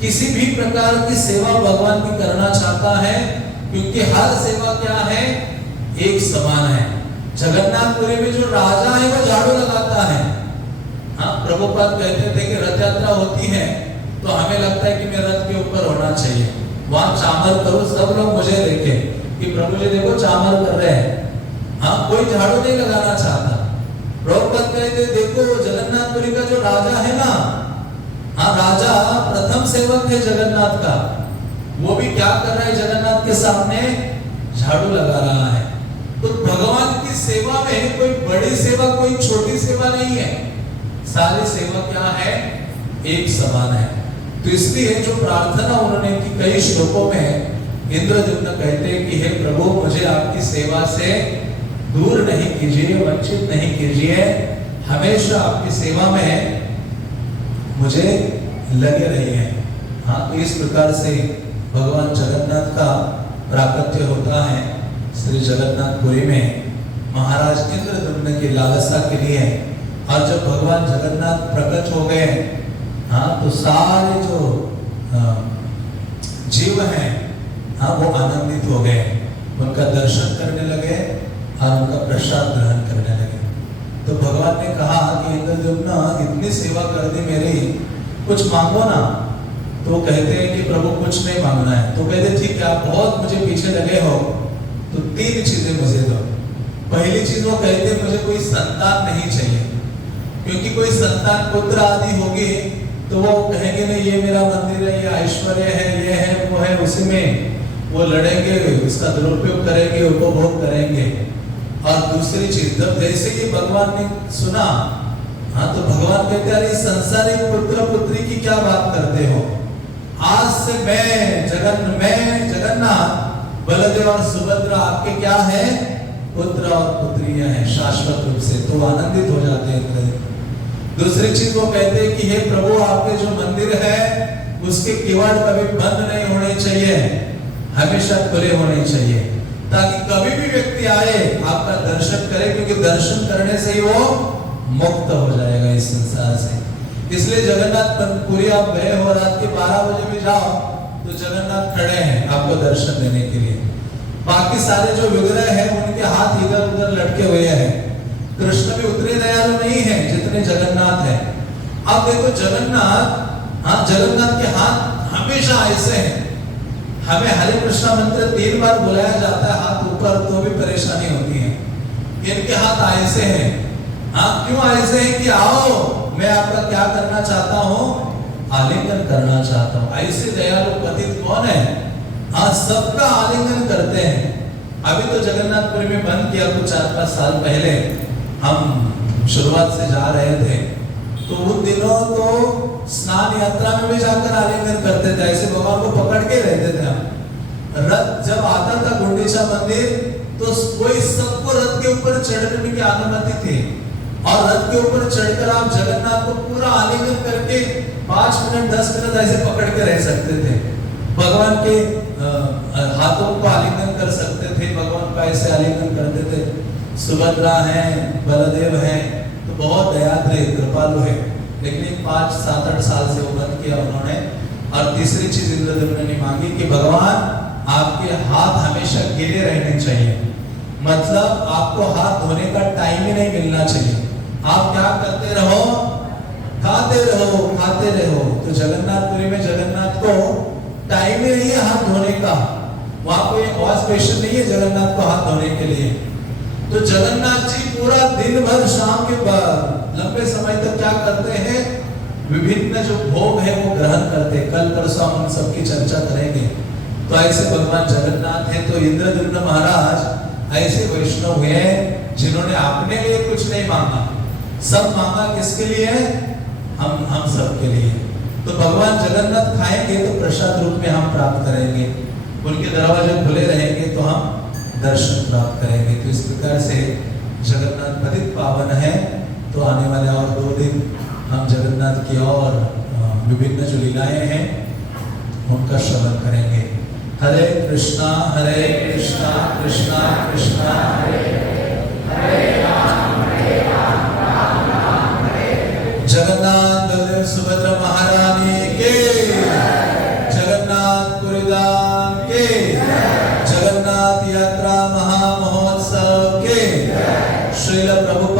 किसी भी प्रकार की सेवा भगवान की करना चाहता है, क्योंकि हर सेवा क्या है? एक समान है। जगन्नाथपुरी में जो राजा है वो झाड़ू लगाता है। हाँ, प्रभुपाद कहते थे कि रथ यात्रा होती है तो हमें लगता है कि मेरे रथ के ऊपर होना चाहिए, वहां चामर करो, सब लोग मुझे देखे कि प्रभु जी देखो चामर कर रहे हैं। हाँ, कोई झाड़ू नहीं लगाना चाहता। प्रभुपाद कहते देखो जगन्नाथपुरी का जो राजा है ना, हाँ, राजा प्रथम सेवक है जगन्नाथ का, वो भी क्या कर रहा है? जगन्नाथ के सामने झाड़ू लगा रहा है। तो भगवान की सेवा में कोई बड़ी सेवा, कोई छोटी सेवा नहीं है, सारी सेवा क्या है? एक समान है। तो इसलिए जो प्रार्थना उन्होंने की कई श्लोकों में, इंद्रद्युम्न कहते हैं कि हे प्रभु, मुझे आपकी सेवा से दूर नहीं कीजिए, वंचित नहीं कीजिए, हमेशा आपकी सेवा में मुझे लगे रहिए। हाँ, तो इस प्रकार से भगवान जगन्नाथ का प्राकट्य होता है श्री जगन्नाथपुरी में महाराज इंद्रद्युम्न की लालसा के लिए। और जब भगवान जगन्नाथ प्रकट हो गए, हाँ, तो सारे जो जीव हैं, हाँ, वो आनंदित हो गए, उनका दर्शन करने लगे और उनका प्रसाद ग्रहण करने लगे। तो भगवान ने कहा कि इंद्रद्युम्न, इतनी सेवा कर दी मेरी, कुछ मांगो ना। तो कहते हैं कि प्रभु कुछ नहीं मांगना है। तो कहते ठीक है, आप बहुत मुझे पीछे लगे हो, तो 3 चीजें मुझे दो। पहली चीज वो कहते मुझे कोई संतान नहीं चाहिए, क्योंकि कोई संतान पुत्र आदि होगी तो वो कहेंगे नहीं ये मेरा मंदिर है, ये ऐश्वर्य है, ये है, वो है, उसी में वो लड़ेंगे, उसका दुरुपयोग करेंगे, उपभोग करेंगे। और दूसरी चीज, जब जैसे ही भगवान ने सुना, हाँ, तो भगवान कहते हैं अरे संसारिक पुत्र पुत्री की क्या बात करते हो? आज से मैं जगन्नाथ, बलदेव और सुभद्रा आपके क्या है? पुत्र और पुत्रियां हैं शाश्वत रूप से। तो आनंदित हो जाते हैं। दूसरी चीज वो कहते हैं कि हे प्रभु, आपके जो मंदिर है उसके किवाड़ कभी बंद नहीं होने चाहिए, हमेशा खुले होने चाहिए, ताकि कभी भी व्यक्ति आए आपका दर्शन करे, क्योंकि दर्शन करने से ही वो मुक्त हो जाएगा इस संसार से। इसलिए जगन्नाथ पुरी आप गए हो, रात के 12 बजे भी जाओ तो जगन्नाथ खड़े हैं आपको दर्शन देने के लिए। बाकी सारे जो विग्रह हैं उनके हाथ इधर उधर लटके हुए हैं। कृष्ण भी उतने दयालु नहीं है जितने जगन्नाथ है। अब देखो जगन्नाथ, हाँ, जगन्नाथ के हाथ हमेशा ऐसे हैं। हमें हरे कृष्णा मंत्र 3 बार बुलाया जाता है हाथ ऊपर, तो भी परेशानी होती है। इनके हाथ ऐसे हैं। हाँ, क्यों ऐसे हैं कि आओ मैं आपका क्या करना चाहता हूँ, आलिंगन करना चाहता हूँ। ऐसे दयालु पतित कौन है? हाँ, सबका आलिंगन करते हैं। अभी तो जगन्नाथपुरी में बंद किया, कुछ 4-5 साल पहले हम शुरुआत से जा रहे थे, तो उन दिनों तो स्नान यात्रा में भी जाकर आलिंगन करते थे, ऐसे भगवान को पकड़ के रहते थे हम। रथ जब आता था गुंडीचा मंदिर, तो कोई सबको रथ के ऊपर चढ़ने की अनुमति थी, और रथ के ऊपर चढ़कर आप जगन्नाथ को पूरा आलिंगन करके 5 मिनट 10 मिनट ऐसे पकड़ के रह सकते थे। भगवान के हाथों को आलिंगन कर सकते थे, भगवान का ऐसे आलिंगन करते थे। सुभद्रा है, बलदेव है, तो बहुत दयाद्र कृपालु है। लेकिन 5, 7, 8 साल से वो बंद किया उन्होंने। और तीसरी चीज इंद्रदेव ने मांगी कि भगवान आपके हाथ हमेशा गिले रहने चाहिए, मतलब आपको हाथ धोने का टाइम ही नहीं मिलना चाहिए। आप क्या करते रहो, खाते रहो, खाते रहो। तो जगन्नाथपुरी में जगन्नाथ को टाइम ही नहीं है हाथ धोने का, वहां कोई वॉश बेसिन नहीं है जगन्नाथ को हाथ धोने के लिए। तो जगन्नाथ जी पूरा दिन भर शाम के बाद लंबे समय तक क्या करते हैं, विभिन्न जो भोग है वो ग्रहण करते हैं। कल परसों हम सबकी चर्चा करेंगे। तो ऐसे भगवान जगन्नाथ है। तो इंद्रद्युम्न महाराज ऐसे वैष्णव हुए जिन्होंने अपने लिए कुछ नहीं मांगा, सब मांगा किसके लिए? हम सब के लिए। तो भगवान जगन्नाथ खाएंगे तो प्रसाद रूप में हम प्राप्त करेंगे, उनके दरवाजे खुले रहेंगे तो हम दर्शन प्राप्त करेंगे। तो इस प्रकार से जगन्नाथ पतित पावन है। तो आने वाले और 2 दिन हम जगन्नाथ की और विभिन्न जो लीलाएं हैं उनका श्रवण करेंगे। हरे कृष्णा कृष्णा कृष्णा हरे जगन्नाथ बलदेव सुभद्रा महारानी के, जगन्नाथ पुरीधाम के, जगन्नाथ यात्रा महामहोत्सव के, श्रील प्रभु